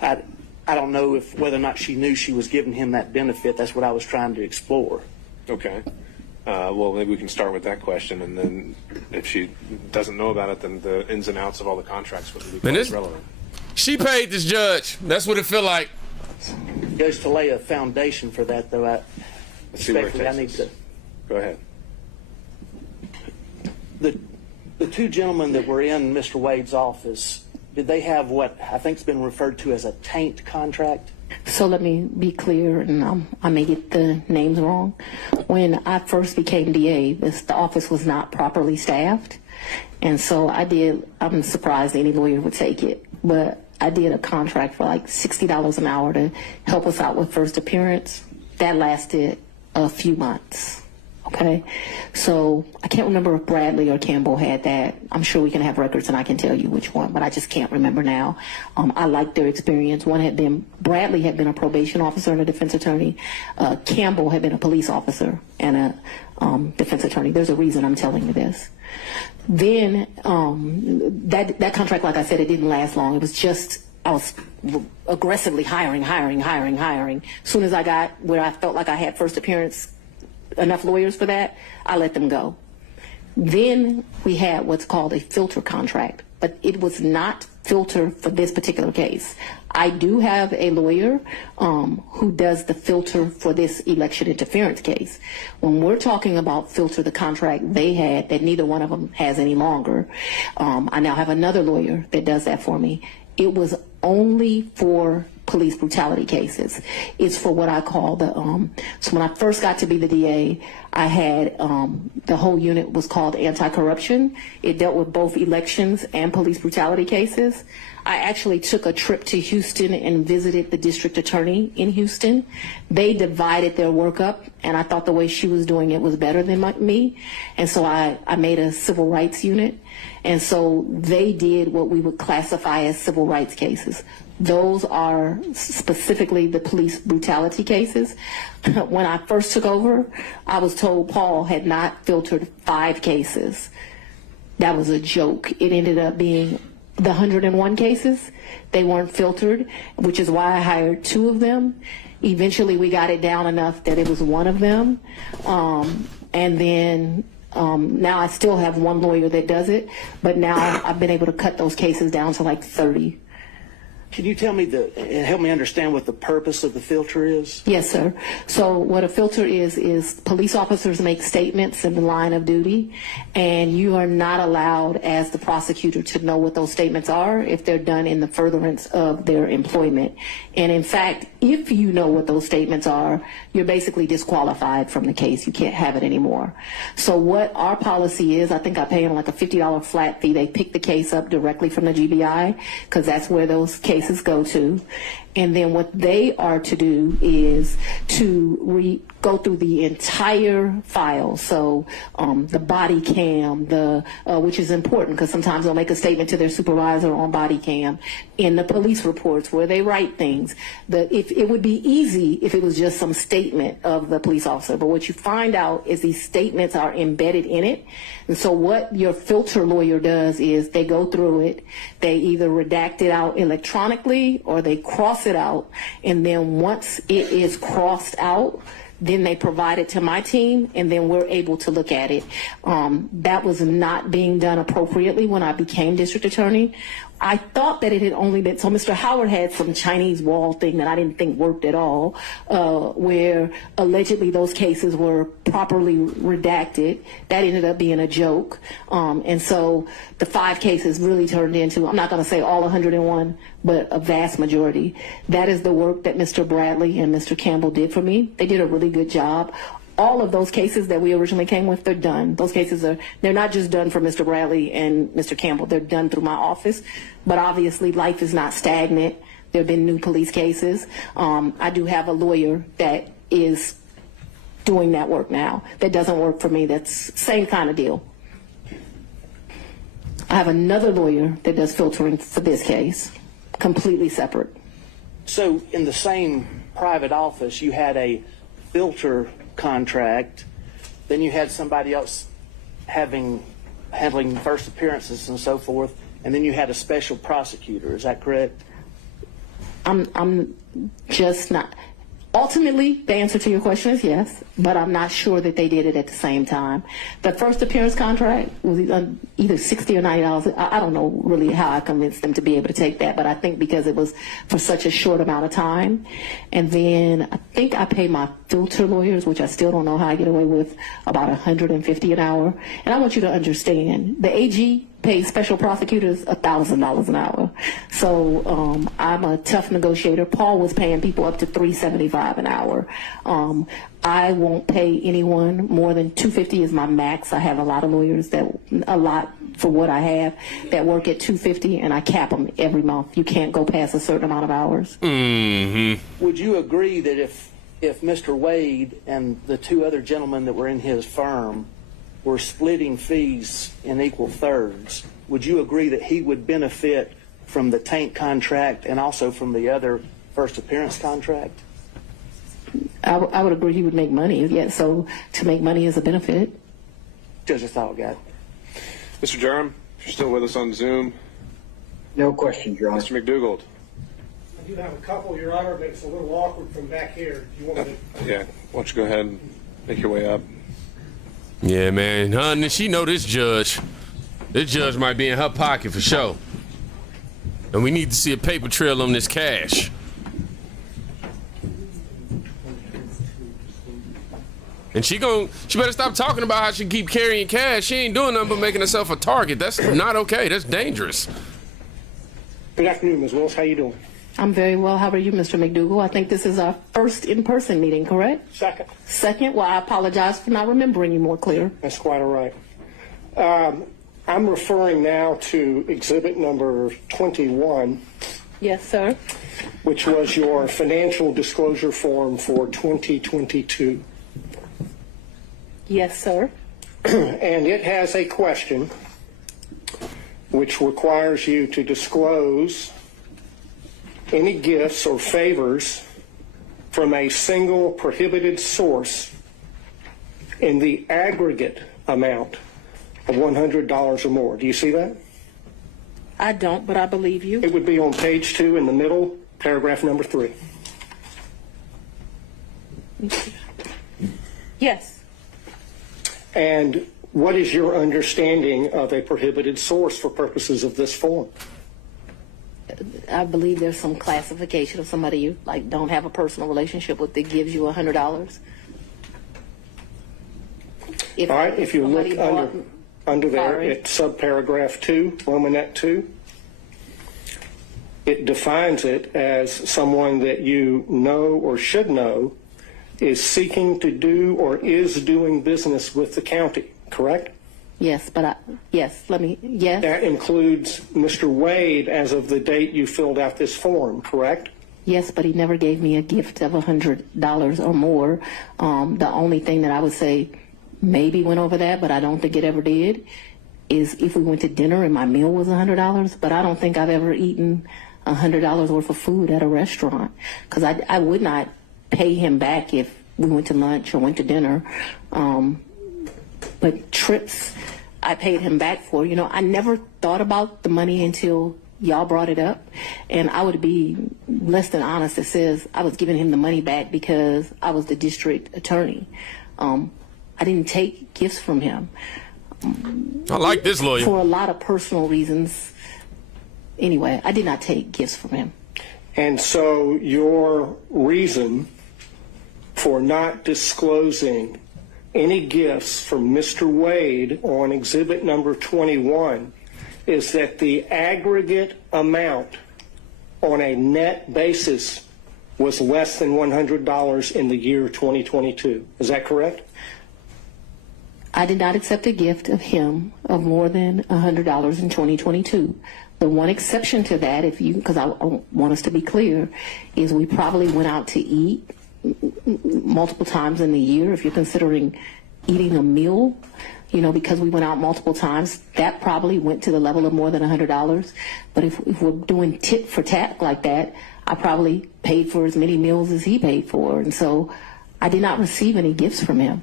I don't know whether or not she knew she was giving him that benefit. That's what I was trying to explore. Okay. Well, maybe we can start with that question, and then if she doesn't know about it, then the ins and outs of all the contracts would be quite relevant. She paid this judge. That's what it feel like. Judge, to lay a foundation for that, though, Let's see where it respectfully, I takes need us. Go ahead. The two gentlemen that were in Mr. Wade's office, did they have what I think has been referred to as a taint contract? So let me be clear, and I may get the names wrong. When I first became DA, the office was not properly staffed. And so I'm surprised any lawyer would take it, but I did a contract for like $60 an hour to help us out with first appearance. That lasted a few months. Okay, so I can't remember if Bradley or Campbell had that. I'm sure we can have records and I can tell you which one, but I just can't remember now. I liked their experience. Bradley had been a probation officer and a defense attorney. Campbell had been a police officer and a defense attorney. There's a reason I'm telling you this. Then that contract, like I said, it didn't last long. It was just, I was aggressively hiring. As soon as I got where I felt like I had first appearance, enough lawyers for that, I let them go. Then we had what's called a filter contract, but it was not filter for this particular case. I do have a lawyer who does the filter for this election interference case. When we're talking about filter, the contract they had that neither one of them has any longer, I now have another lawyer that does that for me. It was only for police brutality cases. It's for what I call so when I first got to be the DA, I had, the whole unit was called anti-corruption. It dealt with both elections and police brutality cases. I actually took a trip to Houston and visited the district attorney in Houston. They divided their work up, and I thought the way she was doing it was better than me. And so I made a civil rights unit. And so they did what we would classify as civil rights cases. Those are specifically the police brutality cases. When I first took over, I was told Paul had not filtered 5 cases. That was a joke. It ended up being the 101 cases. They weren't filtered, which is why I hired 2 of them. Eventually, we got it down enough that it was 1 of them. And then now I still have 1 lawyer that does it, but now I've been able to cut those cases down to like 30. Can you tell me and help me understand what the purpose of the filter is? Yes, sir. So what a filter is police officers make statements in the line of duty, and you are not allowed as the prosecutor to know what those statements are if they're done in the furtherance of their employment. And in fact, if you know what those statements are, you're basically disqualified from the case. You can't have it anymore. So what our policy is, I think I pay them like a $50 flat fee. They pick the case up directly from the GBI because that's where those cases go to. And then what they are to do is to go through the entire file. So the body cam, which is important because sometimes they'll make a statement to their supervisor on body cam, in the police reports where they write things. If it would be easy if it was just some statement of the police officer, but what you find out is these statements are embedded in it. And so what your filter lawyer does is they go through it, they either redact it out electronically or they cross it out, and then once it is crossed out, then they provide it to my team, and then we're able to look at it. That was not being done appropriately when I became district attorney. I thought that it had only been, so Mr. Howard had some Chinese wall thing that I didn't think worked at all, where allegedly those cases were properly redacted. That ended up being a joke. And so the 5 cases really turned into, I'm not going to say all 101, but a vast majority. That is the work that Mr. Bradley and Mr. Campbell did for me. They did a really good job. All of those cases that we originally came with, they're done. Those cases they're not just done for Mr. Bradley and Mr. Campbell. They're done through my office. But obviously, life is not stagnant. There have been new police cases. I do have a lawyer that is doing that work now. That doesn't work for me. That's same kind of deal. I have another lawyer that does filtering for this case, completely separate. So in the same private office, you had a filter contract, then you had somebody else handling first appearances and so forth, and then you had a special prosecutor. Is that correct? I'm just not. Ultimately, the answer to your question is yes, but I'm not sure that they did it at the same time. The first appearance contract was either $60 or $90. I don't know really how I convinced them to be able to take that, but I think because it was for such a short amount of time. And then I think I pay my filter lawyers, which I still don't know how I get away with, about $150 an hour. And I want you to understand, the AG pays special prosecutors $1,000 an hour. So I'm a tough negotiator. Paul was paying people up to $375 an hour. I won't pay anyone more than $250 is my max. I have a lot of lawyers for what I have that work at $250, and I cap them every month. You can't go past a certain amount of hours. Mm-hmm. Would you agree that if Mr. Wade and the 2 other gentlemen that were in his firm were splitting fees in equal thirds, would you agree that he would benefit from the taint contract and also from the other first appearance contract? I would agree he would make money. Yeah, so to make money is a benefit. Just a thought, guy. Mr. Durham, if you're still with us on Zoom. No questions, Your Honor. Mr. McDougald. I do have a couple, Your Honor, but it's a little awkward from back here. Do you want me to? Yeah, why don't you go ahead and make your way up? Yeah, man. Honey, she know this judge. This judge might be in her pocket for sure. And we need to see a paper trail on this cash. And she better stop talking about how she keep carrying cash. She ain't doing nothing but making herself a target. That's not okay. That's dangerous. Good afternoon, Ms. Willis. How you doing? I'm very well. How are you, Mr. McDougall? I think this is our first in-person meeting, correct? Second. Second? Well, I apologize for not remembering you more clear. That's quite all right. I'm referring now to exhibit number 21, Yes, sir. which was your financial disclosure form for 2022. Yes, sir. And it has a question which requires you to disclose any gifts or favors from a single prohibited source in the aggregate amount of $100 or more. Do you see that? I don't, but I believe you. It would be on page 2 in the middle, paragraph number 3. Yes. And what is your understanding of a prohibited source for purposes of this form? I believe there's some classification of somebody you don't have a personal relationship with that gives you $100. All right, if you look under there at subparagraph 2, Romanet 2, it defines it as someone that you know or should know is seeking to do or is doing business with the county, correct? Yes, but yes. That includes Mr. Wade as of the date you filled out this form, correct? Yes, but he never gave me a gift of $100 or more. The only thing that I would say maybe went over that, but I don't think it ever did, is if we went to dinner and my meal was $100. But I don't think I've ever eaten $100 worth of food at a restaurant, because I would not pay him back if we went to lunch or went to dinner. But trips, I paid him back for. You know, I never thought about the money until y'all brought it up, and I would be less than honest that says I was giving him the money back because I was the district attorney. I didn't take gifts from him. I like this lawyer. For a lot of personal reasons. Anyway, I did not take gifts from him. And so your reason for not disclosing any gifts from Mr. Wade on exhibit number 21 is that the aggregate amount on a net basis was less than $100 in the year 2022. Is that correct? I did not accept a gift of him of more than $100 in 2022. The one exception to that, because I want us to be clear, is we probably went out to eat multiple times in the year. If you're considering eating a meal, you know, because we went out multiple times, that probably went to the level of more than $100. But if we're doing tit for tat like that, I probably paid for as many meals as he paid for. And so I did not receive any gifts from him.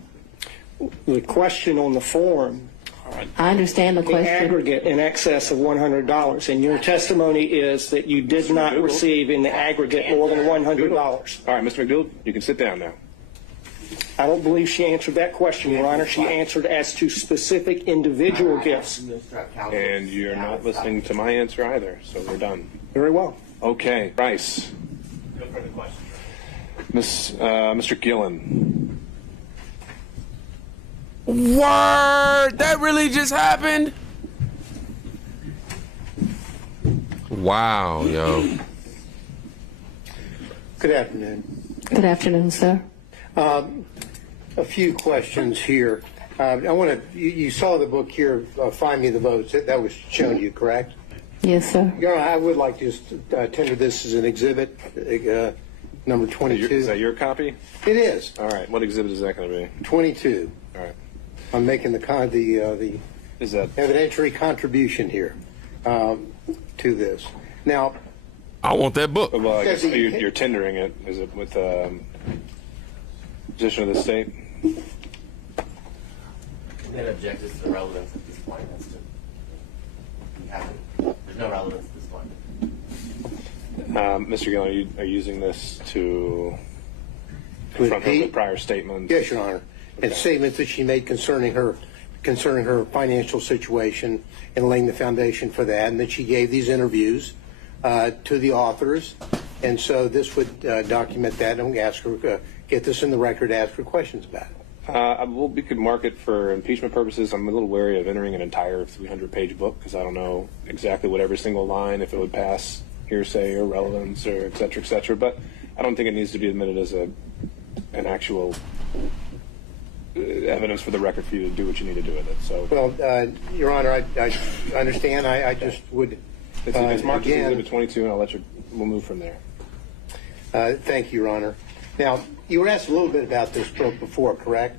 The question on the form, I understand the the question. aggregate in excess of $100, and your testimony is that you did not receive in the aggregate more than $100. All right, Mr. McDougal, you can sit down now. I don't believe she answered that question, Your Honor. She answered as to specific individual gifts. And you're not listening to my answer either, so we're done. Very well. Okay, Bryce. No further questions. Mr. Gillen. Word! That really just happened? Wow, yo. Good afternoon. Good afternoon, sir. A few questions here. I want to. You saw the book here, "Find Me the Votes." That was shown to you, correct? Yes, sir. Your Honor, I would like to just tender this as an exhibit, number 22. Is that your copy? It is. All right. What exhibit is that going to be? 22. All right. I'm making the Is that evidentiary contribution here to this. Now, I want that book. well? I guess you're tendering it. Is it with position of the state? Then object is to the relevance at this point. There's no relevance at this point. Mr. Gillen, are you using this to confront her with prior statements? yes, Your Honor, and statements that she made concerning her financial situation and laying the foundation for that, and that she gave these interviews to the authors, and so this would document that, and ask her, get this in the record, ask her questions about it. Well, we could mark it for impeachment purposes. I'm a little wary of entering an entire 300-page book because I don't know exactly what every single line, if it would pass hearsay or relevance or et cetera, et cetera. But I don't think it needs to be admitted as an actual evidence for the record for you to do what you need to do with it. So, Well, Your Honor, I understand. I just would. it's marked as again, Exhibit 22, and we'll move from there. Thank you, Your Honor. Now, you were asked a little bit about this book before, correct?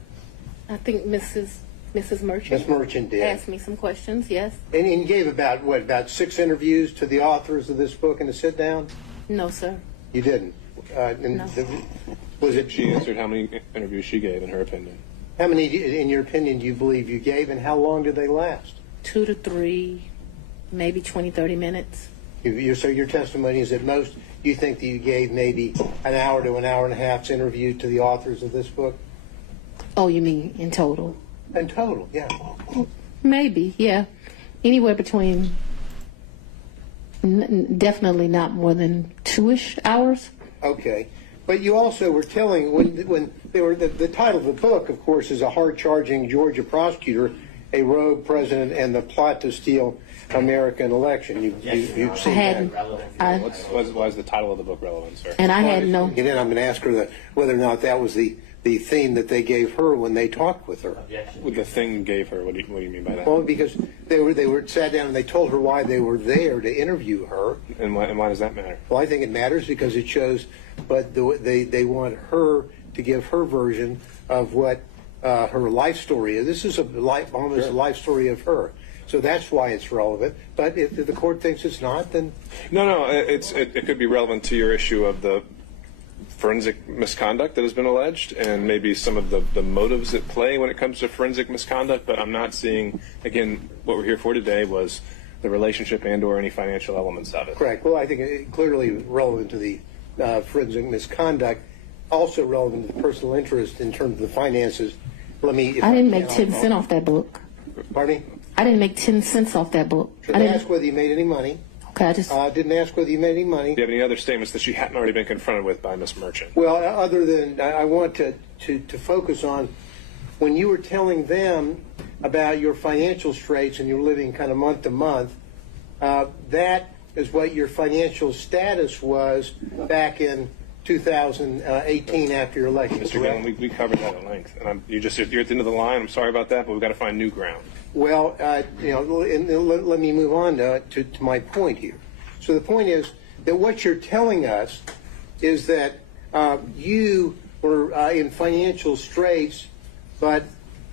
I think Mrs. Merchant. Ms. Merchant did. Asked me some questions, yes. And you gave about 6 interviews to the authors of this book in the sit down? No, sir. You didn't. No. Was it? She answered how many interviews she gave, in her opinion. How many, in your opinion, do you believe you gave, and how long did they last? 2 to 3, maybe 20, 30 minutes. So your testimony is at most, you think that you gave maybe an hour to an hour and a half's interview to the authors of this book? Oh, you mean in total? In total, yeah. Maybe, yeah. Anywhere between, definitely not more than 2-ish hours. Okay. But you also were telling, when they were, the title of the book, of course, is A Hard-Charging Georgia Prosecutor, a Rogue President, and the Plot to Steal American Election. You've seen that. Why is the title of the book relevant, sir? And I had no. And then I'm going to ask her whether or not that was the the theme that they gave her when they talked with her. What the thing gave her? What do you mean by that? Well, because they were sat down and they told her why they were there to interview her. And why does that matter? Well, I think it matters because it shows, but they want her to give her version of what her life story is. This is almost a life story of her. So that's why it's relevant. But if the court thinks it's not, then No. It could be relevant to your issue of the forensic misconduct that has been alleged, and maybe some of the motives at play when it comes to forensic misconduct. But I'm not seeing, again, what we're here for today was the relationship and/or any financial elements of it. correct. Well, I think it clearly relevant to the forensic misconduct, also relevant to the personal interest in terms of the finances. I didn't make 10 cents off that book. Pardon me? I didn't make 10 cents off that book. I didn't ask whether you made any money. Okay, I just... Didn't ask whether you made any money. Do you have any other statements that you hadn't already been confronted with by Ms. Merchant? Well, other than I want to focus on when you were telling them about your financial straits and you're living kind of month to month, that is what your financial status was back in 2018 after your election. Mr. Gillen, we covered that at length. And you're at the end of the line. I'm sorry about that, but we've got to find new ground. Well, let me move on to my point here. So the point is that what you're telling us is that you were in financial straits, but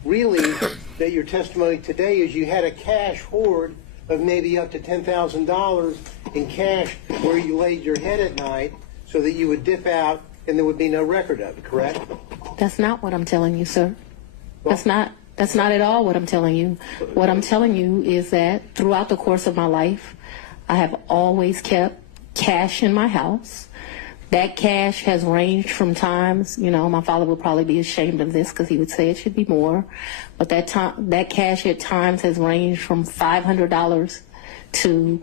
really that your testimony today is you had a cash hoard of maybe up to $10,000 in cash where you laid your head at night so that you would dip out and there would be no record of it, correct? That's not what I'm telling you, sir. That's not at all what I'm telling you. What I'm telling you is that throughout the course of my life, I have always kept cash in my house. That cash has ranged from times, my father would probably be ashamed of this because he would say it should be more, but that cash at times has ranged from $500 to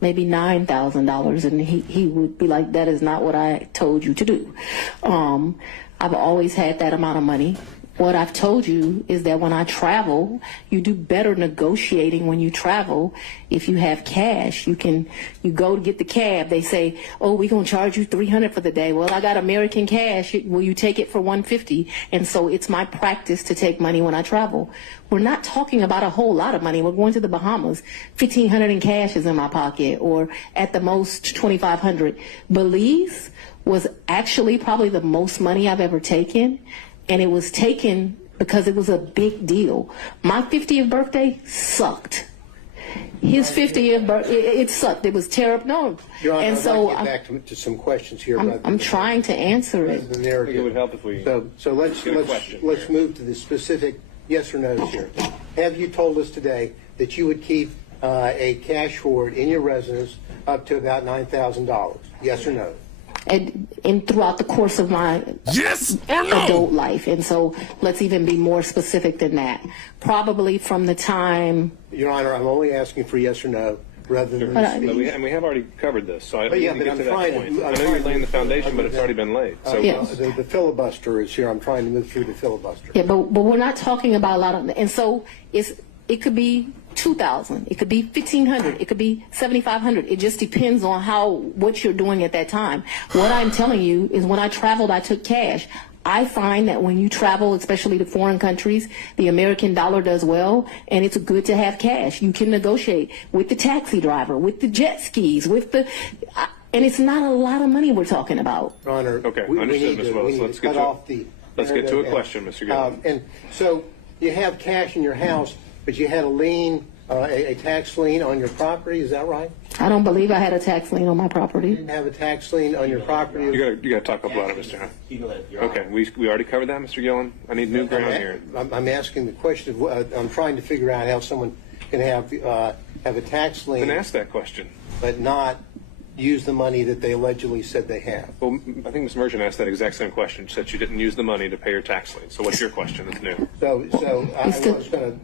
maybe $9,000, and he would be like, that is not what I told you to do. I've always had that amount of money. What I've told you is that when I travel, you do better negotiating when you travel. If you have cash, you go to get the cab. They say, oh, we're going to charge you $300 for the day. Well, I got American cash. Will you take it for $150? And so it's my practice to take money when I travel. We're not talking about a whole lot of money. We're going to the Bahamas. $1,500 in cash is in my pocket, or at the most $2,500. Belize was actually probably the most money I've ever taken. And it was taken because it was a big deal. My 50th birthday sucked. His 50th birthday, it sucked. It was terrible. No. Your Honor, and I'd so like to get back to some questions here. I'm trying to answer it. I think it would help if we So let's move to the specific yes or no's here. Have you told us today that you would keep a cash hoard in your residence up to about $9,000? Yes or no? And throughout the course of my adult life. And so let's even be more specific than that. Probably from the time... Your Honor, I'm only asking for yes or no rather than... But we have already covered this, so I need to get to that point. I know you're laying the foundation, but it's already been laid. So yes. The filibuster is here. I'm trying to move through the filibuster. Yeah, but we're not talking about a lot of... And so it could be $2,000, it could be $1,500, it could be $7,500. It just depends on what you're doing at that time. What I'm telling you is when I traveled, I took cash. I find that when you travel, especially to foreign countries, the American dollar does well, and it's good to have cash. You can negotiate with the taxi driver, with the jet skis, and it's not a lot of money we're talking about. Your Honor, okay, we understood, need Ms. to, Willis. we need Let's to cut off the... Let's get to a question, Mr. Gillen. And so you have cash in your house, but you had a lien, a tax lien on your property. Is that right? I don't believe I had a tax lien on my property. You didn't have a tax lien on your property. You got to talk up louder, Mr. Hunt. Okay, we already covered that, Mr. Gillen. I need new ground here. I'm asking the question. I'm trying to figure out how someone can have a tax lien. Then ask that question. But not use the money that they allegedly said they have. Well, I think Ms. Merchant asked that exact same question. She said she didn't use the money to pay her tax lien. So what's your question that's new? So I was going to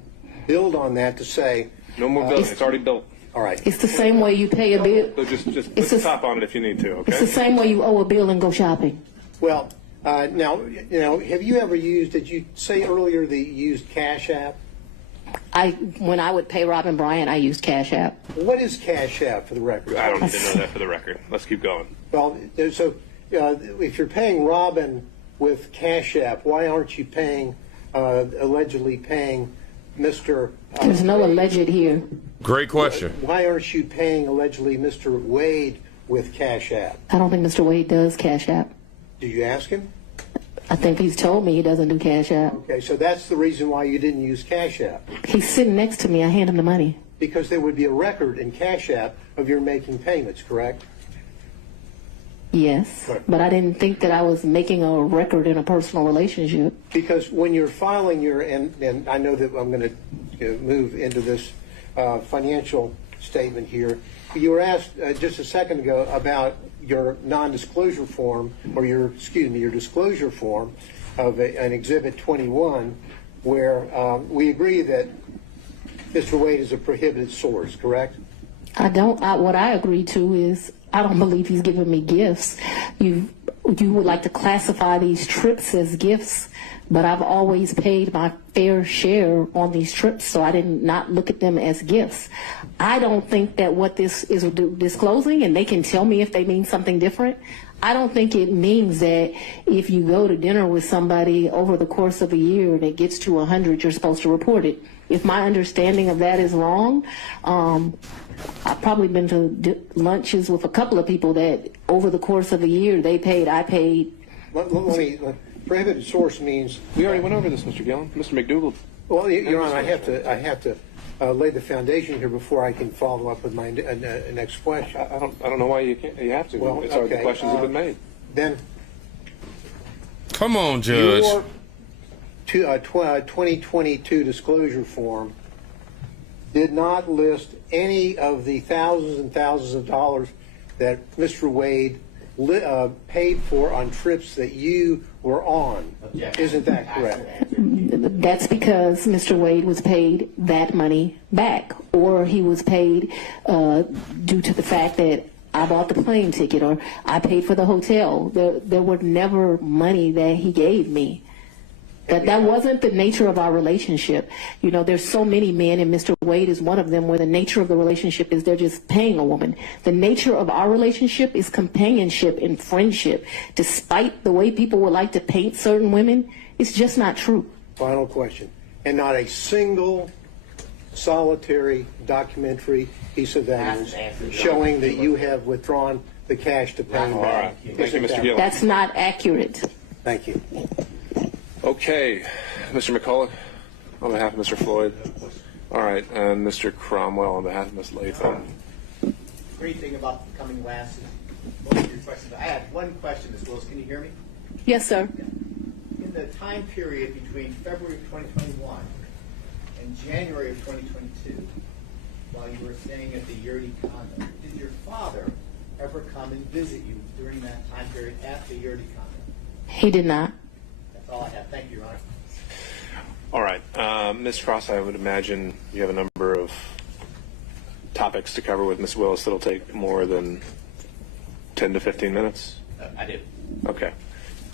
build on that to say... No more building. It's already built. All right. It's the same way you pay a bill. So just put the top on it if you need to, okay? It's the same way you owe a bill and go shopping. Well, now, have you ever used, did you say earlier that you used Cash App? When I would pay Robin Bryant, I used Cash App. What is Cash App for the record? I don't need to know that for the record. Let's keep going. Well, so if you're paying Robin with Cash App, why aren't you paying, allegedly paying Mr. There's no alleged here. Great question. Why aren't you paying allegedly Mr. Wade with Cash App? I don't think Mr. Wade does Cash App. Did you ask him? I think he's told me he doesn't do Cash App. Okay, so that's the reason why you didn't use Cash App. He's sitting next to me. I hand him the money. Because there would be a record in Cash App of your making payments, correct? Yes, Right. but I didn't think that I was making a record in a personal relationship. Because when you're filing your, and I know that I'm going to move into this financial statement here, you were asked just a second ago about your non-disclosure form, or your disclosure form of an Exhibit 21, where we agree that Mr. Wade is a prohibited source, correct? What I agree to is I don't believe he's giving me gifts. You would like to classify these trips as gifts, but I've always paid my fair share on these trips, so I did not look at them as gifts. I don't think that what this is disclosing, and they can tell me if they mean something different, I don't think it means that if you go to dinner with somebody over the course of a year and it gets to 100, you're supposed to report it. If my understanding of that is wrong, I've probably been to lunches with a couple of people that over the course of a year they paid, I paid. Let me, prohibited source means. We already went over this, Mr. Gillen. Mr. McDougall. Well, Your Honor, I have to lay the foundation here before I can follow up with my next question. I don't know why you can't. You have to. Well, It's already, okay, the questions have been made. Then Come on, Judge. your 2022 disclosure form did not list any of the thousands and thousands of dollars that Mr. Wade paid for on trips that you were on. Isn't that correct? That's because Mr. Wade was paid that money back, or he was paid due to the fact that I bought the plane ticket or I paid for the hotel. There were never money that he gave me. That wasn't the nature of our relationship. You know, there's so many men, and Mr. Wade is one of them, where the nature of the relationship is they're just paying a woman. The nature of our relationship is companionship and friendship. Despite the way people would like to paint certain women, it's just not true. Final question. And not a single solitary documentary piece of evidence showing that you have withdrawn the cash to pay him All back. right. Thank you, Mr. Gillen. That's not accurate. Thank you. Okay, Mr. McCullough, on behalf of Mr. Floyd. All right, and Mr. Cromwell on behalf of Ms. Latham. Great thing about coming last is most of your questions. I had one question, Ms. Willis. Can you hear me? Yes, sir. In the time period between February of 2021 and January of 2022, while you were staying at the Yurdi condo, did your father ever come and visit you during that time period at the Yurdi condo? He did not. That's all I have. Thank you, Your Honor. All right, Ms. Frost, I would imagine you have a number of topics to cover with Ms. Willis that'll take more than 10 to 15 minutes. I do. Okay.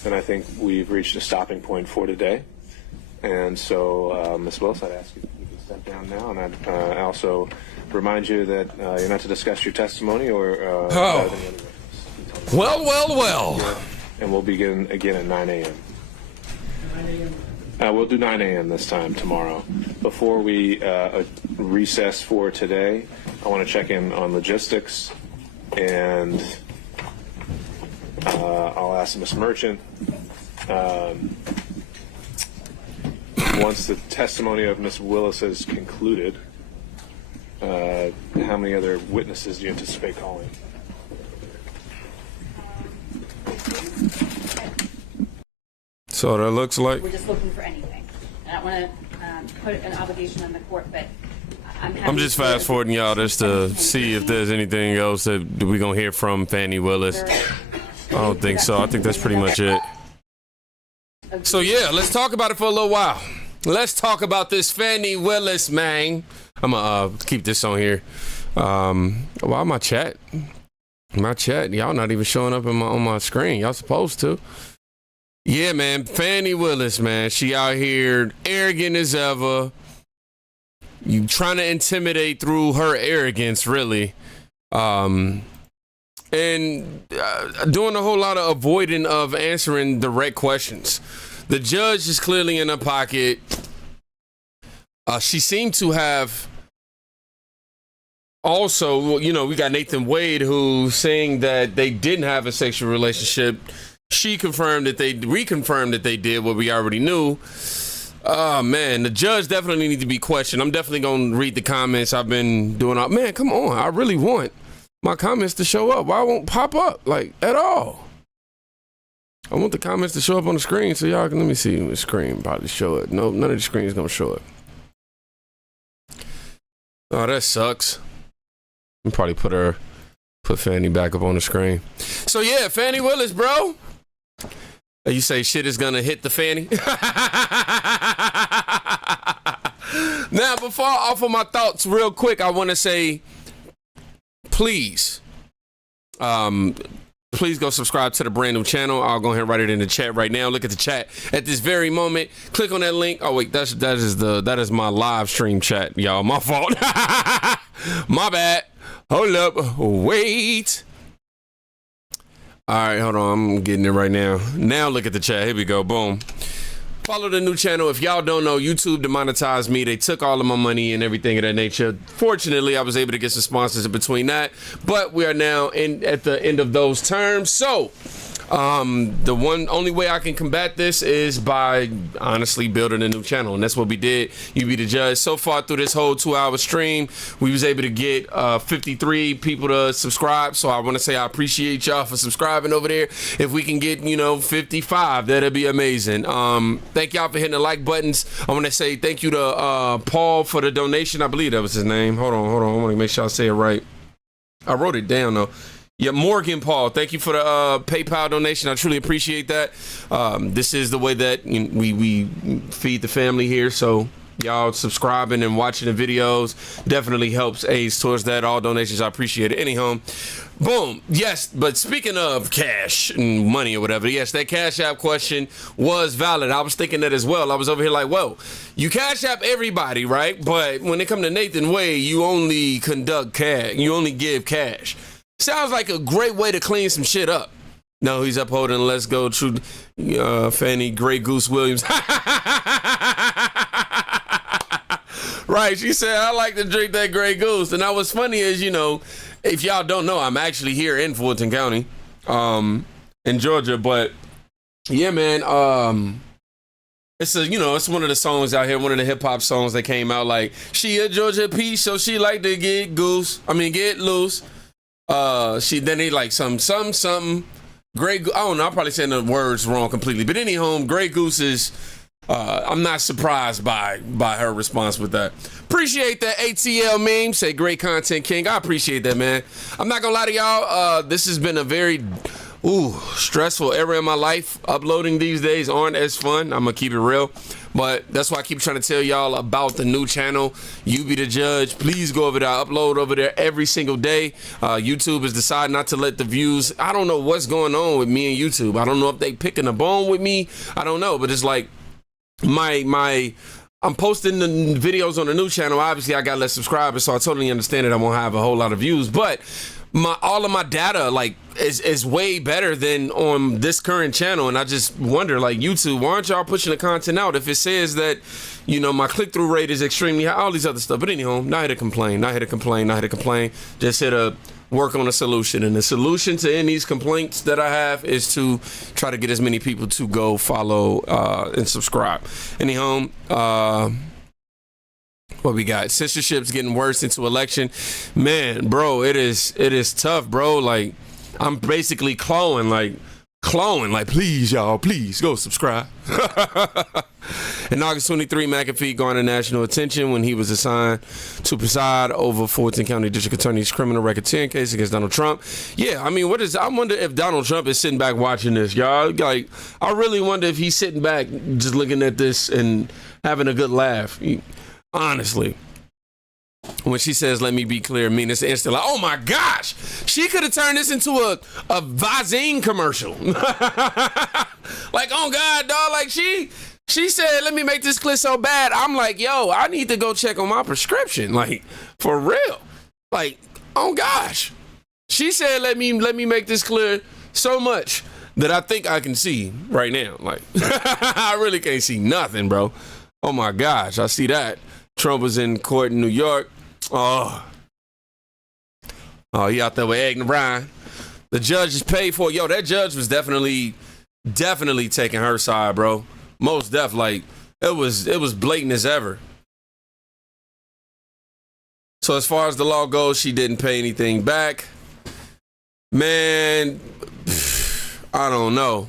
Then I think we've reached a stopping point for today. And so, Ms. Willis, I'd ask you if you could step down now. And I'd also remind you that you're not to discuss your testimony or any other witness. Well. And we'll begin again at 9 a.m. 9 a.m. We'll do 9 a.m. this time tomorrow. Before we recess for today, I want to check in on logistics, and I'll ask Ms. Merchant, once the testimony of Ms. Willis is concluded, how many other witnesses do you anticipate calling? So that looks like. We're just looking for anything. I don't want to put an obligation on the court, but I'm just fast forwarding y'all just to see if there's anything else that we're going to hear from Fani Willis. I don't think so. I think that's pretty much it. So, yeah, let's talk about it for a little while. Let's talk about this Fani Willis, man. I'm going to keep this on here. Wow, my chat. Y'all not even showing up on my screen. Y'all supposed to. Yeah, man. Fani Willis, man. She out here arrogant as ever. You trying to intimidate through her arrogance, really. and doing a whole lot of avoiding of answering direct questions. The judge is clearly in her pocket. She seemed to have also, you know, we got Nathan Wade who's saying that they didn't have a sexual relationship. She reconfirmed that they did what we already knew. Oh, man, the judge definitely needs to be questioned. I'm definitely going to read the comments I've been doing. Man, come on. I really want my comments to show up. Why won't pop up, like, at all? I want the comments to show up on the screen so y'all can, let me see the screen probably show it. No, none of the screen is going to show it. Oh, that sucks. I'll probably put Fani back up on the screen. So, yeah, Fani Willis, bro. You say shit is gonna hit the Fanny. Now, before I offer my thoughts real quick, I want to say, please go subscribe to the brand new channel. I'll go ahead and write it in the chat right now. Look at the chat at this very moment. Click on that link. Oh wait, that is my live stream chat, y'all. My fault. My bad. Hold up. Wait. All right, hold on. I'm getting it right now. Now look at the chat. Here we go. Boom. Follow the new channel. If y'all don't know, YouTube demonetized me. They took all of my money and everything of that nature. Fortunately, I was able to get some sponsors in between that. But we are now at the end of those terms. So the only way I can combat this is by honestly building a new channel, and that's what we did. You be the judge. So far through this whole 2-hour stream, we was able to get 53 people to subscribe. So I want to say I appreciate y'all for subscribing over there. If we can get 55, that'd be amazing. Thank y'all for hitting the like buttons. I want to say thank you to Paul for the donation. I believe that was his name. Hold on. I want to make sure I say it right. I wrote it down though. Yeah, Morgan Paul, thank you for the PayPal donation. I truly appreciate that. This is the way that we feed the family here. So y'all subscribing and watching the videos definitely helps aids towards that. All donations, I appreciate it. Anyhow, boom. Yes, but speaking of cash and money or whatever, yes, that Cash App question was valid. I was thinking that as well. I was over here like, whoa, you Cash App everybody, right? But when it comes to Nathan Wade, you only conduct cash. You only give cash. Sounds like a great way to clean some shit up. No, he's upholding Let's Go True Fanny Grey Goose Williams. Right, she said, I like to drink that Grey Goose. And now what's funny is, if y'all don't know, I'm actually here in Fulton County, in Georgia. But yeah, man, it's one of the songs out here, one of the hip hop songs that came out. Like, she a Georgia peach, so she like to get loose. They like something Grey Goose. I don't know, I'm probably saying the words wrong completely, but anyhow, Grey Goose is I'm not surprised by her response with that. Appreciate that ATL meme. Say great content king. I appreciate that, man. I'm not gonna lie to y'all, this has been a very stressful era in my life. Uploading these days aren't as fun. I'm gonna keep it real. But that's why I keep trying to tell y'all about the new channel. You be the judge. Please go over there. I upload over there every single day. YouTube has decided not to let the views. I don't know what's going on with me and YouTube. I don't know if they picking a bone with me. I don't know. But it's like I'm posting the videos on the new channel. Obviously, I got less subscribers, so I totally understand that I won't have a whole lot of views. But all of my data is way better than on this current channel, and I just wonder, like, YouTube, why aren't y'all pushing the content out if it says that my click-through rate is extremely high, all these other stuff. But anyhow, not here to complain. Just here to work on a solution, and the solution to any of these complaints that I have is to try to get as many people to go follow and subscribe. Anyhow, what we got? Censorship's getting worse into election. Man, bro, it is tough, bro. Like, I'm basically clawing, like, please, y'all, please go subscribe. In August 23, McAfee garnered national attention when he was assigned to preside over Fulton County District Attorney's criminal record 10 case against Donald Trump. Yeah, I mean, I wonder if Donald Trump is sitting back watching this, y'all. Like, I really wonder if he's sitting back just looking at this and having a good laugh. Honestly, when she says, let me be clear, it's instant like, oh my gosh, she could have turned this into a Visine commercial. Like, oh God, dog, like she said, let me make this clip so bad. I'm like, yo, I need to go check on my prescription. Like, for real. Like, oh gosh. She said, let me make this clear so much that I think I can see right now. Like, I really can't see nothing, bro. Oh, my gosh. I see that. Trump was in court in New York. Oh, he out there with Egg and Brian. The judge is paid for. Yo, that judge was definitely taking her side, bro. Most def. Like, it was blatant as ever. So as far as the law goes, she didn't pay anything back. Man, I don't know.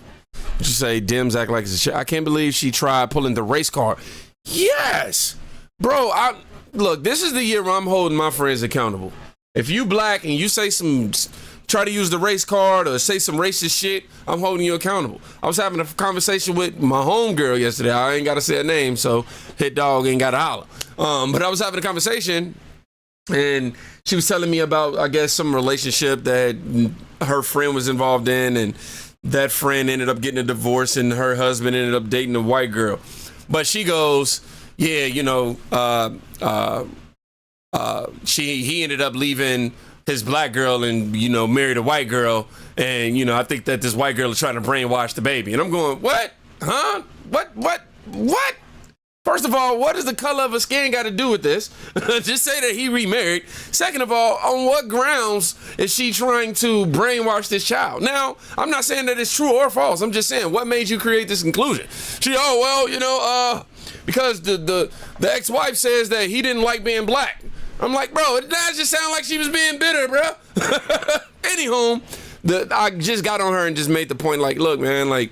You say Dems act like it's a shit. I can't believe she tried pulling the race card. Yes, bro. Look, this is the year where I'm holding my friends accountable. If you black and you try to use the race card or say some racist shit, I'm holding you accountable. I was having a conversation with my homegirl yesterday. I ain't got to say her name, so hit dog ain't got to holler. But I was having a conversation, and she was telling me about, I guess, some relationship that her friend was involved in, and that friend ended up getting a divorce, and her husband ended up dating a white girl. But she goes, yeah, you know, he ended up leaving his black girl and, you know, married a white girl. And, you know, I think that this white girl is trying to brainwash the baby. And I'm going, what? Huh? What? First of all, what does the color of his skin got to do with this? Just say that he remarried. Second of all, on what grounds is she trying to brainwash this child? Now, I'm not saying that it's true or false. I'm just saying, what made you create this conclusion? Because the ex-wife says that he didn't like being black. I'm like, bro, it does just sound like she was being bitter, bro. Anyhow, I just got on her and just made the point, like, look, man, like,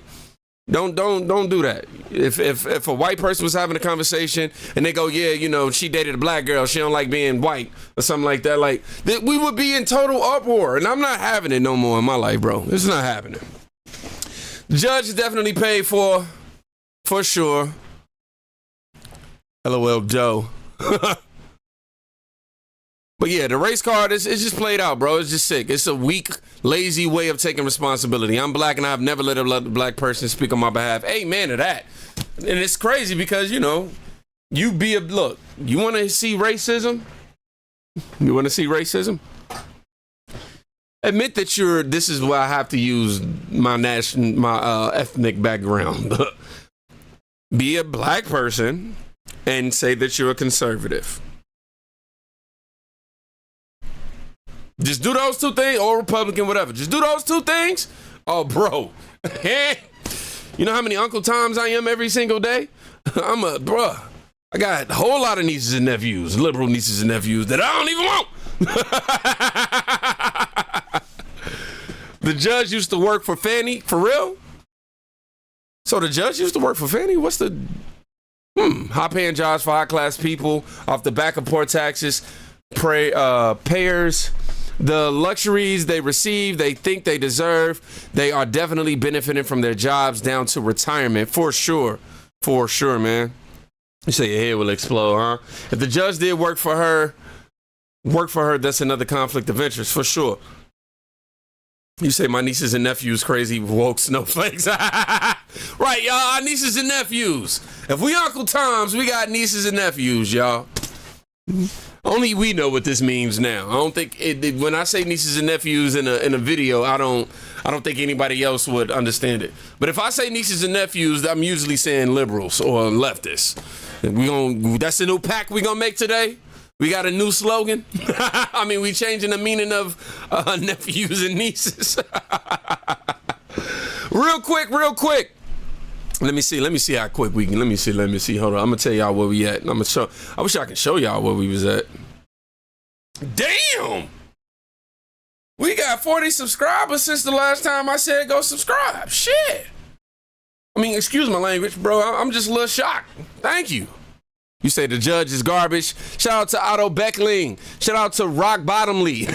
don't do that. If a white person was having a conversation and they go, yeah, you know, she dated a black girl, she don't like being white or something like that, like, we would be in total uproar. And I'm not having it no more in my life, bro. It's not happening. The judge is definitely paid for sure. LOL Joe. But yeah, the race card it's just played out, bro. It's just sick. It's a weak, lazy way of taking responsibility. I'm black and I've never let a black person speak on my behalf. Amen to that. And it's crazy because, you know, you want to see racism? You want to see racism? Admit that this is where I have to use my ethnic background. Be a black person and say that you're a conservative. Just do those two things, or Republican, whatever. Just do those two things. Oh, bro. You know how many Uncle Toms I am every single day? I got a whole lot of nieces and nephews, liberal nieces and nephews that I don't even want. The judge used to work for Fani, for real? So the judge used to work for Fani? What's the... high-paying jobs for high-class people off the back of poor taxes, payers... The luxuries they receive, they think they deserve. They are definitely benefiting from their jobs down to retirement, for sure. For sure, man. You say your head will explode, huh? If the judge did work for her, that's another conflict of interest, for sure. You say my nieces and nephews crazy woke snowflakes. Right, y'all, our nieces and nephews. If we Uncle Toms, we got nieces and nephews, y'all. Only we know what this means now. I don't think when I say nieces and nephews in a video, I don't think anybody else would understand it. But if I say nieces and nephews, I'm usually saying liberals or leftists. That's the new pact we gonna make today. We got a new slogan. I mean, we changing the meaning of nephews and nieces. Real quick. Let me see how quick we can. Let me see. Hold on. I'm gonna tell y'all where we at. I wish I could show y'all where we was at. Damn! We got 40 subscribers since the last time I said go subscribe. Shit. I mean, excuse my language, bro. I'm just a little shocked. Thank you. You say the judge is garbage. Shout out to Otto Beckling. Shout out to Rock Bottomly.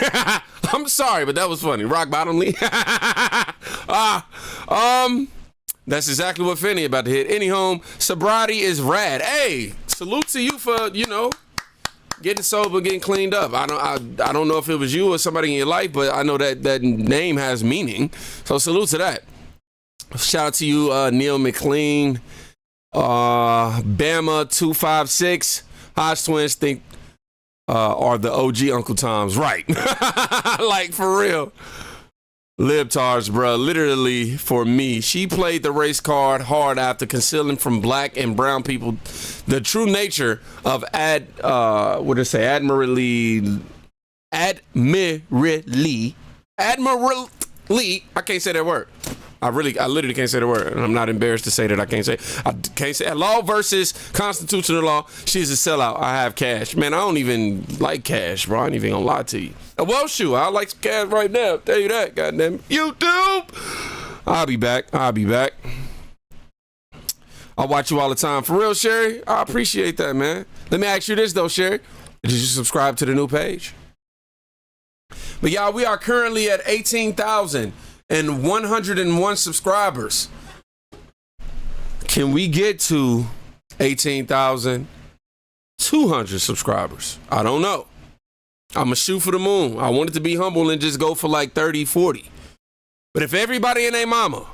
I'm sorry, but that was funny. Rock Bottomly. That's exactly what Fani about to hit. Anyhow, sobriety is rad. Hey, salute to you for, you know, getting sober, getting cleaned up. I don't know if it was you or somebody in your life, but I know that name has meaning. So salute to that. Shout out to you, Neil McLean, Bama 256, Hodge Twins think are the OG Uncle Toms, right? Like, for real. Libtards, bro. Literally, for me, she played the race card hard after concealing from black and brown people the true nature of admirably. I can't say that word. I literally can't say the word, and I'm not embarrassed to say that I can't say. I can't say law versus constitutional law. She's a sellout. I have cash, man. I don't even like cash, bro. I ain't even gonna lie to you. Well, shoot, I like some cash right now. I'll tell you that, goddamn YouTube. I'll be back. I watch you all the time. For real, Sherry. I appreciate that, man. Let me ask you this though, Sherry. Did you subscribe to the new page? But y'all, we are currently at 18,101 subscribers. Can we get to 18,200 subscribers? I don't know. I'm going to shoot for the moon. I wanted to be humble and just go for like 30, 40. But if everybody and their mama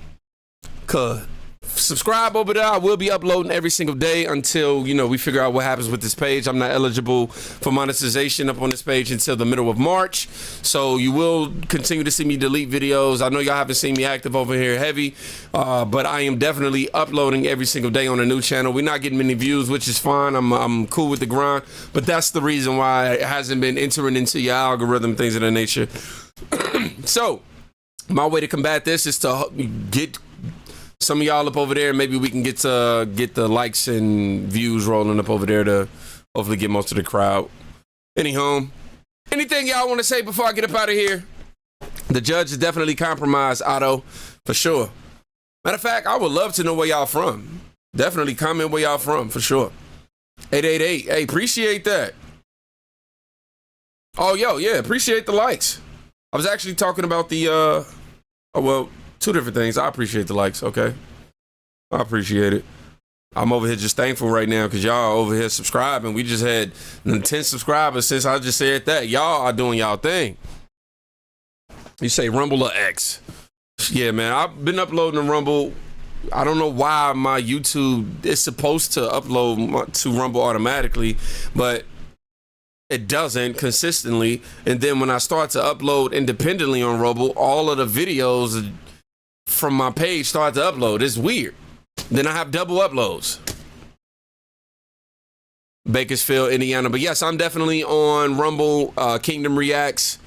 could subscribe over there, I will be uploading every single day until, we figure out what happens with this page. I'm not eligible for monetization up on this page until the middle of March. So you will continue to see me delete videos. I know y'all haven't seen me active over here heavy, but I am definitely uploading every single day on a new channel. We're not getting many views, which is fine. I'm cool with the grind, but that's the reason why it hasn't been entering into your algorithm, things of that nature. So my way to combat this is to get some of y'all up over there. Maybe we can get the likes and views rolling up over there to hopefully get most of the crowd. Anyhow, anything y'all want to say before I get up out of here? The judge is definitely compromised, Otto, for sure. Matter of fact, I would love to know where y'all from. Definitely comment where y'all from, for sure. 888. Hey, appreciate that. Oh, yeah, appreciate the likes. I was actually talking about the, two different things. I appreciate the likes, okay? I appreciate it. I'm over here just thankful right now because y'all over here subscribing. We just had 10 subscribers since I just said that. Y'all are doing y'all thing. You say Rumble or X? Yeah, man, I've been uploading to Rumble. I don't know why my YouTube is supposed to upload to Rumble automatically, but it doesn't consistently. And then when I start to upload independently on Rumble, all of the videos from my page start to upload. It's weird. Then I have double uploads. Bakersfield, Indiana. But yes, I'm definitely on Rumble. Kingdom Reacts.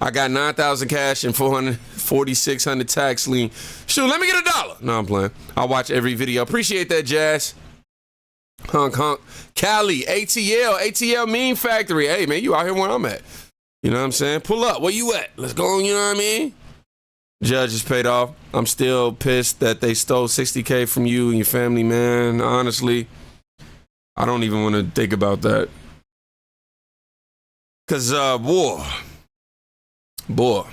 I got 9,000 cash and 4,600 tax lien. Shoot, let me get $1. No, I'm playing. I watch every video. Appreciate that, Jazz. Honk. Cali, ATL Meme Factory. Hey, man, you out here where I'm at. You know what I'm saying? Pull up. Where you at? Let's go on, you know what I mean? Judge is paid off. I'm still pissed that they stole $60K from you and your family, man. Honestly, I don't even want to think about that. Because, boy,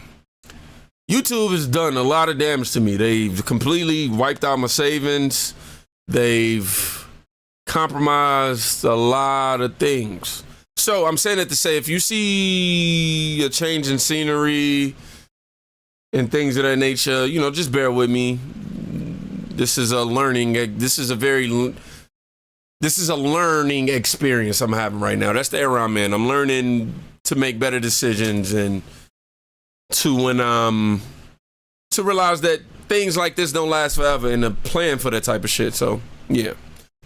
YouTube has done a lot of damage to me. They've completely wiped out my savings. They've compromised a lot of things. So I'm saying that to say, if you see a change in scenery and things of that nature, just bear with me. This is a learning experience I'm having right now. That's the era I'm in. I'm learning to make better decisions and to realize that things like this don't last forever and to plan for that type of shit. So, yeah.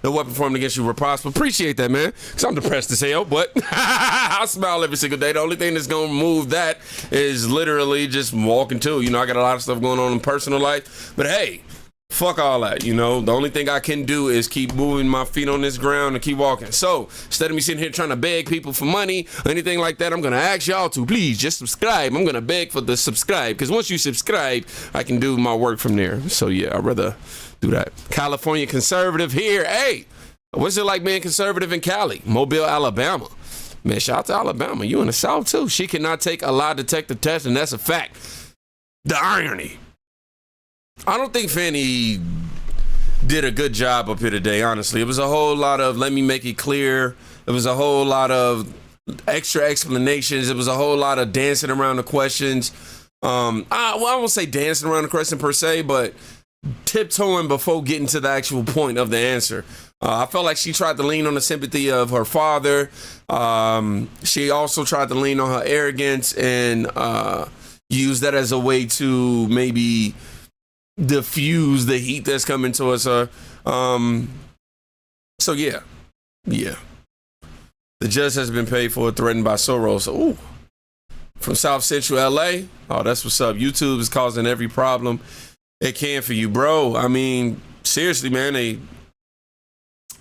No weapon formed against you will prosper. Appreciate that, man. Because I'm depressed as hell, but I smile every single day. The only thing that's going to move that is literally just walking too. I got a lot of stuff going on in personal life. But hey, fuck all that, The only thing I can do is keep moving my feet on this ground and keep walking. So instead of me sitting here trying to beg people for money or anything like that, I'm going to ask y'all to please just subscribe. I'm going to beg for the subscribe. Because once you subscribe, I can do my work from there. So yeah, I'd rather do that. California conservative here. Hey, what's it like being conservative in Cali? Mobile, Alabama. Man, shout out to Alabama. You in the South too. She cannot take a lie detector test, and that's a fact. The irony. I don't think Fani did a good job up here today, honestly. It was a whole lot of, let me make it clear. It was a whole lot of extra explanations. It was a whole lot of dancing around the questions. I won't say dancing around the question per se, but tiptoeing before getting to the actual point of the answer. I felt like she tried to lean on the sympathy of her father. She also tried to lean on her arrogance and use that as a way to maybe diffuse the heat that's coming towards her. So yeah. The judge has been paid for, threatened by Soros. Ooh. From South Central LA. Oh, that's what's up. YouTube is causing every problem it can for you, bro. I mean, seriously, man,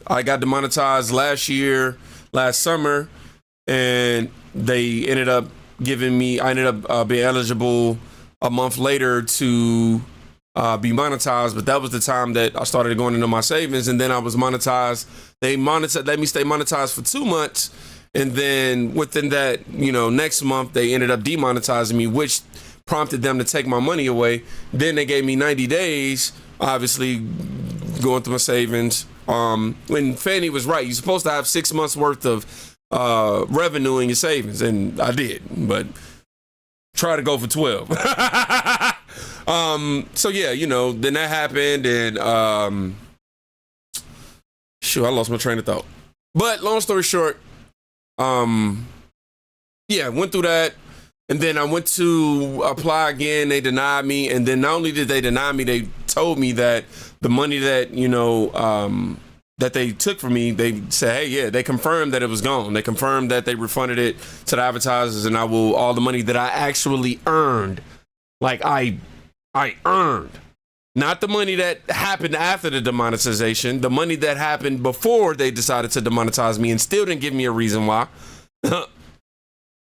I got demonetized last summer, and they ended up giving me, I ended up being eligible a month later to be monetized, but that was the time that I started going into my savings, and then I was monetized. They let me stay monetized for 2 months, and then within that, next month, they ended up demonetizing me, which prompted them to take my money away. Then they gave me 90 days, obviously going through my savings. When Fani was right, you're supposed to have 6 months worth of revenue in your savings, and I did, but try to go for 12. So yeah, then that happened, and I lost my train of thought. But long story short, went through that, and then I went to apply again. They denied me, and then not only did they deny me, they told me that the money that that they took from me, they said, hey, yeah, they confirmed that it was gone. They confirmed that they refunded it to the advertisers, and all the money that I actually earned, like I earned, not the money that happened after the demonetization, the money that happened before they decided to demonetize me and still didn't give me a reason why.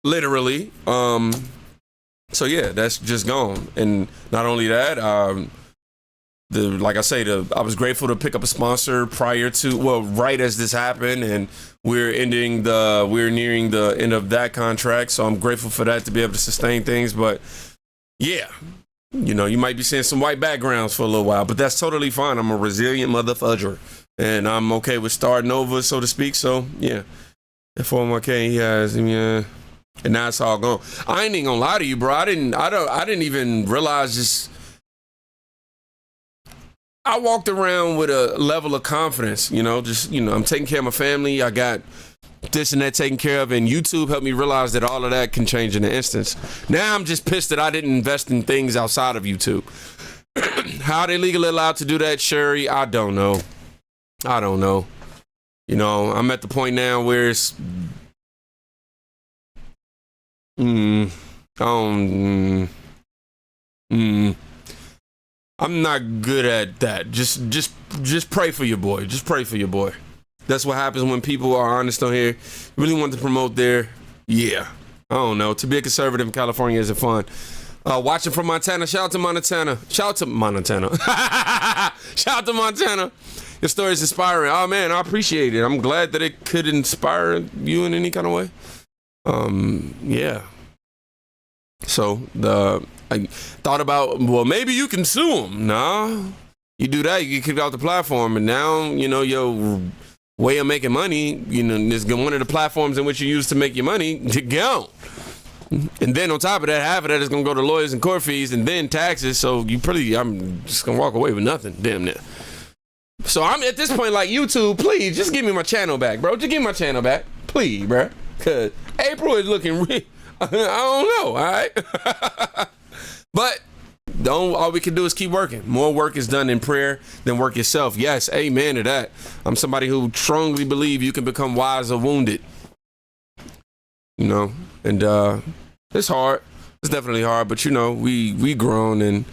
Literally. So yeah, that's just gone. And not only that, like I say, I was grateful to pick up a sponsor right as this happened, and we're nearing the end of that contract. So I'm grateful for that, to be able to sustain things. But yeah, you might be seeing some white backgrounds for a little while, but that's totally fine. I'm a resilient motherfudger, and I'm okay with starting over, so to speak. So yeah, that 401k he has, and now it's all gone. I ain't even gonna lie to you, bro. I didn't even realize I walked around with a level of confidence, I'm taking care of my family. I got this and that taken care of, and YouTube helped me realize that all of that can change in an instance. Now I'm just pissed that I didn't invest in things outside of YouTube. How are they legally allowed to do that, Sherry? I don't know. I'm at the point now where it's I'm not good at that. Just pray for your boy. Just pray for your boy. That's what happens when people are honest on here. Really want to promote I don't know. To be a conservative in California isn't fun. Watching from Montana. Shout out to Montana. Shout out to Montana. Your story is inspiring. Oh man, I appreciate it. I'm glad that it could inspire you in any kind of way. Yeah. So I thought about, maybe you can sue him. Nah, you do that, you get kicked off the platform, and now your way of making money, is one of the platforms in which you use to make your money, gone. And then on top of that, half of that is gonna go to lawyers and court fees, and then taxes. So I'm just gonna walk away with nothing, damn near. So I'm at this point like, YouTube, please just give me my channel back, bro. Just give me my channel back, please, bro. Cause April is looking I don't know, all right? But all we can do is keep working. More work is done in prayer than work itself. Yes, amen to that. I'm somebody who strongly believe you can become wise or wounded. And it's hard. It's definitely hard, but we grown, and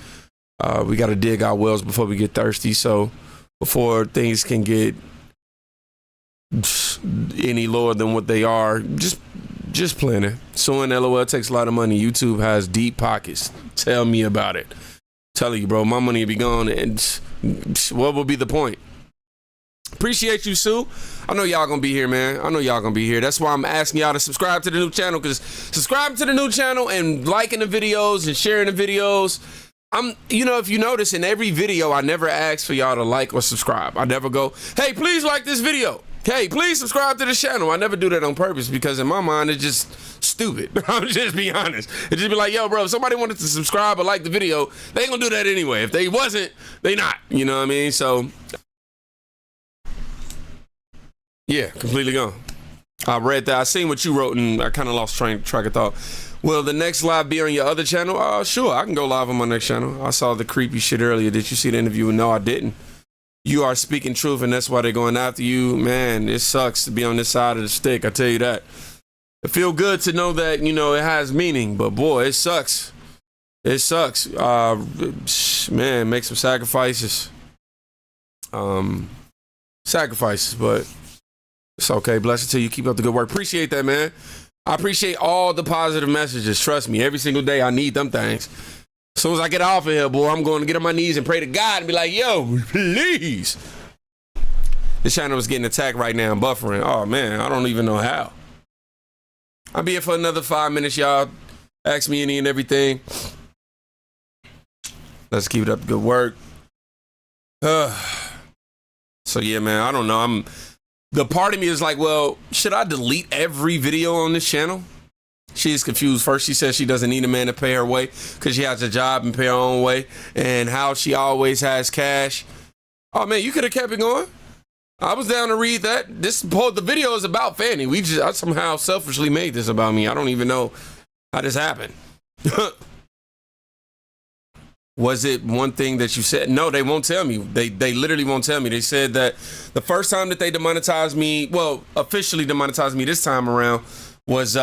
we got to dig our wells before we get thirsty. So before things can get any lower than what they are, just planning. Suing LOL takes a lot of money. YouTube has deep pockets. Tell me about it. Telling you, bro, my money will be gone, and what will be the point? Appreciate you, Sue. I know y'all gonna be here, man. That's why I'm asking y'all to subscribe to the new channel, because subscribing to the new channel and liking the videos and sharing the videos, if you notice, in every video, I never ask for y'all to like or subscribe. I never go, hey, please like this video. Hey, please subscribe to the channel. I never do that on purpose, because in my mind, it's just stupid. I'm just be honest. It just be like, yo, bro, if somebody wanted to subscribe or like the video, they gonna do that anyway. If they wasn't, they not. You know what I mean? So Yeah, completely gone. I read that. I seen what you wrote, and I kind of lost track of thought. Will the next live be on your other channel? Sure, I can go live on my next channel. I saw the creepy shit earlier. Did you see the interview? No, I didn't. You are speaking truth, and that's why they're going after you. Man, it sucks to be on this side of the stick. I tell you that. It feel good to know that, you know, it has meaning, but boy, it sucks. It sucks. Man, make some sacrifices. Sacrifices, but it's okay. Blessed to you. Keep up the good work. Appreciate that, man. I appreciate all the positive messages. Trust me, every single day I need them things. As soon as I get off of here, boy, I'm going to get on my knees and pray to God and be like, yo, please. This channel is getting attacked right now and buffering. Oh, man, I don't even know how. I'll be here for another 5 minutes, y'all. Ask me any and everything. Let's keep it up. Good work. So, yeah, man, I don't know. The part of me is like, well, should I delete every video on this channel? She's confused. First, she says she doesn't need a man to pay her way because she has a job and pay her own way, and how she always has cash. Oh, man, you could have kept it going. I was down to read that. The video is about Fani. I somehow selfishly made this about me. I don't even know how this happened. Was it one thing that you said? No, they won't tell me. They literally won't tell me. They said that the first time that they demonetized me, well, officially demonetized me this time around, was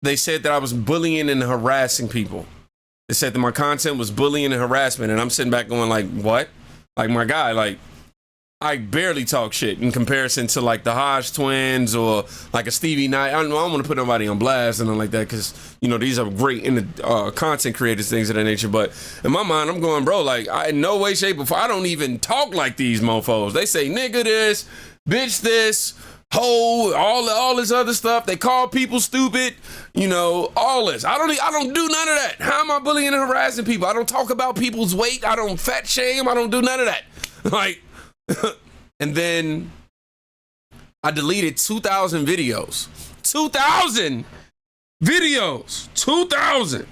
they said that I was bullying and harassing people. They said that my content was bullying and harassment, and I'm sitting back going like, what? Like, my guy, like, I barely talk shit in comparison to like the Hodge twins or like a Stevie Knight. I don't want to put nobody on blast and nothing like that because, you know, these are great in the content creators, things of that nature. But in my mind, I'm going, bro, like, I in no way, shape, or form, I don't even talk like these mofos. They say nigga this, bitch this, hoe, all this other stuff. They call people stupid, you know, all this. I don't do none of that. How am I bullying and harassing people? I don't talk about people's weight. I don't fat shame. I don't do none of that. Like, and then I deleted 2,000 videos. 2,000 videos. 2,000.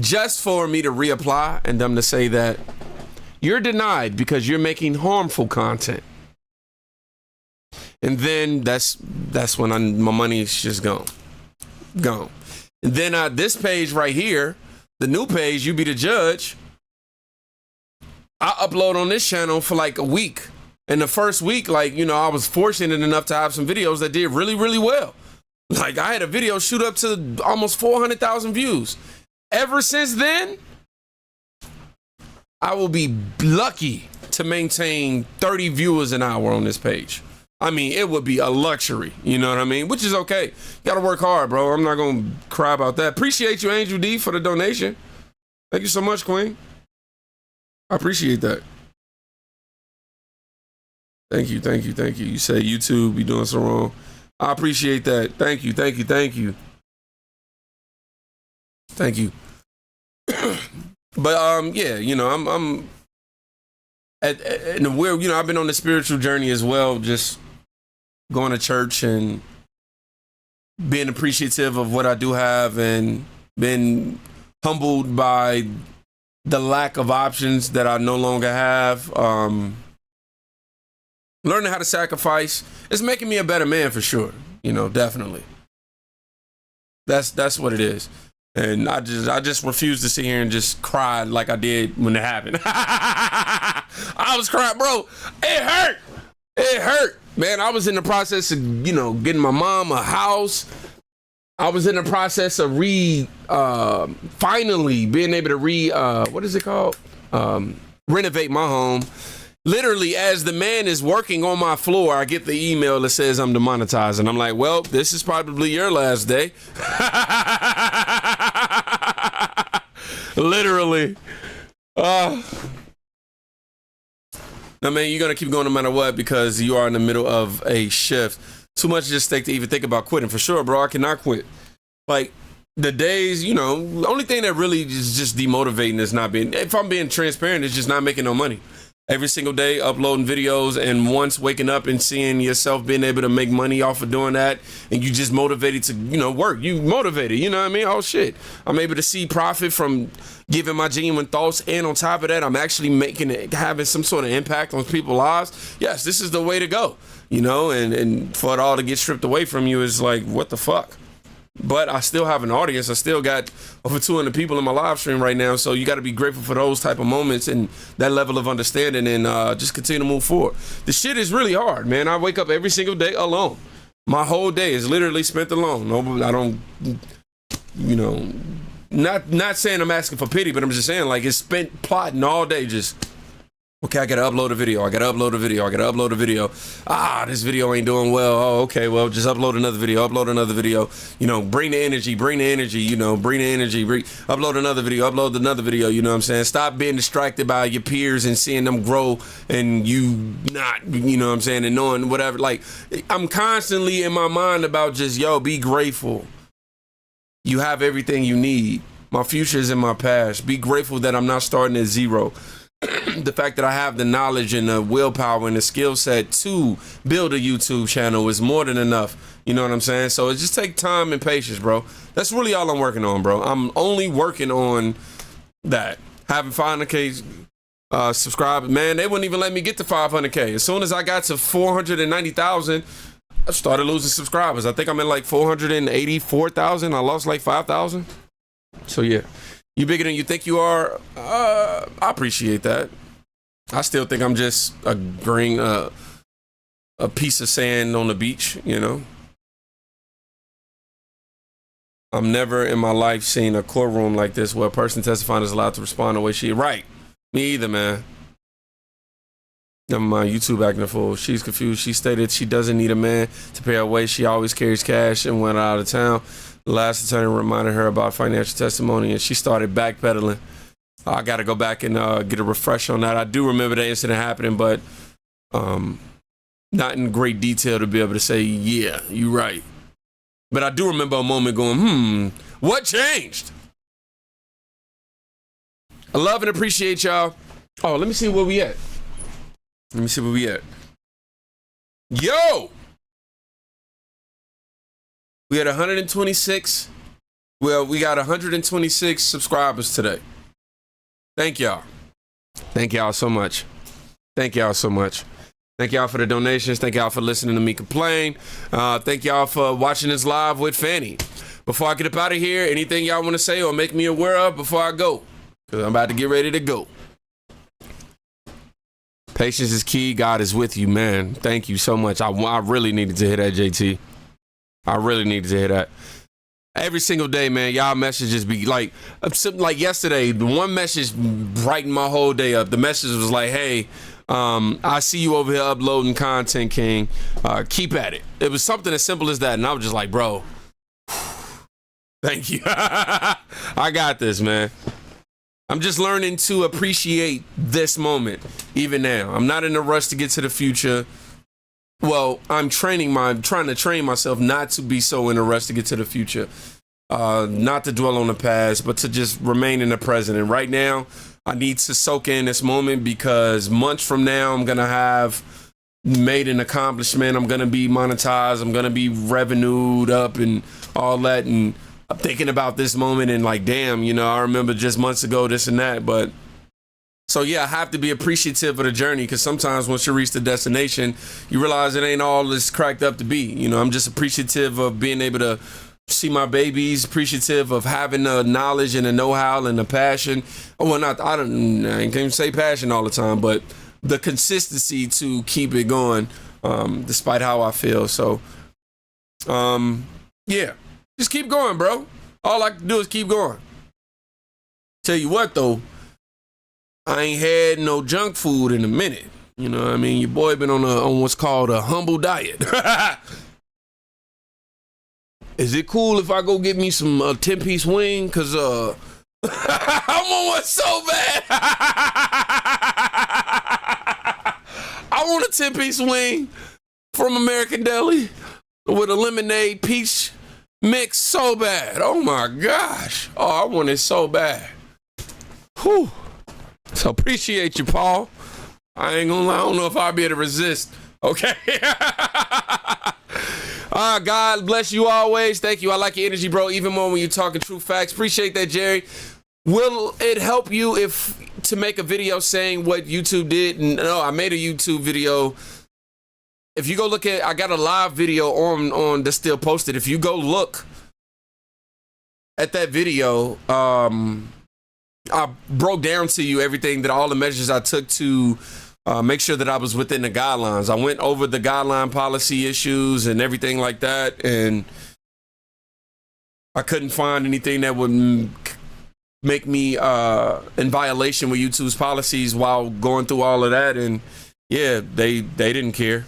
Just for me to reapply and them to say that you're denied because you're making harmful content. And then that's when my money is just gone. Gone. And then this page right here, the new page, You Be the Judge, I upload on this channel for like a week. And the first week, like, you know, I was fortunate enough to have some videos that did really, really well. Like, I had a video shoot up to almost 400,000 views. Ever since then, I will be lucky to maintain 30 viewers an hour on this page. I mean, it would be a luxury, you know what I mean? Which is okay. You gotta work hard, bro. I'm not gonna cry about that. Appreciate you, Angel D, for the donation. Thank you so much, Queen. I appreciate that. Thank you, thank you, thank you. You say YouTube be doing so wrong. I appreciate that. Thank you, thank you, thank you. Thank you. But yeah, you know, I'm in the weird, you know, I've been on the spiritual journey as well, just going to church and being appreciative of what I do have and been humbled by the lack of options that I no longer have. Learning how to sacrifice, it's making me a better man for sure. You know, definitely. That's what it is. And I just refuse to sit here and just cry like I did when it happened. I was crying, bro. It hurt. It hurt. Man, I was in the process of, you know, getting my mom a house. I was in the process of finally being able to what is it called? Renovate my home. Literally, as the man is working on my floor, I get the email that says I'm demonetized. And I'm like, well, this is probably your last day. Literally. I mean, you're going to keep going no matter what because you are in the middle of a shift. Too much at stake to even think about quitting. For sure, bro, I cannot quit. Like, the days, you know, the only thing that really is just demotivating is not being, if I'm being transparent, is just not making no money. every single day uploading videos, and once waking up and seeing yourself being able to make money off of doing that, and you just motivated to, work. You motivated, you know what I mean? Oh shit, I'm able to see profit from giving my genuine thoughts, and on top of that, I'm actually having some sort of impact on people's lives. Yes, this is the way to go, and for it all to get stripped away from you is like, what the fuck? But I still have an audience. I still got over 200 people in my live stream right now. So you got to be grateful for those type of moments and that level of understanding, and just continue to move forward. The shit is really hard, man. I wake up every single day alone. My whole day is literally spent alone. No, I don't, not saying I'm asking for pity, but I'm just saying, like, it's spent plotting all day just, okay, I gotta upload a video. I gotta upload a video. This video ain't doing well. Oh, okay, well, just upload another video. Bring the energy. Upload another video. You know what I'm saying? Stop being distracted by your peers and seeing them grow and you not, and knowing whatever. Like, I'm constantly in my mind about just, be grateful. You have everything you need. My future is in my past. Be grateful that I'm not starting at zero. The fact that I have the knowledge and the willpower and the skill set to build a YouTube channel is more than enough. You know what I'm saying? So it just take time and patience, bro. That's really all I'm working on, bro. I'm only working on that. Having 500K subscribers. Man, they wouldn't even let me get to 500K. As soon as I got to 490,000, I started losing subscribers. I think I'm in like 484,000. I lost like 5,000. So yeah. You bigger than you think you are. I appreciate that. I still think I'm just a piece of sand on the beach, I'm never in my life seen a courtroom like this where a person testifying is allowed to respond the way she. Right. Me either, man. Never mind, YouTube acting a fool. She's confused. She stated she doesn't need a man to pay her way. She always carries cash and went out of town. The last attorney reminded her about financial testimony, and she started backpedaling. I got to go back and get a refresh on that. I do remember the incident happening, but not in great detail to be able to say, yeah, you're right. But I do remember a moment going, what changed? I love and appreciate y'all. Oh, let me see where we at. Yo! We had 126. Well, we got 126 subscribers today. Thank y'all. Thank y'all so much. Thank y'all for the donations. Thank y'all for listening to me complain. Thank y'all for watching this live with Fani. Before I get up out of here, anything y'all want to say or make me aware of before I go? Because I'm about to get ready to go. Patience is key. God is with you, man. Thank you so much. I really needed to hear that, JT. I really needed to hear that. Every single day, man, y'all messages be like yesterday, the one message brightened my whole day up. The message was like, hey, I see you over here uploading content, King. Keep at it. It was something as simple as that. And I was just like, bro, thank you. I got this, man. I'm just learning to appreciate this moment, even now. I'm not in a rush to get to the future. Well, I'm trying to train myself not to be so in a rush to get to the future, not to dwell on the past, but to just remain in the present. And right now, I need to soak in this moment because months from now, I'm going to have made an accomplishment. I'm going to be monetized. I'm going to be revenued up and all that. And I'm thinking about this moment and like, damn, I remember just months ago, this and that. But so, yeah, I have to be appreciative of the journey because sometimes once you reach the destination, you realize it ain't all it's cracked up to be. I'm just appreciative of being able to see my babies, appreciative of having the knowledge and the know-how and the passion. Well, I can't even say passion all the time, but the consistency to keep it going despite how I feel. So, yeah, just keep going, bro. All I can do is keep going. Tell you what, though. I ain't had no junk food in a minute. You know what I mean? Your boy been on what's called a humble diet. Is it cool if I go get me some 10-piece wing? Because I want one so bad. I want a 10-piece wing from American Deli with a lemonade peach mix so bad. Oh, my gosh. Oh, I want it so bad. Whew. So appreciate you, Paul. I ain't gonna lie, I don't know if I'll be able to resist. Okay. God bless you always. Thank you. I like your energy, bro, even more when you're talking true facts. Appreciate that, Jerry. Will it help you to make a video saying what YouTube did? No, I made a YouTube video. If you go look at, I got a live video on that's still posted. If you go look at that video, I broke down to you everything that all the measures I took to make sure that I was within the guidelines. I went over the guideline policy issues and everything like that, and I couldn't find anything that would make me in violation with YouTube's policies while going through all of that. And yeah, they didn't care.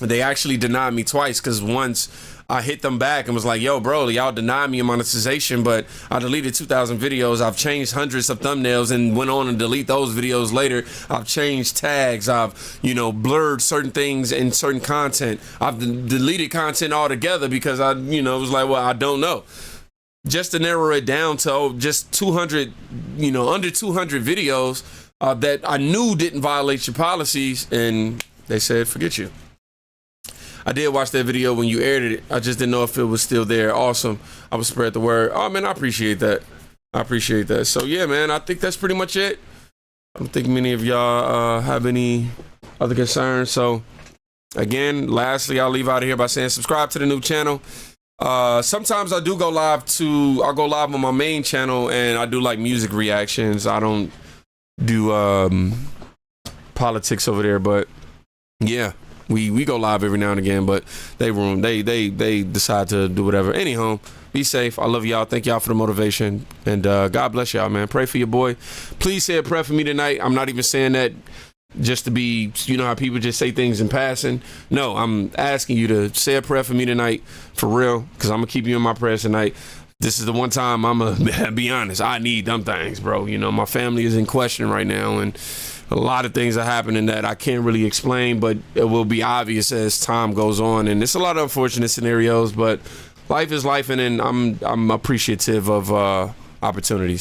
They actually denied me twice, because once I hit them back and was like, yo, bro, y'all denied me monetization, but I deleted 2,000 videos. I've changed hundreds of thumbnails and went on and delete those videos later. I've changed tags. I've, blurred certain things and certain content. I've deleted content altogether because I, was like, well, I don't know. Just to narrow it down to just 200, under 200 videos that I knew didn't violate your policies. And they said, forget you. I did watch that video when you aired it. I just didn't know if it was still there. Awesome. I would spread the word. Oh, man, I appreciate that. So, yeah, man, I think that's pretty much it. I don't think many of y'all have any other concerns. So, again, lastly, I'll leave out of here by saying subscribe to the new channel. Sometimes I do go live I'll go live on my main channel, and I do like music reactions. I don't do politics over there, but yeah. We go live every now and again, but they decide to do whatever. Anyhow, be safe. I love y'all. Thank y'all for the motivation, and God bless y'all, man. Pray for your boy. Please say a prayer for me tonight. I'm not even saying that just to be, how people just say things in passing. No, I'm asking you to say a prayer for me tonight, for real, because I'm gonna keep you in my prayers tonight. This is the one time I'm gonna be honest. I need them things, bro. My family is in question right now, and a lot of things are happening that I can't really explain, but it will be obvious as time goes on. And it's a lot of unfortunate scenarios, but life is life, and I'm appreciative of opportunities.